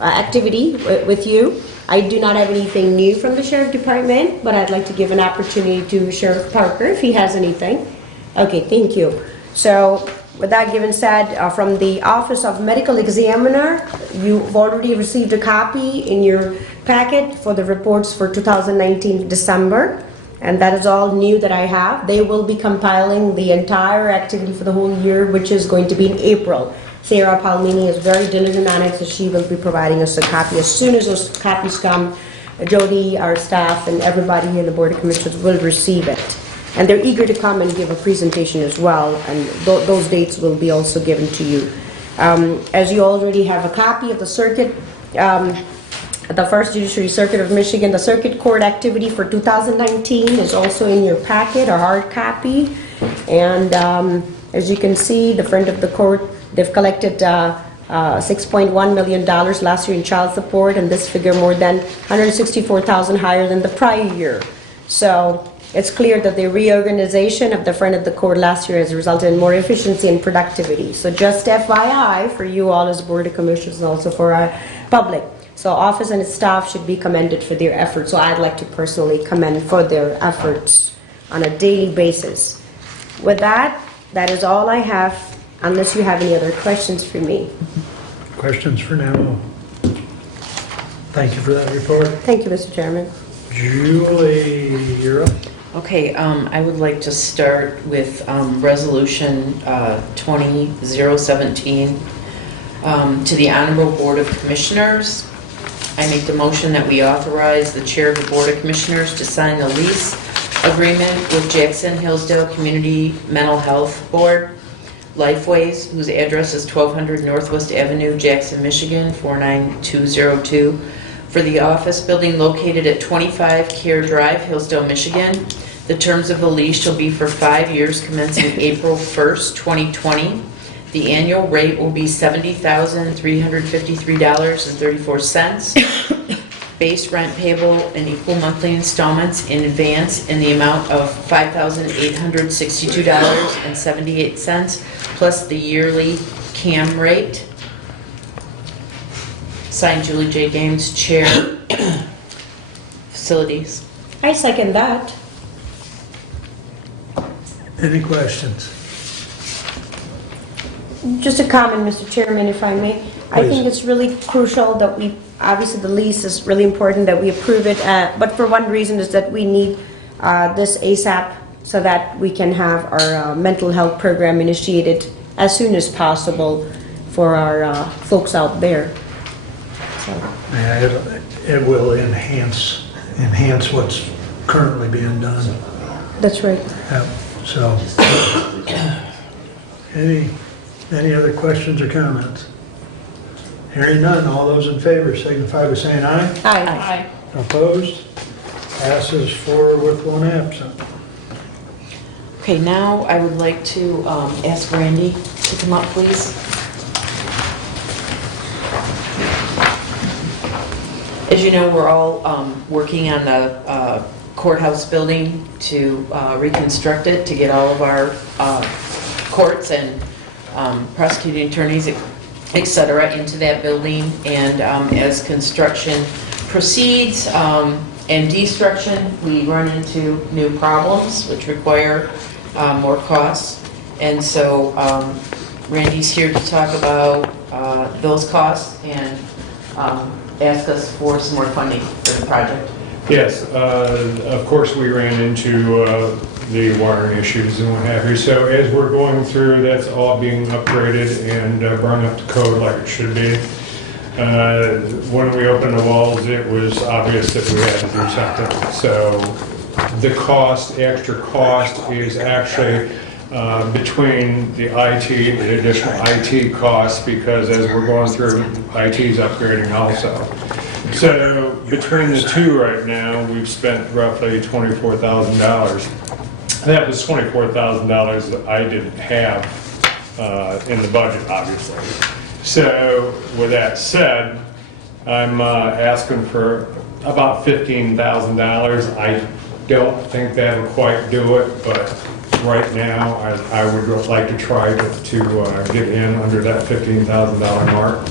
activity with you. I do not have anything new from the sheriff department, but I'd like to give an opportunity to Sheriff Parker if he has anything. Okay, thank you. So with that given said, from the Office of Medical Examiner, you've already received a copy in your packet for the reports for 2019 December, and that is all new that I have. They will be compiling the entire activity for the whole year, which is going to be in April. Sarah Palmini is very diligent on it, so she will be providing us a copy. As soon as those copies come, Jody, our staff, and everybody here in the Board of Commissioners will receive it. And they're eager to come and give a presentation as well, and those dates will be also given to you. As you already have a copy of the circuit, the First Judiciary Circuit of Michigan, the circuit court activity for 2019 is also in your packet, a hard copy. And as you can see, the front of the court, they've collected $6.1 million last year in child support, and this figure more than $164,000 higher than the prior year. So it's clear that the reorganization of the front of the court last year has resulted in more efficiency and productivity. So just FYI for you all as Board of Commissioners and also for our public. So office and its staff should be commended for their efforts. So I'd like to personally commend for their efforts on a daily basis. With that, that is all I have, unless you have any other questions for me. Questions for now? Thank you for that report. Thank you, Mr. Chairman. Julie, you're up. Okay, I would like to start with Resolution 20-017 to the Honorable Board of Commissioners. I make the motion that we authorize the Chair of the Board of Commissioners to sign the lease agreement with Jackson Hillsdale Community Mental Health Board, Lifeways, whose address is 1200 Northwest Avenue, Jackson, Michigan, 49202, for the office building located at 25 Care Drive, Hillsdale, Michigan. The terms of the lease shall be for 5 years commencing April 1st, 2020. The annual rate will be $70,353.34. Base rent payable in equal monthly installments in advance in the amount of $5,862.78 plus the yearly CAM rate. Signed, Julie J. Gaines, Chair, Facilities. I second that. Any questions? Just a comment, Mr. Chairman, if I may. I Please. think it's really crucial that we, obviously the lease is really important that we approve it, but for one reason is that we need this ASAP so that we can have our mental health program initiated as soon as possible for our folks out there. So. Yeah, it will enhance what's currently being done. That's right. Yep. So, any other questions or comments? Hearing none, all those in favor signify by saying aye. Aye. Opposed? Passes 4 with 1 absent. Okay, now I would like to ask Randy to come up, please. As you know, we're all working on the courthouse building to reconstruct it, to get all of our courts and prosecuting attorneys, et cetera, into that building. And as construction proceeds and destruction, we run into new problems which require more costs. And so Randy's here to talk about those costs and ask us for some more funding for the project. Yes, of course, we ran into the wiring issues and what have you. So as we're going through, that's all being upgraded and brought up to code like it should be. When we opened the walls, it was obvious that we had to do something. So the cost, the extra cost is actually between the IT, the additional IT costs, because as we're going through, IT's upgrading also. So between the two right now, we've spent roughly $24,000. That was $24,000 that I didn't have in the budget, obviously. So with that said, I'm asking for about $15,000. I don't think that'll quite do it, but right now I would like to try to get in under that $15,000 mark.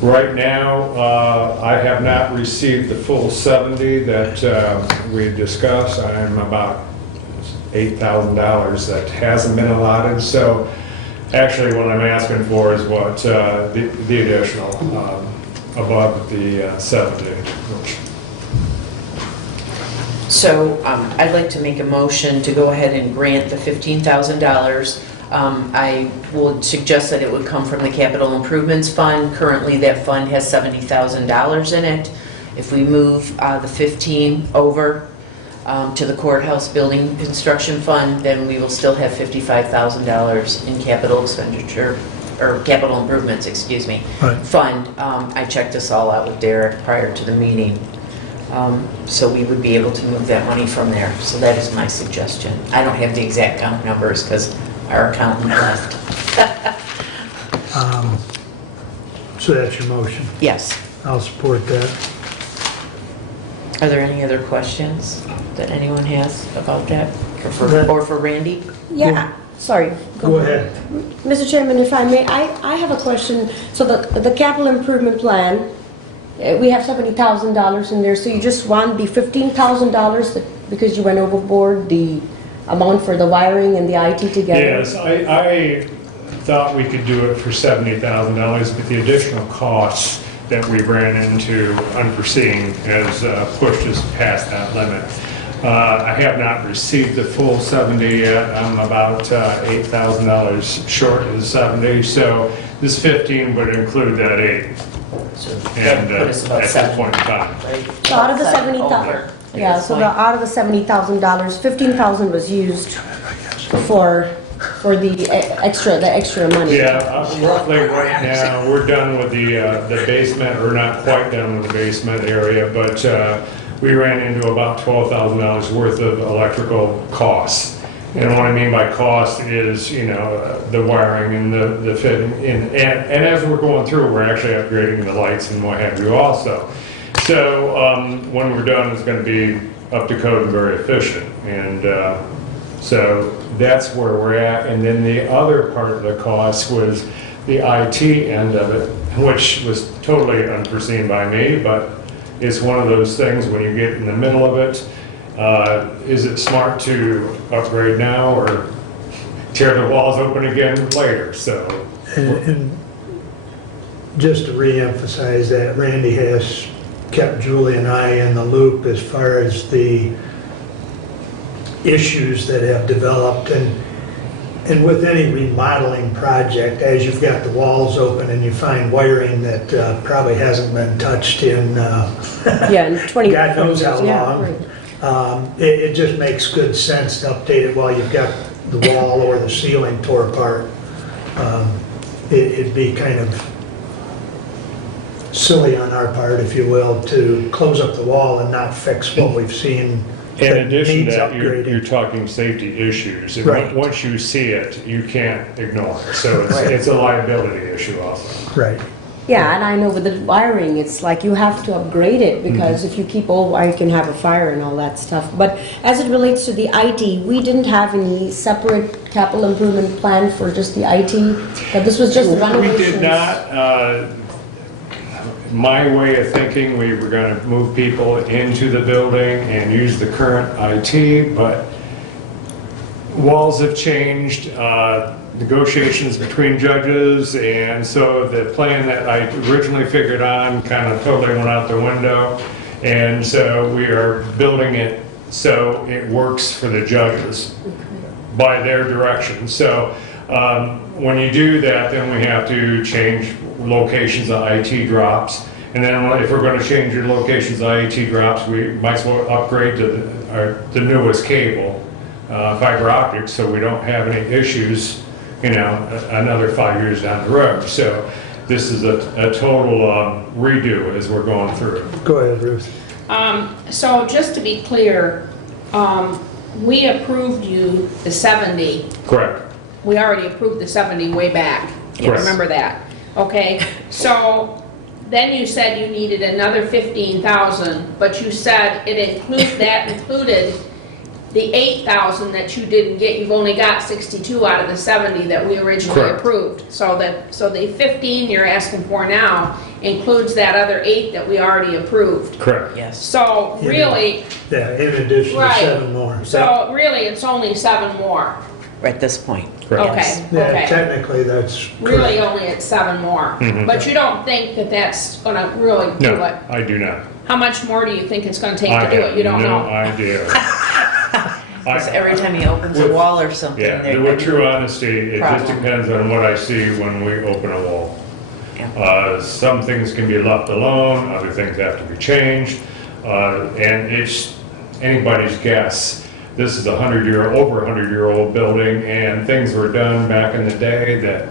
Right now, I have not received the full 70 that we discussed. I'm about $8,000 that hasn't been allotted. So actually what I'm asking for is what the additional above the 70. So I'd like to make a motion to go ahead and grant the $15,000. I would suggest that it would come from the Capital Improvements Fund. Currently, that fund has $70,000 in it. If we move the 15 over to the Courthouse Building Construction Fund, then we will still have $55,000 in capital expenditure, or capital improvements, excuse me, fund. I checked this all out with Derek prior to the meeting. So we would be able to move that money from there. So that is my suggestion. I don't have the exact count numbers because our accountant left. So that's your motion? Yes. I'll support that. Are there any other questions that anyone has about that? Or for Randy? Yeah, sorry. Go ahead. Mr. Chairman, if I may, I have a question. So the capital improvement plan, we have $70,000 in there, so you just want the $15,000 because you went overboard the amount for the wiring and the IT together? Yes, I thought we could do it for $70,000, but the additional costs that we ran into unforeseen has pushed us past that limit. I have not received the full 70 yet. I'm about $8,000 short of the 70, so this 15 would include that 8. So And that put us about at this point in time. Right? So out of the $70,000, yeah, so out of the $70,000, $15,000 was used for the extra money. Yeah, roughly right now, we're done with the basement, or not quite done with the basement area, but we ran into about $12,000 worth of electrical costs. And what I mean by cost is, you know, the wiring and the fitting. And as we're going through, we're actually upgrading the lights and what have you also. So when we're done, it's going to be up to code and very efficient. And so that's where we're at. And then the other part of the cost was the IT end of it, which was totally unforeseen by me, but it's one of those things when you get in the middle of it. Is it smart to upgrade now or tear the walls open again later? So, And just to reemphasize that, Randy has kept Julie and I in the loop as far as the issues that have developed. And with any remodeling project, as you've got the walls open and you find wiring that probably hasn't been touched in in 20 God knows how yeah, long, right. it just makes good sense to update it while you've got the wall or the ceiling tore apart. It'd be kind of silly on our part, if you will, to close up the wall and not fix what we've seen. in addition to needs that, upgrading. you're talking safety issues. And Right. once you see it, you can't ignore it. So it's a liability issue also. Right. Yeah, and I know with the wiring, it's like you have to upgrade it because if you keep old wire, you can have a fire and all that stuff. But as it relates to the IT, we didn't have any separate capital improvement plan for just the IT, but this was just renovations. We did not. My way of thinking, we were going to move people into the building and use the current IT, but walls have changed, negotiations between judges, and so the plan that I originally figured on kind of totally went out the window. And so we are building it so it works for the judges by their direction. So when you do that, then we have to change locations of IT drops. And then if we're going to change your locations of IT drops, we might as well upgrade to the newest cable, fiber optics, so we don't have any issues, another 5 years down the road. So this is a total redo as we're going through. Go ahead, Ruth. So just to be clear, we approved you the 70. Correct. We already approved the 70 way back. Yes. Remember that? Okay, so then you said you needed another 15,000, but you said that included the 8,000 that you didn't get. You've only got 62 out of the 70 that we originally Correct. approved. So the 15 you're asking for now includes that other 8 that we already approved. Correct. Yes. So really, Yeah, in addition to Right. 7 more. so really it's only 7 more. At this point. Correct. Okay, Yeah, okay. technically, that's Really correct. only at 7 more. Mhm. But you don't think that that's gonna really do No, it? I do not. How much more do you think it's gonna take I to do it? have You don't no know. idea. Because every time he opens a wall or something, Yeah, there with true honesty, it just Problem. depends on what I see when we open a wall. Yeah. Some things can be left alone, other things have to be changed, and it's anybody's guess. This is over 100-year-old building, and things were done back in the day that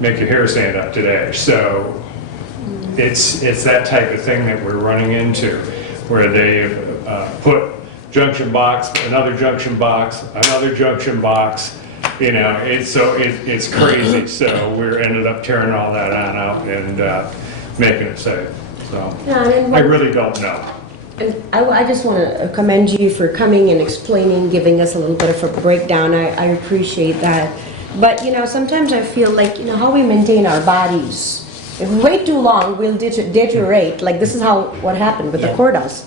make your hair stand up today. So it's that type of thing that we're running into, where they put junction box, another junction box, another junction box. It's crazy. So we're ended up tearing all that out and making it safe. So Yeah, and I really don't know. And I just want to commend you for coming and explaining, giving us a little bit of a breakdown. I appreciate that. But, sometimes I feel like, how we maintain our bodies. If we wait too long, we'll deteriorate. Like, this is what happened with the courthouse.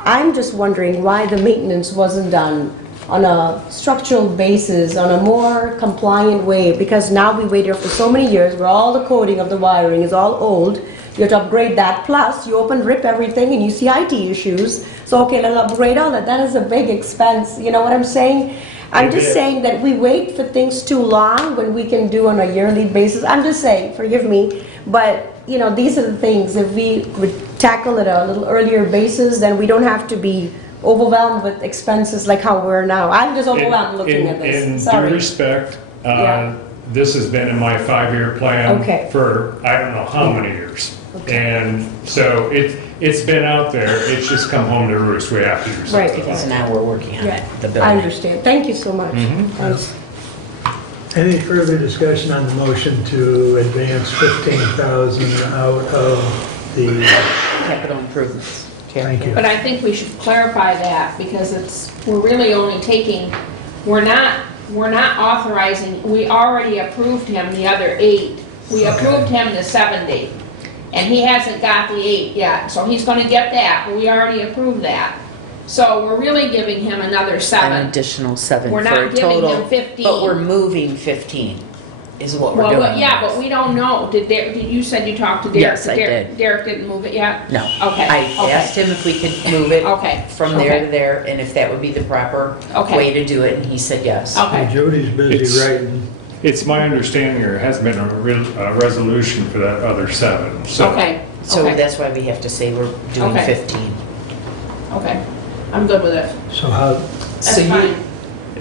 I'm just wondering why the maintenance wasn't done on a structural basis, on a more compliant way, because now we wait here for so many years where all the coding of the wiring is all old. You have to upgrade that, plus you rip everything and you see IT issues. So okay, let's upgrade all that. That is a big expense, you know what I'm saying? I'm just saying that we wait for things too long when we can do on a yearly basis. I'm just saying, forgive me, but these are the things, if we would tackle it a little earlier basis, then we don't have to be overwhelmed with expenses like how we're now. I'm just overwhelmed looking at this. In Sorry. due respect, Yeah. this has been in my 5-year plan Okay. for I don't know how many years. And so it's been out there, it's just come home to roost, we have to do something. Right. Because now we're working on Right. the I building. understand. Thank you so much. Thanks. Any further discussion on the motion to advance 15,000 out of the, Capital improvements. thank you. But I think we should clarify that because we're really only taking, we're not authorizing, we already approved him the other 8. We approved him the 70. And he hasn't got the 8 yet, so he's gonna get that, but we already approved that. So we're really giving him another An 7. additional 7 We're for not a giving total. him 15. But we're moving 15 is what we're Well, doing. yeah, but we don't know. You said you talked to Derek? Yes, I did. Derek didn't move it yet? No. Okay, I okay. asked him if we could move it Okay, from there okay. to there, and if that would be the proper Okay. way to do it, and he said yes. Okay. Jody's busy It's- writing. It's my understanding there has been a resolution for that other 7. So Okay, So okay, that's why we have to say we're doing Okay. 15. okay. I'm good with it. So how, So That's fine.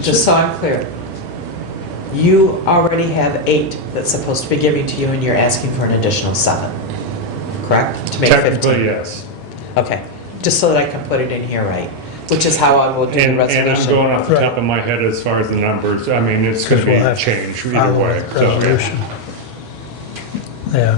just so I'm clear, you already have 8 that's supposed to be giving to you, and you're asking for an additional 7, correct? To make 15. technically, yes. Okay, just so that I can put it in here right, which is how I will do the And I'm resolution. going off the Right. top of my head as far as the numbers. I mean, it's going to We'll be have to changed either follow way. the So, yeah. resolution. Yeah.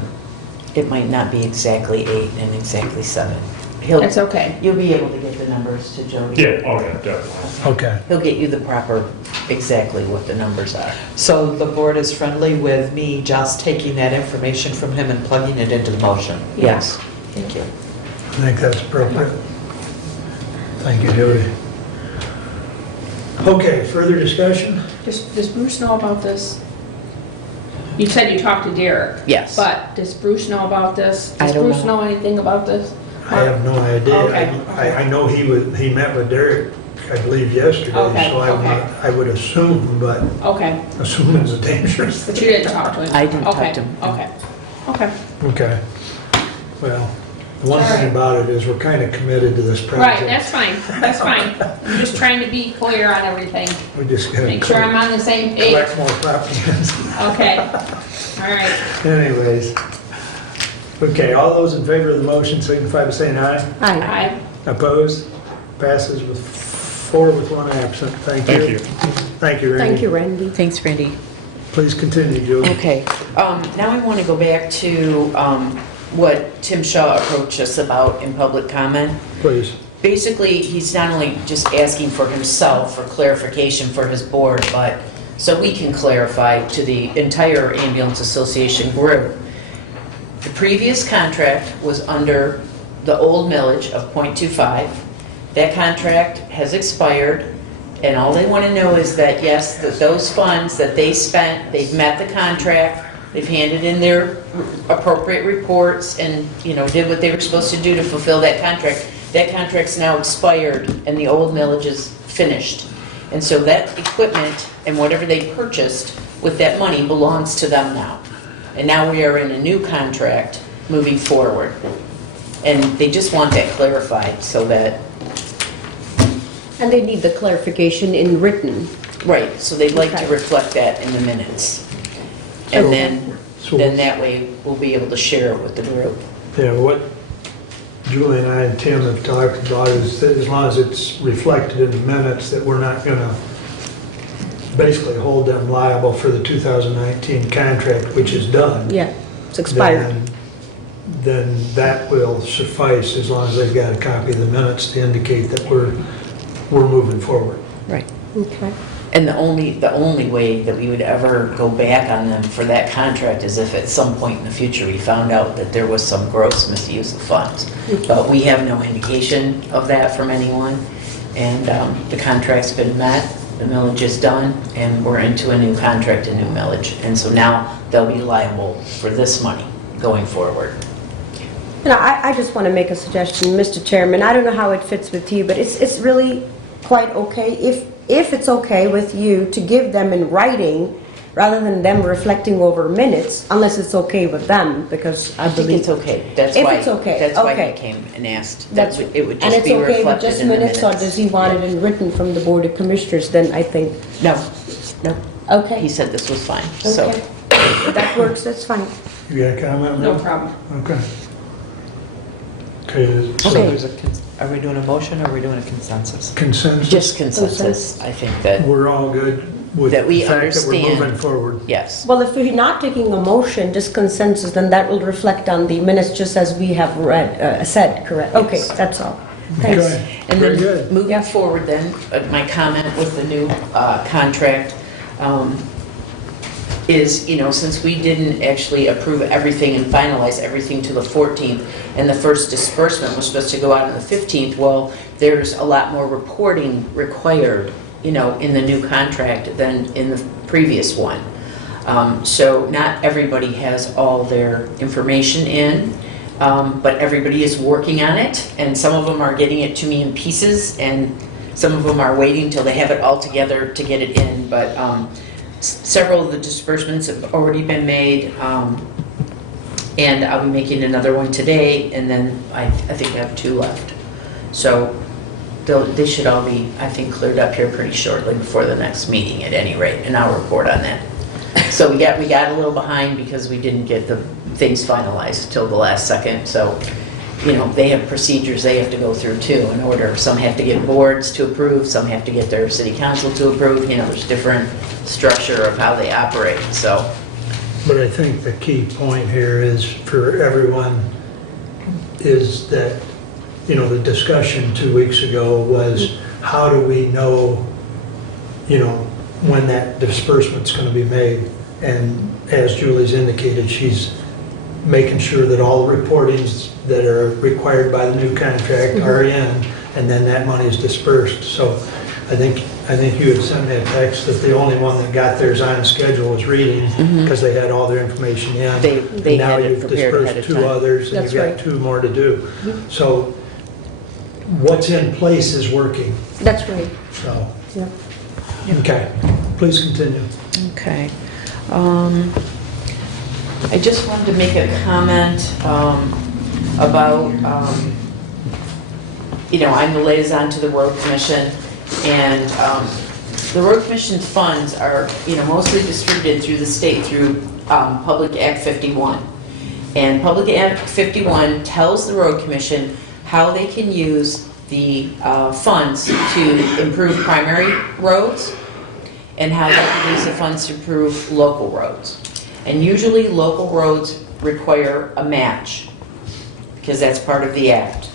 It might not be exactly 8 and exactly 7. He'll, It's okay. you'll be able to get the numbers to Jody. Yeah, oh yeah, definitely. Okay. He'll get you the proper, exactly what the numbers are. So the board is friendly with me just taking that information from him and plugging it into the motion? Yes. Thank you. I think that's appropriate. Thank you, Jody. Okay, further discussion? Does Bruce know about this? You said you talked to Derek. Yes. But does Bruce know about this? I Does don't Bruce know. know anything about this? I have no idea. Okay. I know he met with Derek, I believe, yesterday, Okay, so okay. I would assume, but Okay, assuming is dangerous. but you didn't talk to him? I didn't talk Okay, to him. Okay, okay. Okay. Well, the one thing about it is we're kind of committed to this project. Right, that's fine. I'm just trying to be clear on everything. We just gotta Make sure I'm on the same page. collect more properties. Okay, all right. Anyways. Okay, all those in favor of the motion signify by saying aye. Aye. Aye. Opposed? Passes with 4 with 1 absent. Thank you. Thank you. Thank you, Randy. Thank you, Randy. Thanks, Randy. Please continue, Julie. Okay, now I want to go back to what Tim Shaw approached us about in public comment. Please. Basically, he's not only just asking for himself for clarification for his board, but so we can clarify to the entire Ambulance Association group. The previous contract was under the old millage of .25. That contract has expired, and all they want to know is that, yes, that those funds that they spent, they've met the contract, they've handed in their appropriate reports and, you know, did what they were supposed to do to fulfill that contract. That contract's now expired and the old millage is finished. And so that equipment and whatever they purchased with that money belongs to them now. And now we are in a new contract moving forward. And they just want that clarified so that, And they need the clarification in written. right, so they'd like to Okay. reflect that in the minutes. So- And then so- that way we'll be able to share it with the group. Yeah, what Julie and I and Tim have talked about is that as long as it's reflected in the minutes that we're not gonna basically hold them liable for the 2019 contract, which is done. Yeah, it's expired. Then that will suffice as long as they've got a copy of the minutes to indicate that we're moving forward. Right. Okay. And the only way that we would ever go back on them for that contract is if at some point in the future we found out that there was some gross misuse of funds. But we have no indication of that from anyone. And the contract's been met, the millage is done, and we're into a new contract, a new millage. And so now they'll be liable for this money going forward. You know, I just want to make a suggestion, Mr. Chairman. I don't know how it fits with you, but it's really quite okay if it's okay with you to give them in writing rather than them reflecting over minutes, unless it's okay with them, because I I think believe... it's okay. That's If why. it's okay, That's why okay. he came and asked. That's, It would and just it's be okay with reflected just in the minutes, or does he want it in written from the Board of Commissioners? Then I think, No, no. okay. He said this was fine, so. Okay. If that works, that's fine. You got a comment, No Mel? problem. Okay. Okay, So so there's are we doing a motion or are we doing a consensus? consensus, Just consensus, I think that, we're all good with That we the fact that we're understand. moving forward. yes. Well, if we're not taking a motion, just consensus, then that will reflect on the minutes just as we have said, correct? Okay, that's all. Thanks. Okay, And very then good. moving Yeah. forward then, my comment with the new contract is, you know, since we didn't actually approve everything and finalize everything to the 14th, and the first disbursement was supposed to go out on the 15th, well, there's a lot more reporting required, you know, in the new contract than in the previous one. So not everybody has all their information in, but everybody is working on it, and some of them are getting it to me in pieces, and some of them are waiting till they have it all together to get it in, but several of the disbursements have already been made, and I'll be making another one today, and then I think I have 2 left. So they should all be, I think, cleared up here pretty shortly before the next meeting at any rate, and I'll report on that. So we got a little behind because we didn't get the things finalized till the last second, so, you know, they have procedures they have to go through too in order. Some have to get boards to approve, some have to get their city council to approve, you know, there's different structure of how they operate, so. But I think the key point here is for everyone is that, you know, the discussion 2 weeks ago was how do we know, you know, when that disbursement's going to be made? And as Julie's indicated, she's making sure that all the reportings that are required by the new contract are in, and then that money is dispersed. So I think I think you had sent me a text that the only one that got theirs on schedule was Reading, because they had all their information in. Mm-hmm. They Now had it you've prepared ahead dispersed of two time. others, and That's you've right. got two more to do. So what's in place is working, That's right. so, Yeah. okay. Please continue. Okay. I just wanted to make a comment about, I'm the liaison to the road commission, and the road commission funds are, mostly distributed through the state through Public Act 51. And Public Act 51 tells the road commission how they can use the funds to improve primary roads and how they can use the funds to improve local roads. And usually local roads require a match because that's part of the act.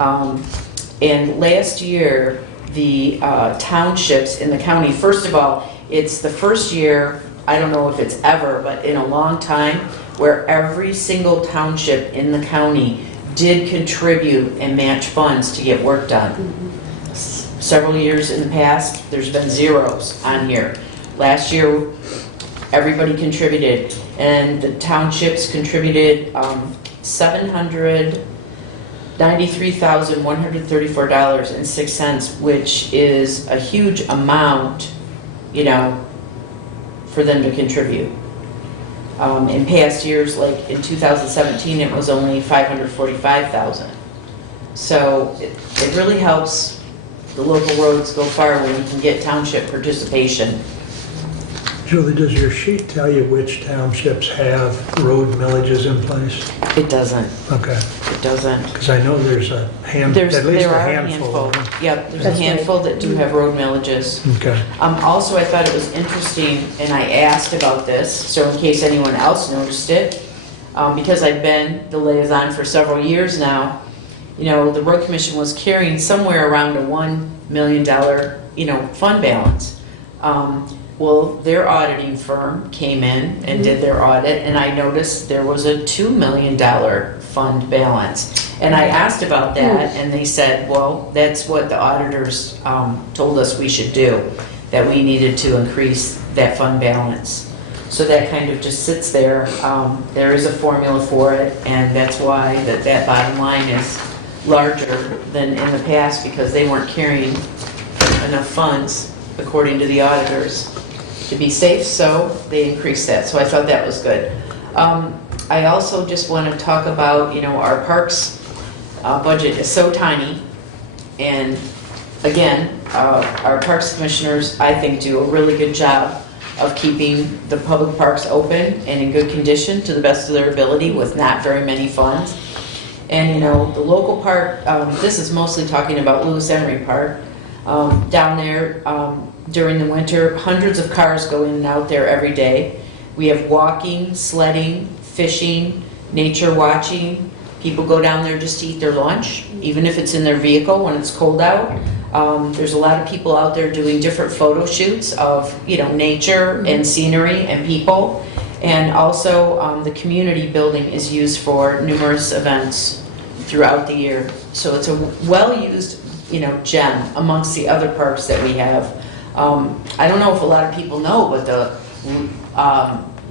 And last year, the townships in the county, first of all, it's the first year, I don't know if it's ever, but in a long time, where every single township in the county did contribute and match funds to get work done. Several years in the past, there's been zeros on here. Last year, everybody contributed, and the townships contributed $793,134.06, which is a huge amount, for them to contribute. In past years, like in 2017, it was only $545,000. So it really helps the local roads go far when you can get township participation. Julie, does your sheet tell you which townships have road millages in place? It doesn't. Okay, It doesn't. because I know there's a at least There a are a handful of them. Yep, there's a That's right. handful that do have road millages. Okay. Also, I thought it was interesting, and I asked about this, so in case anyone else noticed it, because I've been the liaison for several years now, the road commission was carrying somewhere around a $1 million, fund balance. Well, their auditing firm came in and did their audit, and I noticed there was a $2 million fund balance. And I asked about that, and they said, well, that's what the auditors told us we should do, that we needed to increase that fund balance. So that kind of just sits there. There is a formula for it, and that's why that bottom line is larger than in the past, because they weren't carrying enough funds, according to the auditors, to be safe, so they increased that. So I thought that was good. I also just want to talk about, our parks budget is so tiny, and again, our parks commissioners, I think, do a really good job of keeping the public parks open and in good condition to the best of their ability with not very many funds. And the local park, this is mostly talking about Lewis Emery Park, down there during the winter, hundreds of cars go in and out there every day. We have walking, sledding, fishing, nature watching. People go down there just to eat their lunch, even if it's in their vehicle when it's cold out. There's a lot of people out there doing different photo shoots of, nature and scenery and people. And also, the community building is used for numerous events throughout the year. So it's a well-used, gem amongst the other parks that we have. I don't know if a lot of people know, but the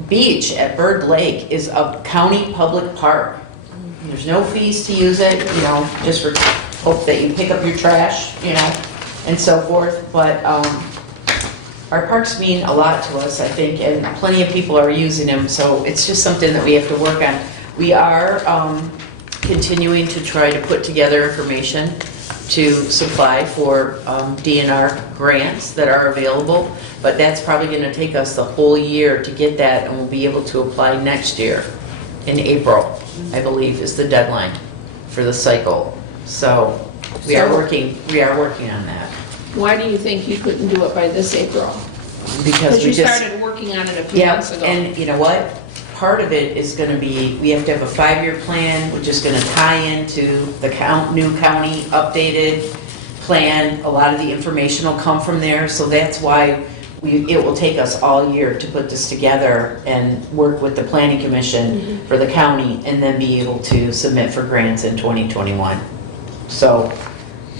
beach at Bird Lake is a county public park. There's no fees to use it, just for hope that you pick up your trash, and so forth. But our parks mean a lot to us, I think, and plenty of people are using them, so it's just something that we have to work on. We are continuing to try to put together information to supply for DNR grants that are available, but that's probably going to take us the whole year to get that, and we'll be able to apply next year in April, I believe, is the deadline for the cycle. So we are working on that. Why do you think you couldn't do it by this April? Because you started working on it a few months ago. And you know what? Part of it is going to be, we have to have a 5-year plan, which is going to tie into the new county updated plan. A lot of the information will come from there, so that's why it will take us all year to put this together and work with the planning commission for the county, and then be able to submit for grants in 2021. So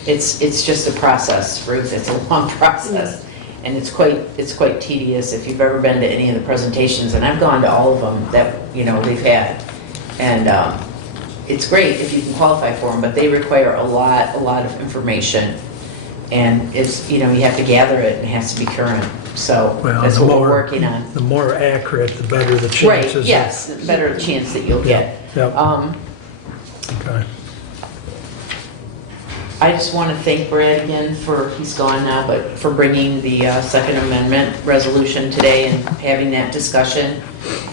it's just a process, Ruth, it's a long process. And it's quite tedious if you've ever been to any of the presentations, and I've gone to all of them that, they've had. And it's great if you can qualify for them, but they require a lot of information. And it's, you have to gather it and it has to be current. So Well, that's the what we're more- working on. The more accurate, the better the Right, chances. yes, the better the chance that you'll get. Yep. Okay. I just want to thank Brad again he's gone now, but for bringing the Second Amendment resolution today and having that discussion.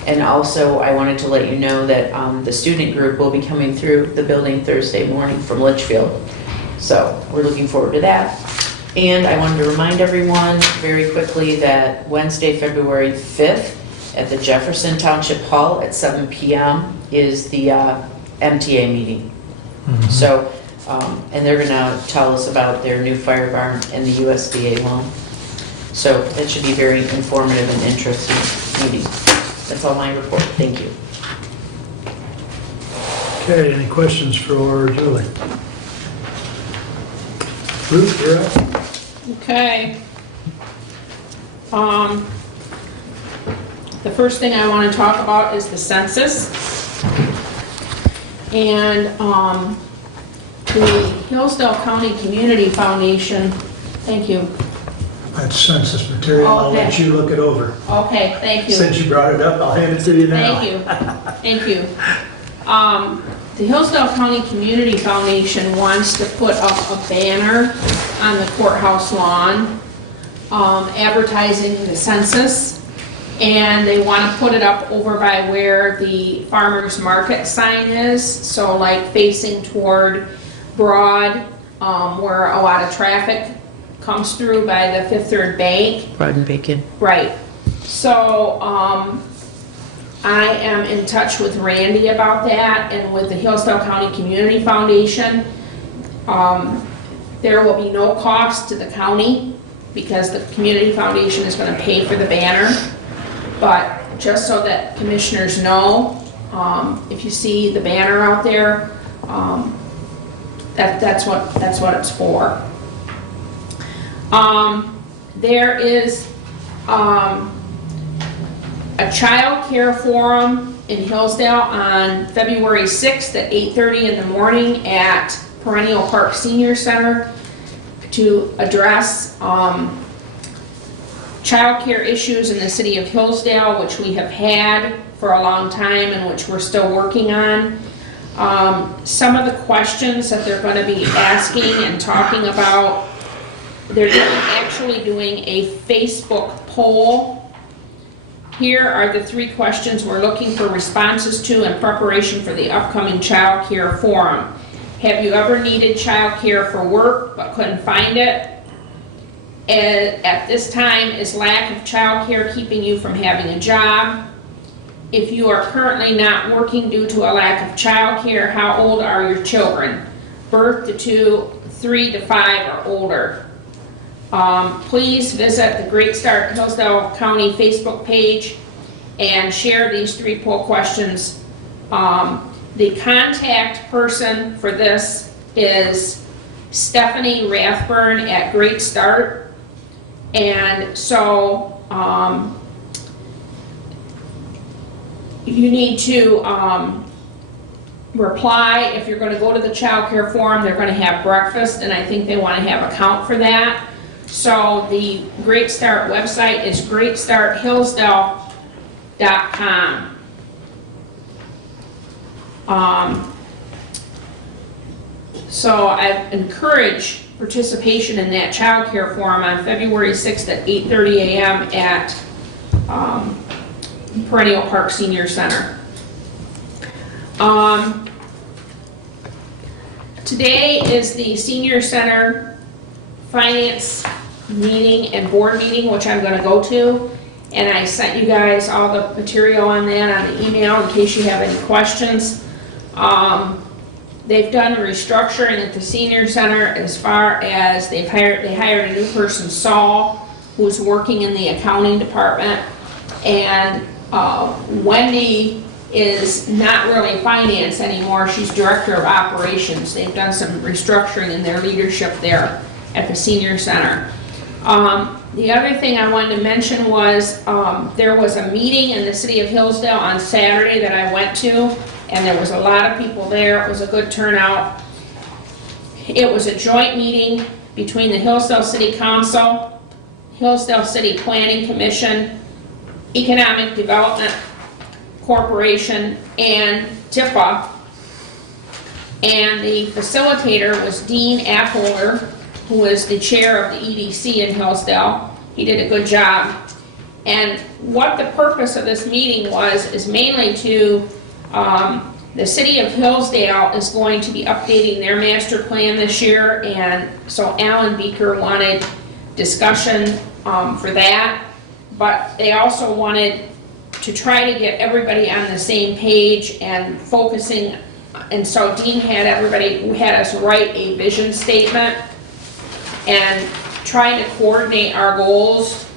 And also, I wanted to let you know that the student group will be coming through the building Thursday morning from Litchfield. So we're looking forward to that. And I wanted to remind everyone very quickly that Wednesday, February 5th at the Jefferson Township Hall at 7 p.m. is the MTA meeting. So, and they're going to tell us about their new fire barn and the USDA loan. So that should be very informative and interesting meeting. That's all my report. Thank you. Okay, any questions for Julie? Ruth, you're up. Okay. The first thing I want to talk about is the census. And the Hillsdale County Community Foundation, thank you. That's census material. I'll let Okay. you look it over. Okay, thank you. Since you brought it up, I'll hand it to you now. Thank you, thank you. The Hillsdale County Community Foundation wants to put up a banner on the courthouse lawn advertising the census. And they want to put it up over by where the farmer's market sign is, so like facing toward Broad, where a lot of traffic comes through by the Fifth Third Bank. Broad and Bacon. Right. So, I am in touch with Randy about that and with the Hillsdale County Community Foundation. There will be no cost to the county because the Community Foundation is going to pay for the banner. But just so that commissioners know, if you see the banner out there, that's what it's for. There is a child care forum in Hillsdale on February 6th at 8:30 in the morning at Perennial Park Senior Center to address child care issues in the city of Hillsdale, which we have had for a long time and which we're still working on. Some of the questions that they're going to be asking and talking about, they're actually doing a Facebook poll. Here are the 3 questions we're looking for responses to in preparation for the upcoming child care forum. Have you ever needed child care for work but couldn't find it? At this time, is lack of child care keeping you from having a job? If you are currently not working due to a lack of child care, how old are your children? Birth to 2, 3 to 5 or older. Please visit the Great Start Hillsdale County Facebook page and share these 3 poll questions. The contact person for this is Stephanie Rathburn at Great Start. And so you need to reply. If you're going to go to the child care forum, they're going to have breakfast, and I think they want to have a count for that. So the Great Start website is greatstarthillsdale.com. So I encourage participation in that child care forum on February 6th at 8:30 a.m. at Perennial Park Senior Center. Today is the Senior Center Finance meeting and board meeting, which I'm going to go to. And I sent you guys all the material on that on the email in case you have any questions. They've done restructuring at the senior center as far as they hired a new person, Saul, who's working in the accounting department, and Wendy is not really finance anymore. She's director of operations. They've done some restructuring in their leadership there at the senior center. The other thing I wanted to mention was there was a meeting in the city of Hillsdale on Saturday that I went to, and there was a lot of people there. It was a good turnout. It was a joint meeting between the Hillsdale City Council, Hillsdale City Planning Commission, Economic Development Corporation, and TIPA. And the facilitator was Dean Appler, who is the chair of the EDC in Hillsdale. He did a good job. And what the purpose of this meeting was is mainly to, the city of Hillsdale is going to be updating their master plan this year, and so Alan Beaker wanted discussion for that, but they also wanted to try to get everybody on the same page and focusing, and so Dean had us write a vision statement and trying to coordinate our goals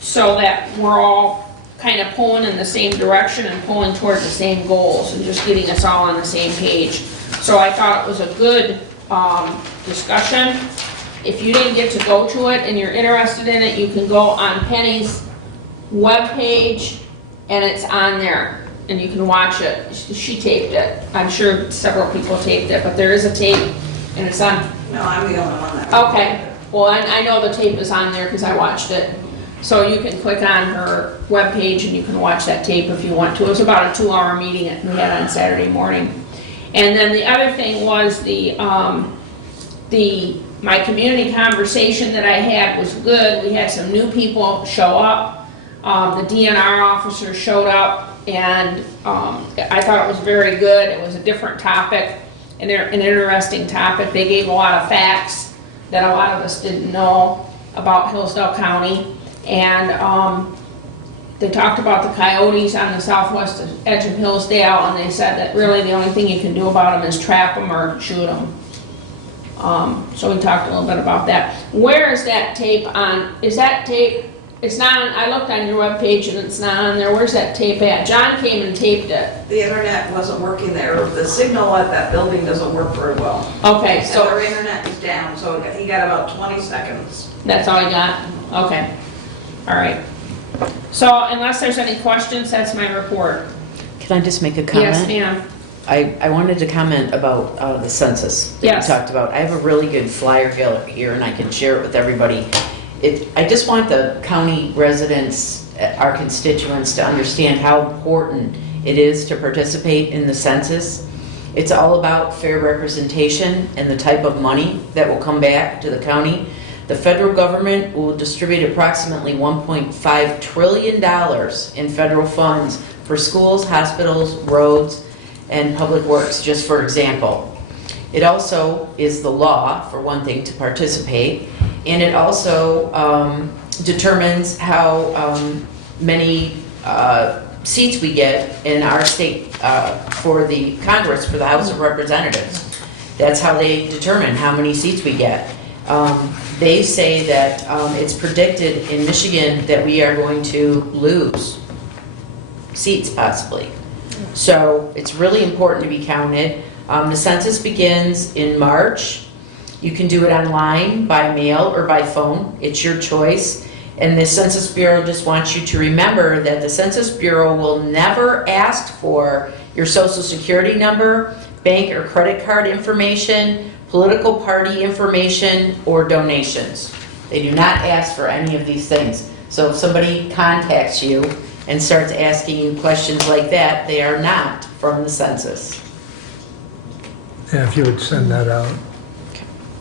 so that we're all kind of pulling in the same direction and pulling towards the same goals and just getting us all on the same page. So I thought it was a good discussion. If you didn't get to go to it and you're interested in it, you can go on Penny's webpage and it's on there and you can watch it. She taped it. I'm sure several people taped it, but there is a tape and it's on. No, I'm the only one that. Okay, well, I know the tape is on there because I watched it. So you can click on her webpage and you can watch that tape if you want to. It was about a 2-hour meeting that we had on Saturday morning. And then the other thing was my community conversation that I had was good. We had some new people show up. The DNR officer showed up, and I thought it was very good. It was a different topic, an interesting topic. They gave a lot of facts that a lot of us didn't know about Hillsdale County. And they talked about the coyotes on the southwest edge of Hillsdale, and they said that really the only thing you can do about them is trap them or shoot them. So we talked a little bit about that. Where is that tape on? Is that tape? It's not on, I looked on your webpage and it's not on there. Where's that tape at? John came and taped it. The internet wasn't working there. The signal at that building doesn't work very well. Okay, And so their internet is down, so he got about 20 seconds. that's all I got? Okay. All right. So unless there's any questions, that's my report. Can I just make a comment? Yes, ma'am. I wanted to comment about the census that Yes. you talked about. I have a really good flyer here and I can share it with everybody. I just want the county residents, our constituents, to understand how important it is to participate in the census. It's all about fair representation and the type of money that will come back to the county. The federal government will distribute approximately $1.5 trillion in federal funds for schools, hospitals, roads, and public works, just for example. It also is the law, for one thing, to participate, and it also determines how many seats we get in our state for the Congress, for the House of Representatives. That's how they determine how many seats we get. They say that it's predicted in Michigan that we are going to lose seats possibly. So it's really important to be counted. The census begins in March. You can do it online, by mail, or by phone. It's your choice. And the Census Bureau just wants you to remember that the Census Bureau will never ask for your social security number, bank or credit card information, political party information, or donations. They do not ask for any of these things. So if somebody contacts you and starts asking you questions like that, they are not from the census. Yeah, if you would send that out,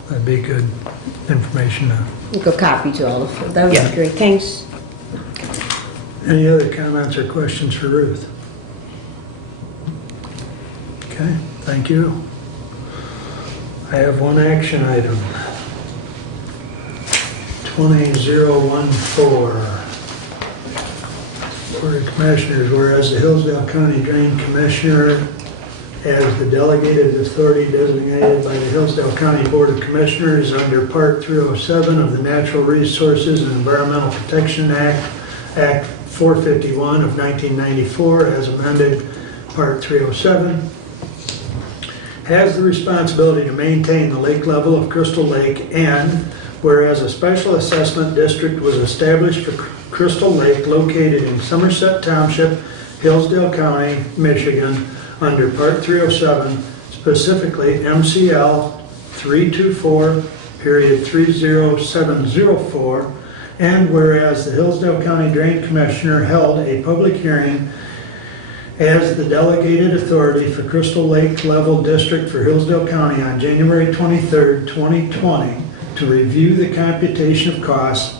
that'd be good information. Go copy to all of them. That would be great. Thanks. Any other comments or questions for Ruth? Okay, thank you. I have one action item. 20014. Board of Commissioners, whereas the Hillsdale County Drain Commissioner, as the delegated authority designated by the Hillsdale County Board of Commissioners under Part 307 of the Natural Resources and Environmental Protection Act, Act 451 of 1994, as amended Part 307, has the responsibility to maintain the lake level of Crystal Lake, and whereas a special assessment district was established for Crystal Lake located in Somerset Township, Hillsdale County, Michigan, under Part 307, specifically MCL 324.30704, and whereas the Hillsdale County Drain Commissioner held a public hearing as the delegated authority for Crystal Lake Level District for Hillsdale County on January 23rd, 2020, to review the computation of costs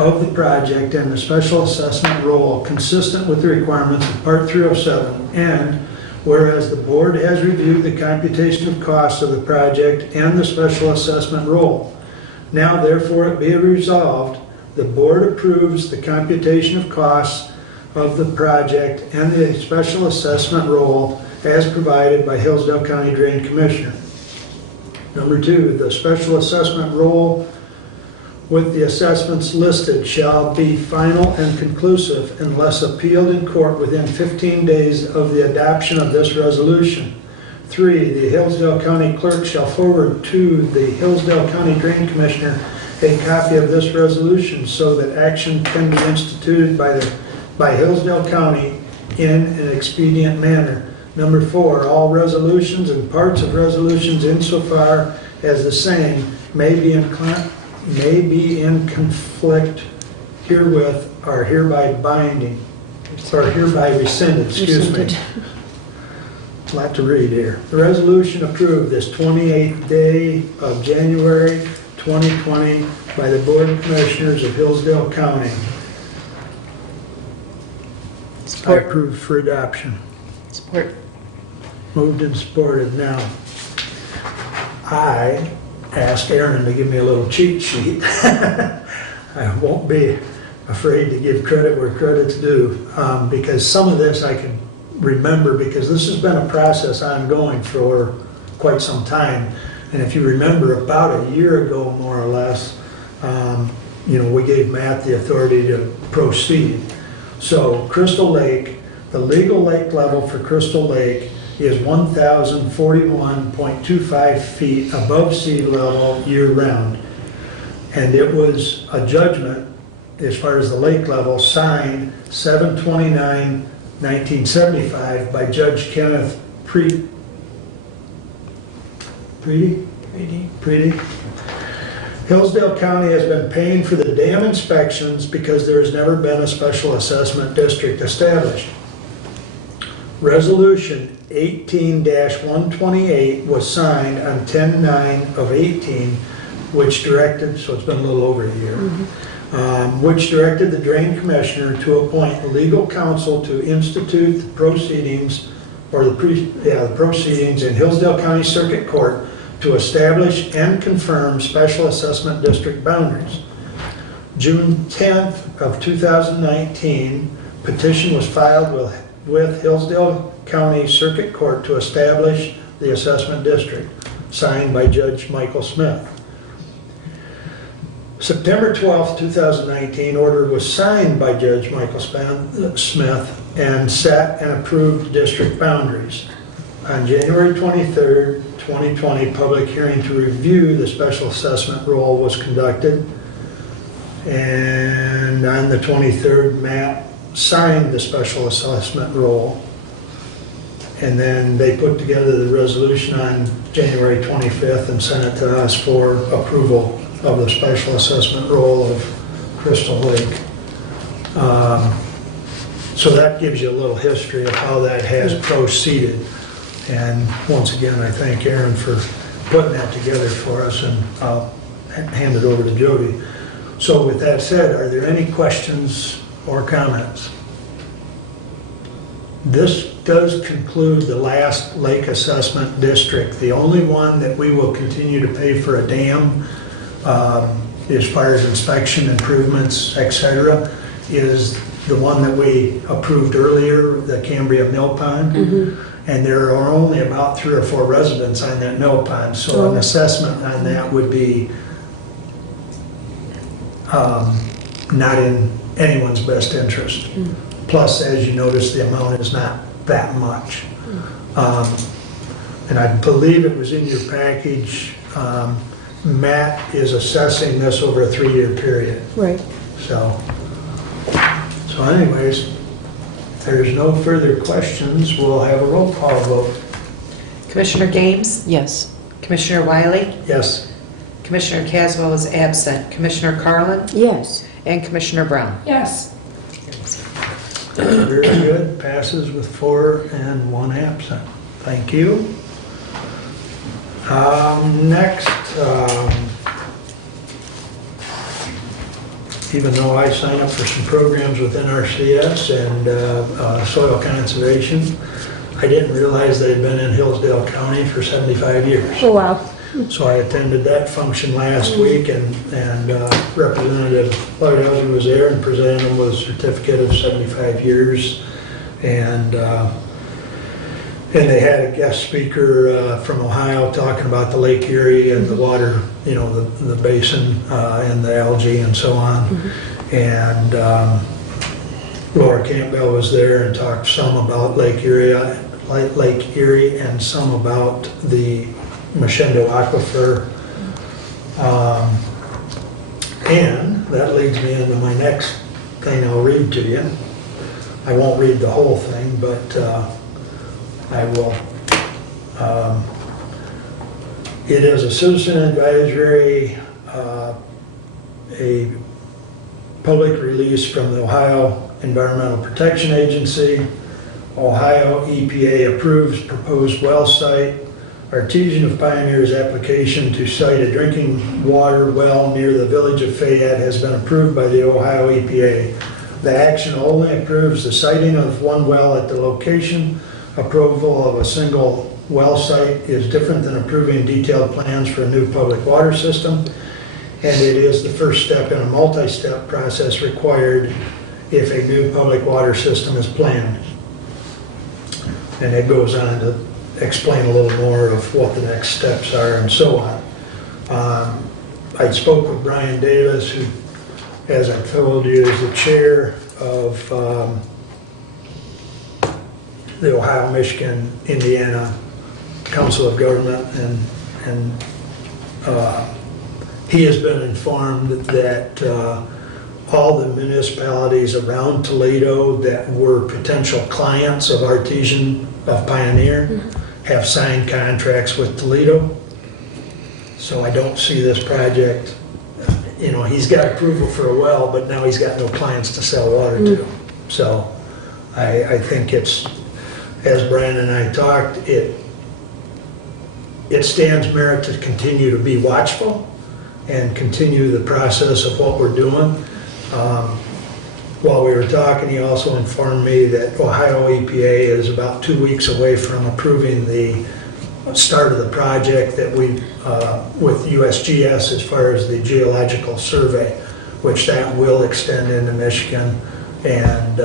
of the project and the special assessment roll consistent with the requirements of Part 307, and whereas the board has reviewed the computation of costs of the project and the special assessment roll, now therefore it be resolved, the board approves the computation of costs of the project and the special assessment roll as provided by Hillsdale County Drain Commissioner. Number 2, the special assessment roll with the assessments listed shall be final and conclusive unless appealed in court within 15 days of the adoption of this resolution. 3, the Hillsdale County Clerk shall forward to the Hillsdale County Drain Commissioner a copy of this resolution so that action can be instituted by Hillsdale County in an expedient manner. Number 4, all resolutions and parts of resolutions insofar as the same may be in conflict herewith are hereby binding, or hereby rescinded, excuse me. A lot to read here. The resolution approved this 28th day of January 2020 by the Board of Commissioners of Hillsdale County. I approve for adoption. Support. Moved and supported. Now, I asked Aaron to give me a little cheat sheet. I won't be afraid to give credit where credit's due, because some of this I can remember, because this has been a process ongoing for quite some time. And if you remember, about a year ago, more or less, we gave Matt the authority to proceed. So Crystal Lake, the legal lake level for Crystal Lake is 1,041.25 feet above sea level year-round. And it was a judgment, as far as the lake level, signed 7/29/1975 by Judge Kenneth Preedy. Hillsdale County has been paying for the dam inspections because there has never been a special assessment district established. Resolution 18-128 was signed on 10/9/18, which directed, so it's been a little over a year, which directed the Drain Commissioner to appoint legal counsel to institute the proceedings, or the proceedings in Hillsdale County Circuit Court to establish and confirm special assessment district boundaries. June 10th of 2019, petition was filed with Hillsdale County Circuit Court to establish the assessment district, signed by Judge Michael Smith. September 12th, 2019, order was signed by Judge Michael Smith and set and approved district boundaries. On January 23rd, 2020, public hearing to review the special assessment roll was conducted. And on the 23rd, Matt signed the special assessment roll. And then they put together the resolution on January 25th and sent it to us for approval of the special assessment roll of Crystal Lake. So that gives you a little history of how that has proceeded. And once again, I thank Aaron for putting that together for us, and I'll hand it over to Jody. So with that said, are there any questions or comments? This does conclude the last lake assessment district. The only one that we will continue to pay for a dam, as far as inspection, improvements, etc., is the one that we approved earlier, the Cambria Mill Pond. And there are only about 3 or 4 residents on that mill pond, so an assessment on that would be not in anyone's best interest. Plus, as you notice, the amount is not that much. And I believe it was in your package, Matt is assessing this over a 3-year period. Right. So anyways, if there's no further questions, we'll have a roll call vote. Commissioner Gaines? Yes. Commissioner Wiley? Yes. Commissioner Caswell is absent. Commissioner Carlin? Yes. And Commissioner Brown? Yes. Very good. Passes with 4 and 1 absent. Thank you. Next, even though I sign up for some programs with NRCS and soil conservation, I didn't realize they had been in Hillsdale County for 75 years. Oh, wow. So I attended that function last week, and Representative Lutterhausen was there and presented them with a certificate of 75 years. And they had a guest speaker from Ohio talking about the Lake Erie and the water, you know, the basin and the algae and so on. And Laura Campbell was there and talked some about Lake Erie and some about the Meshendo Aquifer. And that leads me into my next thing I'll read to you. I won't read the whole thing, but I will. It is a citizen advisory, a public release from the Ohio Environmental Protection Agency. Ohio EPA approves proposed well site. Artesian of Pioneers application to site a drinking water well near the village of Fayette has been approved by the Ohio EPA. The action only approves the siting of one well at the location. Approval of a single well site is different than approving detailed plans for a new public water system, and it is the first step in a multi-step process required if a new public water system is planned. And it goes on to explain a little more of what the next steps are and so on. I spoke with Brian Davis, who, as I told you, is the chair of the Ohio, Michigan, Indiana Council of Government, and he has been informed that all the municipalities around Toledo that were potential clients of Artesian of Pioneer have signed contracts with Toledo. So I don't see this project, you know, he's got approval for a well, but now he's got no clients to sell water to. So I think it's, as Brian and I talked, it stands merit to continue to be watchful and continue the process of what we're doing. While we were talking, he also informed me that Ohio EPA is about 2 weeks away from approving the start of the project that we, with USGS as far as the geological survey, which that will extend into Michigan and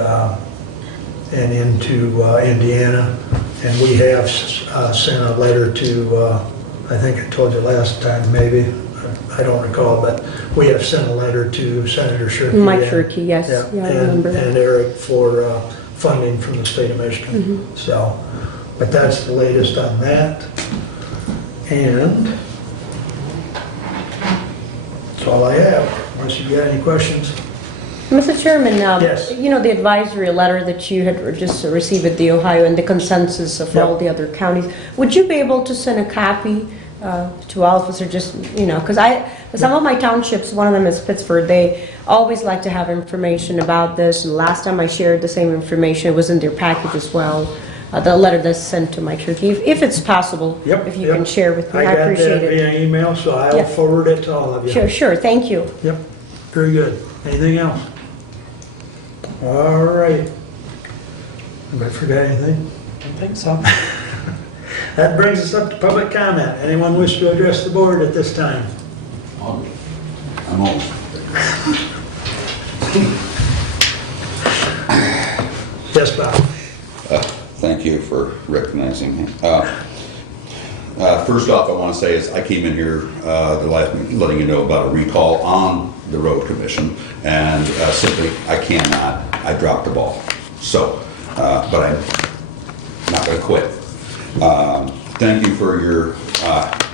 into Indiana. And we have sent a letter to, I think I told you last time, maybe, I don't recall, but we have sent a letter to Senator Shirkey. Mike Shirkey, yes. Yeah, I remember that. And Eric for funding from the state of Michigan. So, but that's the latest on that. And that's all I have, unless you got any questions. Mr. Chairman, Yes. you know, the advisory letter that you had just received at the Ohio and the consensus of all the other counties, would you be able to send a copy to all of us, or just, you know, because some of my townships, one of them is Pittsford, they always like to have information about this, and last time I shared the same information, it was in their package as well, the letter that's sent to Mike Shirkey, if it's possible, if you can share with me, I appreciate got that it. via email, so I'll forward it to all of you. Sure, thank you. Yep, very good. Anything else? All right. Have I forgot anything? I don't think so. That brings us up to public comment. Anyone wish to address the board at this time? I'm on. Yes, Bob. Thank you for recognizing me. First off, I want to say is I came in here the last meeting letting you know about a recall on the road commission, and simply I cannot. I dropped the ball. So, but going to quit. Thank you for your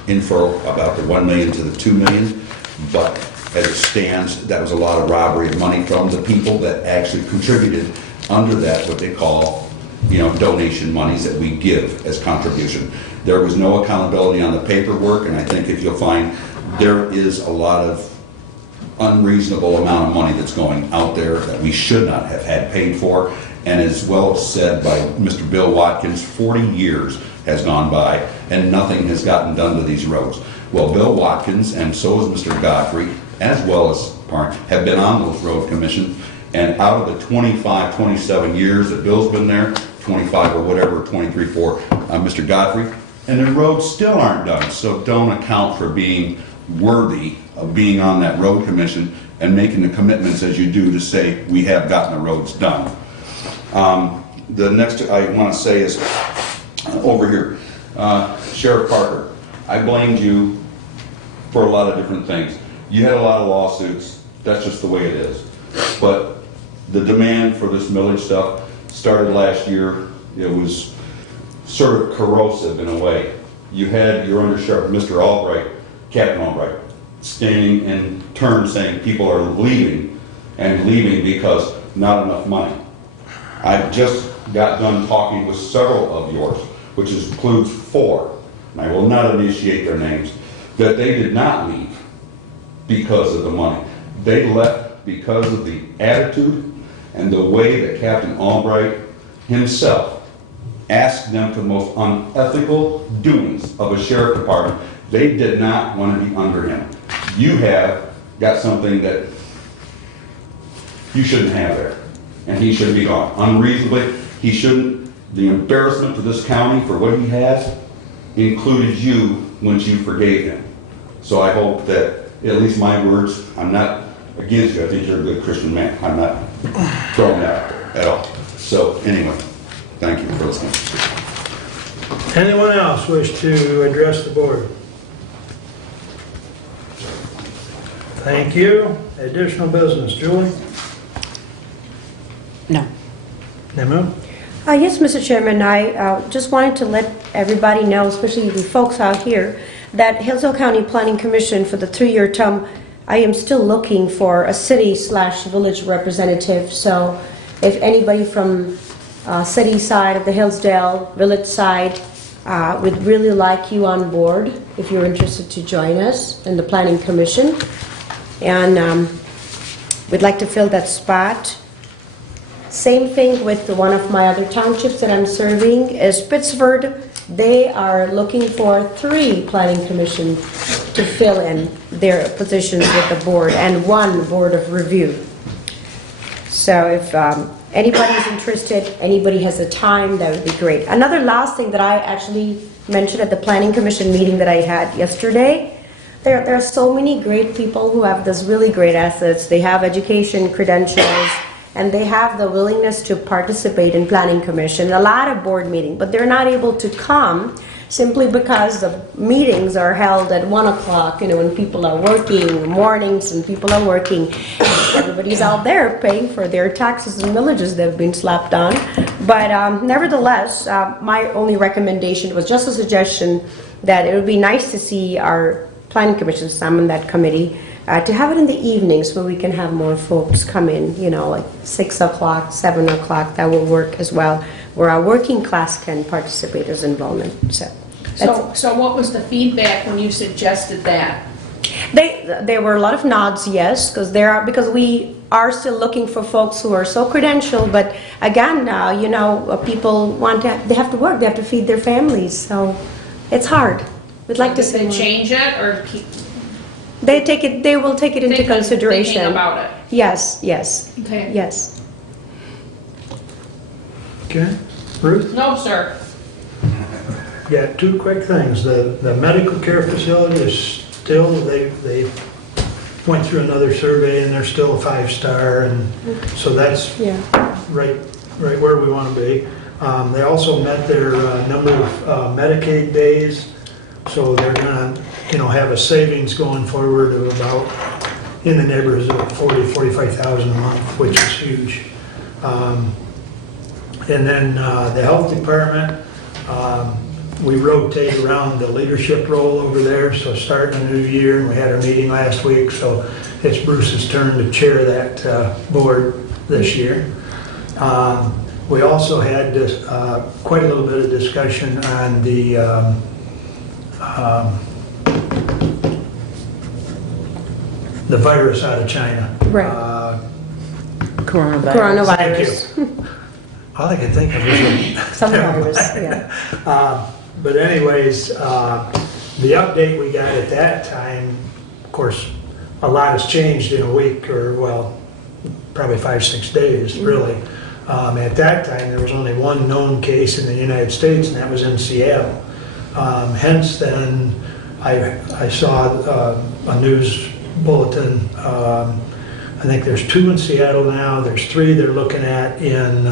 info about the 1 million to the 2 million, but as it stands, that was a lot of robbery of money from the people that actually contributed under that, what they call, donation monies that we give as contribution. There was no accountability on the paperwork, and I think if you'll find, there is a lot of unreasonable amount of money that's going out there that we should not have had paid for. And as well said by Mr. Bill Watkins, 40 years has gone by and nothing has gotten done to these roads. Well, Bill Watkins and so is Mr. Godfrey, as well as Park, have been on those road commissions. And out of the 25, 27 years that Bill's been there, 25 or whatever, 23 for Mr. Godfrey, and the roads still aren't done. So don't account for being worthy of being on that road commission and making the commitments as you do to say we have gotten the roads done. The next I want to say is over here, Sheriff Parker, I blamed you for a lot of different things. You had a lot of lawsuits, that's just the way it is. But the demand for this millage stuff started last year. It was sort of corrosive in a way. You had your undersheriff, Mr. Albright, Captain Albright, standing in turn saying people are leaving and leaving because not enough money. I just got done talking with several of yours, which includes 4, and I will not initiate their names, that they did not leave because of the money. They left because of the attitude and the way that Captain Albright himself asked them for the most unethical doings of a sheriff department. They did not want to be under him. You have got something that you shouldn't have there, and he shouldn't be gone. Unreasonably, he shouldn't. The embarrassment to this county for what he has included you once you forgave him. So I hope that, at least my words, I'm not against you. I think you're a good Christian man. I'm not throwing that at all. So anyway, thank you for listening. Anyone else wish to address the board? Thank you. Additional business, Julie? No. Nemo? Yes, Mr. Chairman, I just wanted to let everybody know, especially the folks out here, that Hillsdale County Planning Commission for the 3-year term, I am still looking for a city/village representative. So if anybody from city side of the Hillsdale, village side, would really like you on board, if you're interested to join us in the Planning Commission. And we'd like to fill that spot. Same thing with one of my other townships that I'm serving is Pittsford. They are looking for 3 planning commissions to fill in their positions with the board and 1 board of review. So if anybody's interested, anybody has the time, that would be great. Another last thing that I actually mentioned at the planning commission meeting that I had yesterday, there are so many great people who have this really great assets. They have education credentials, and they have the willingness to participate in planning commission, a lot of board meetings, but they're not able to come simply because the meetings are held at 1 o'clock, when people are working, mornings and people are working. Everybody's out there paying for their taxes and villages that have been slapped on. But nevertheless, my only recommendation was just a suggestion that it would be nice to see our planning commission, some in that committee, to have it in the evenings where we can have more folks come in, like 6 o'clock, 7 o'clock, that will work as well, where our working class can participate as involvement. So what was the feedback when you suggested that? There were a lot of nods, yes, because we are still looking for folks who are so credentialed, but again, people they have to work, they have to feed their families, so it's hard. We'd like to see Did they change it or keep? They will take it into consideration. Thinking about it. Yes. Okay. Yes. Okay. Ruth? No, sir. Yeah, 2 quick things. The medical care facility is still, they went through another survey and they're still a 5-star, and so that's right where we want to be. They also met their number of Medicaid days, so they're going to have a savings going forward of about in the neighborhood of $40,000-$45,000 a month, which is huge. And then the health department, We rotate around the leadership role over there, so starting a new year, and we had our meeting last week, so it's Bruce's turn to chair that board this year. We also had quite a little bit of discussion on the virus out of China. Right. Coronavirus. Thank you. All I could think of was Some virus, yeah. But anyways, the update we got at that time, of course, a lot has changed in a week, or well, probably 5-6 days, really. At that time, there was only one known case in the United States, and that was in Seattle. Hence, then, I saw a news bulletin. I think there's 2 in Seattle now. There's 3 they're looking at in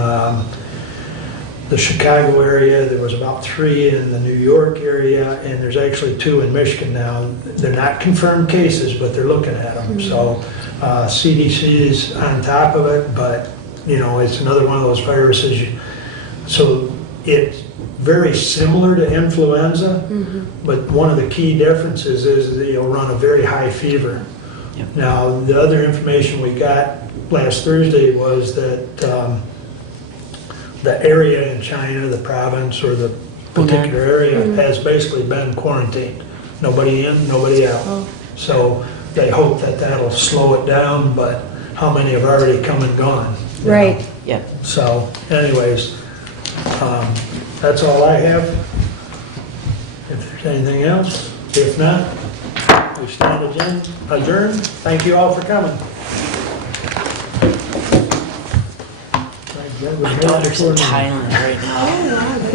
the Chicago area. There was about 3 in the New York area, and there's actually 2 in Michigan now. They're not confirmed cases, but they're looking at them. So CDC is on top of it, but you know, it's another one of those viruses. So it's very similar to influenza, but one of the key differences is that you'll run a very high fever. Yep. Now, the other information we got last Thursday was that the area in China, the province or the particular area has basically been quarantined. Nobody in, nobody out. So they hope that that'll slow it down, but how many have already come and gone? Right. Yep. So anyways, that's all I have. If there's anything else, if not, we stand adjourned. Thank you all for coming. My daughter's in Thailand right now.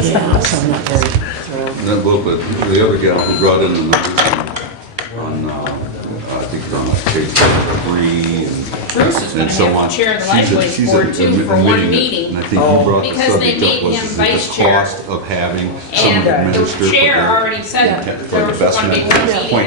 Yeah, so I'm not very thrilled. And that little bit, the other gal who brought in the numbers on, I think it's on like page 3 Bruce is gonna and so have on. to chair the She's Lifeway Board too for one admitting it. meeting. And I think you brought the Because they subject made up was him the vice chair. cost of having someone And the administer. chair already said for there was gonna be investment one meeting. point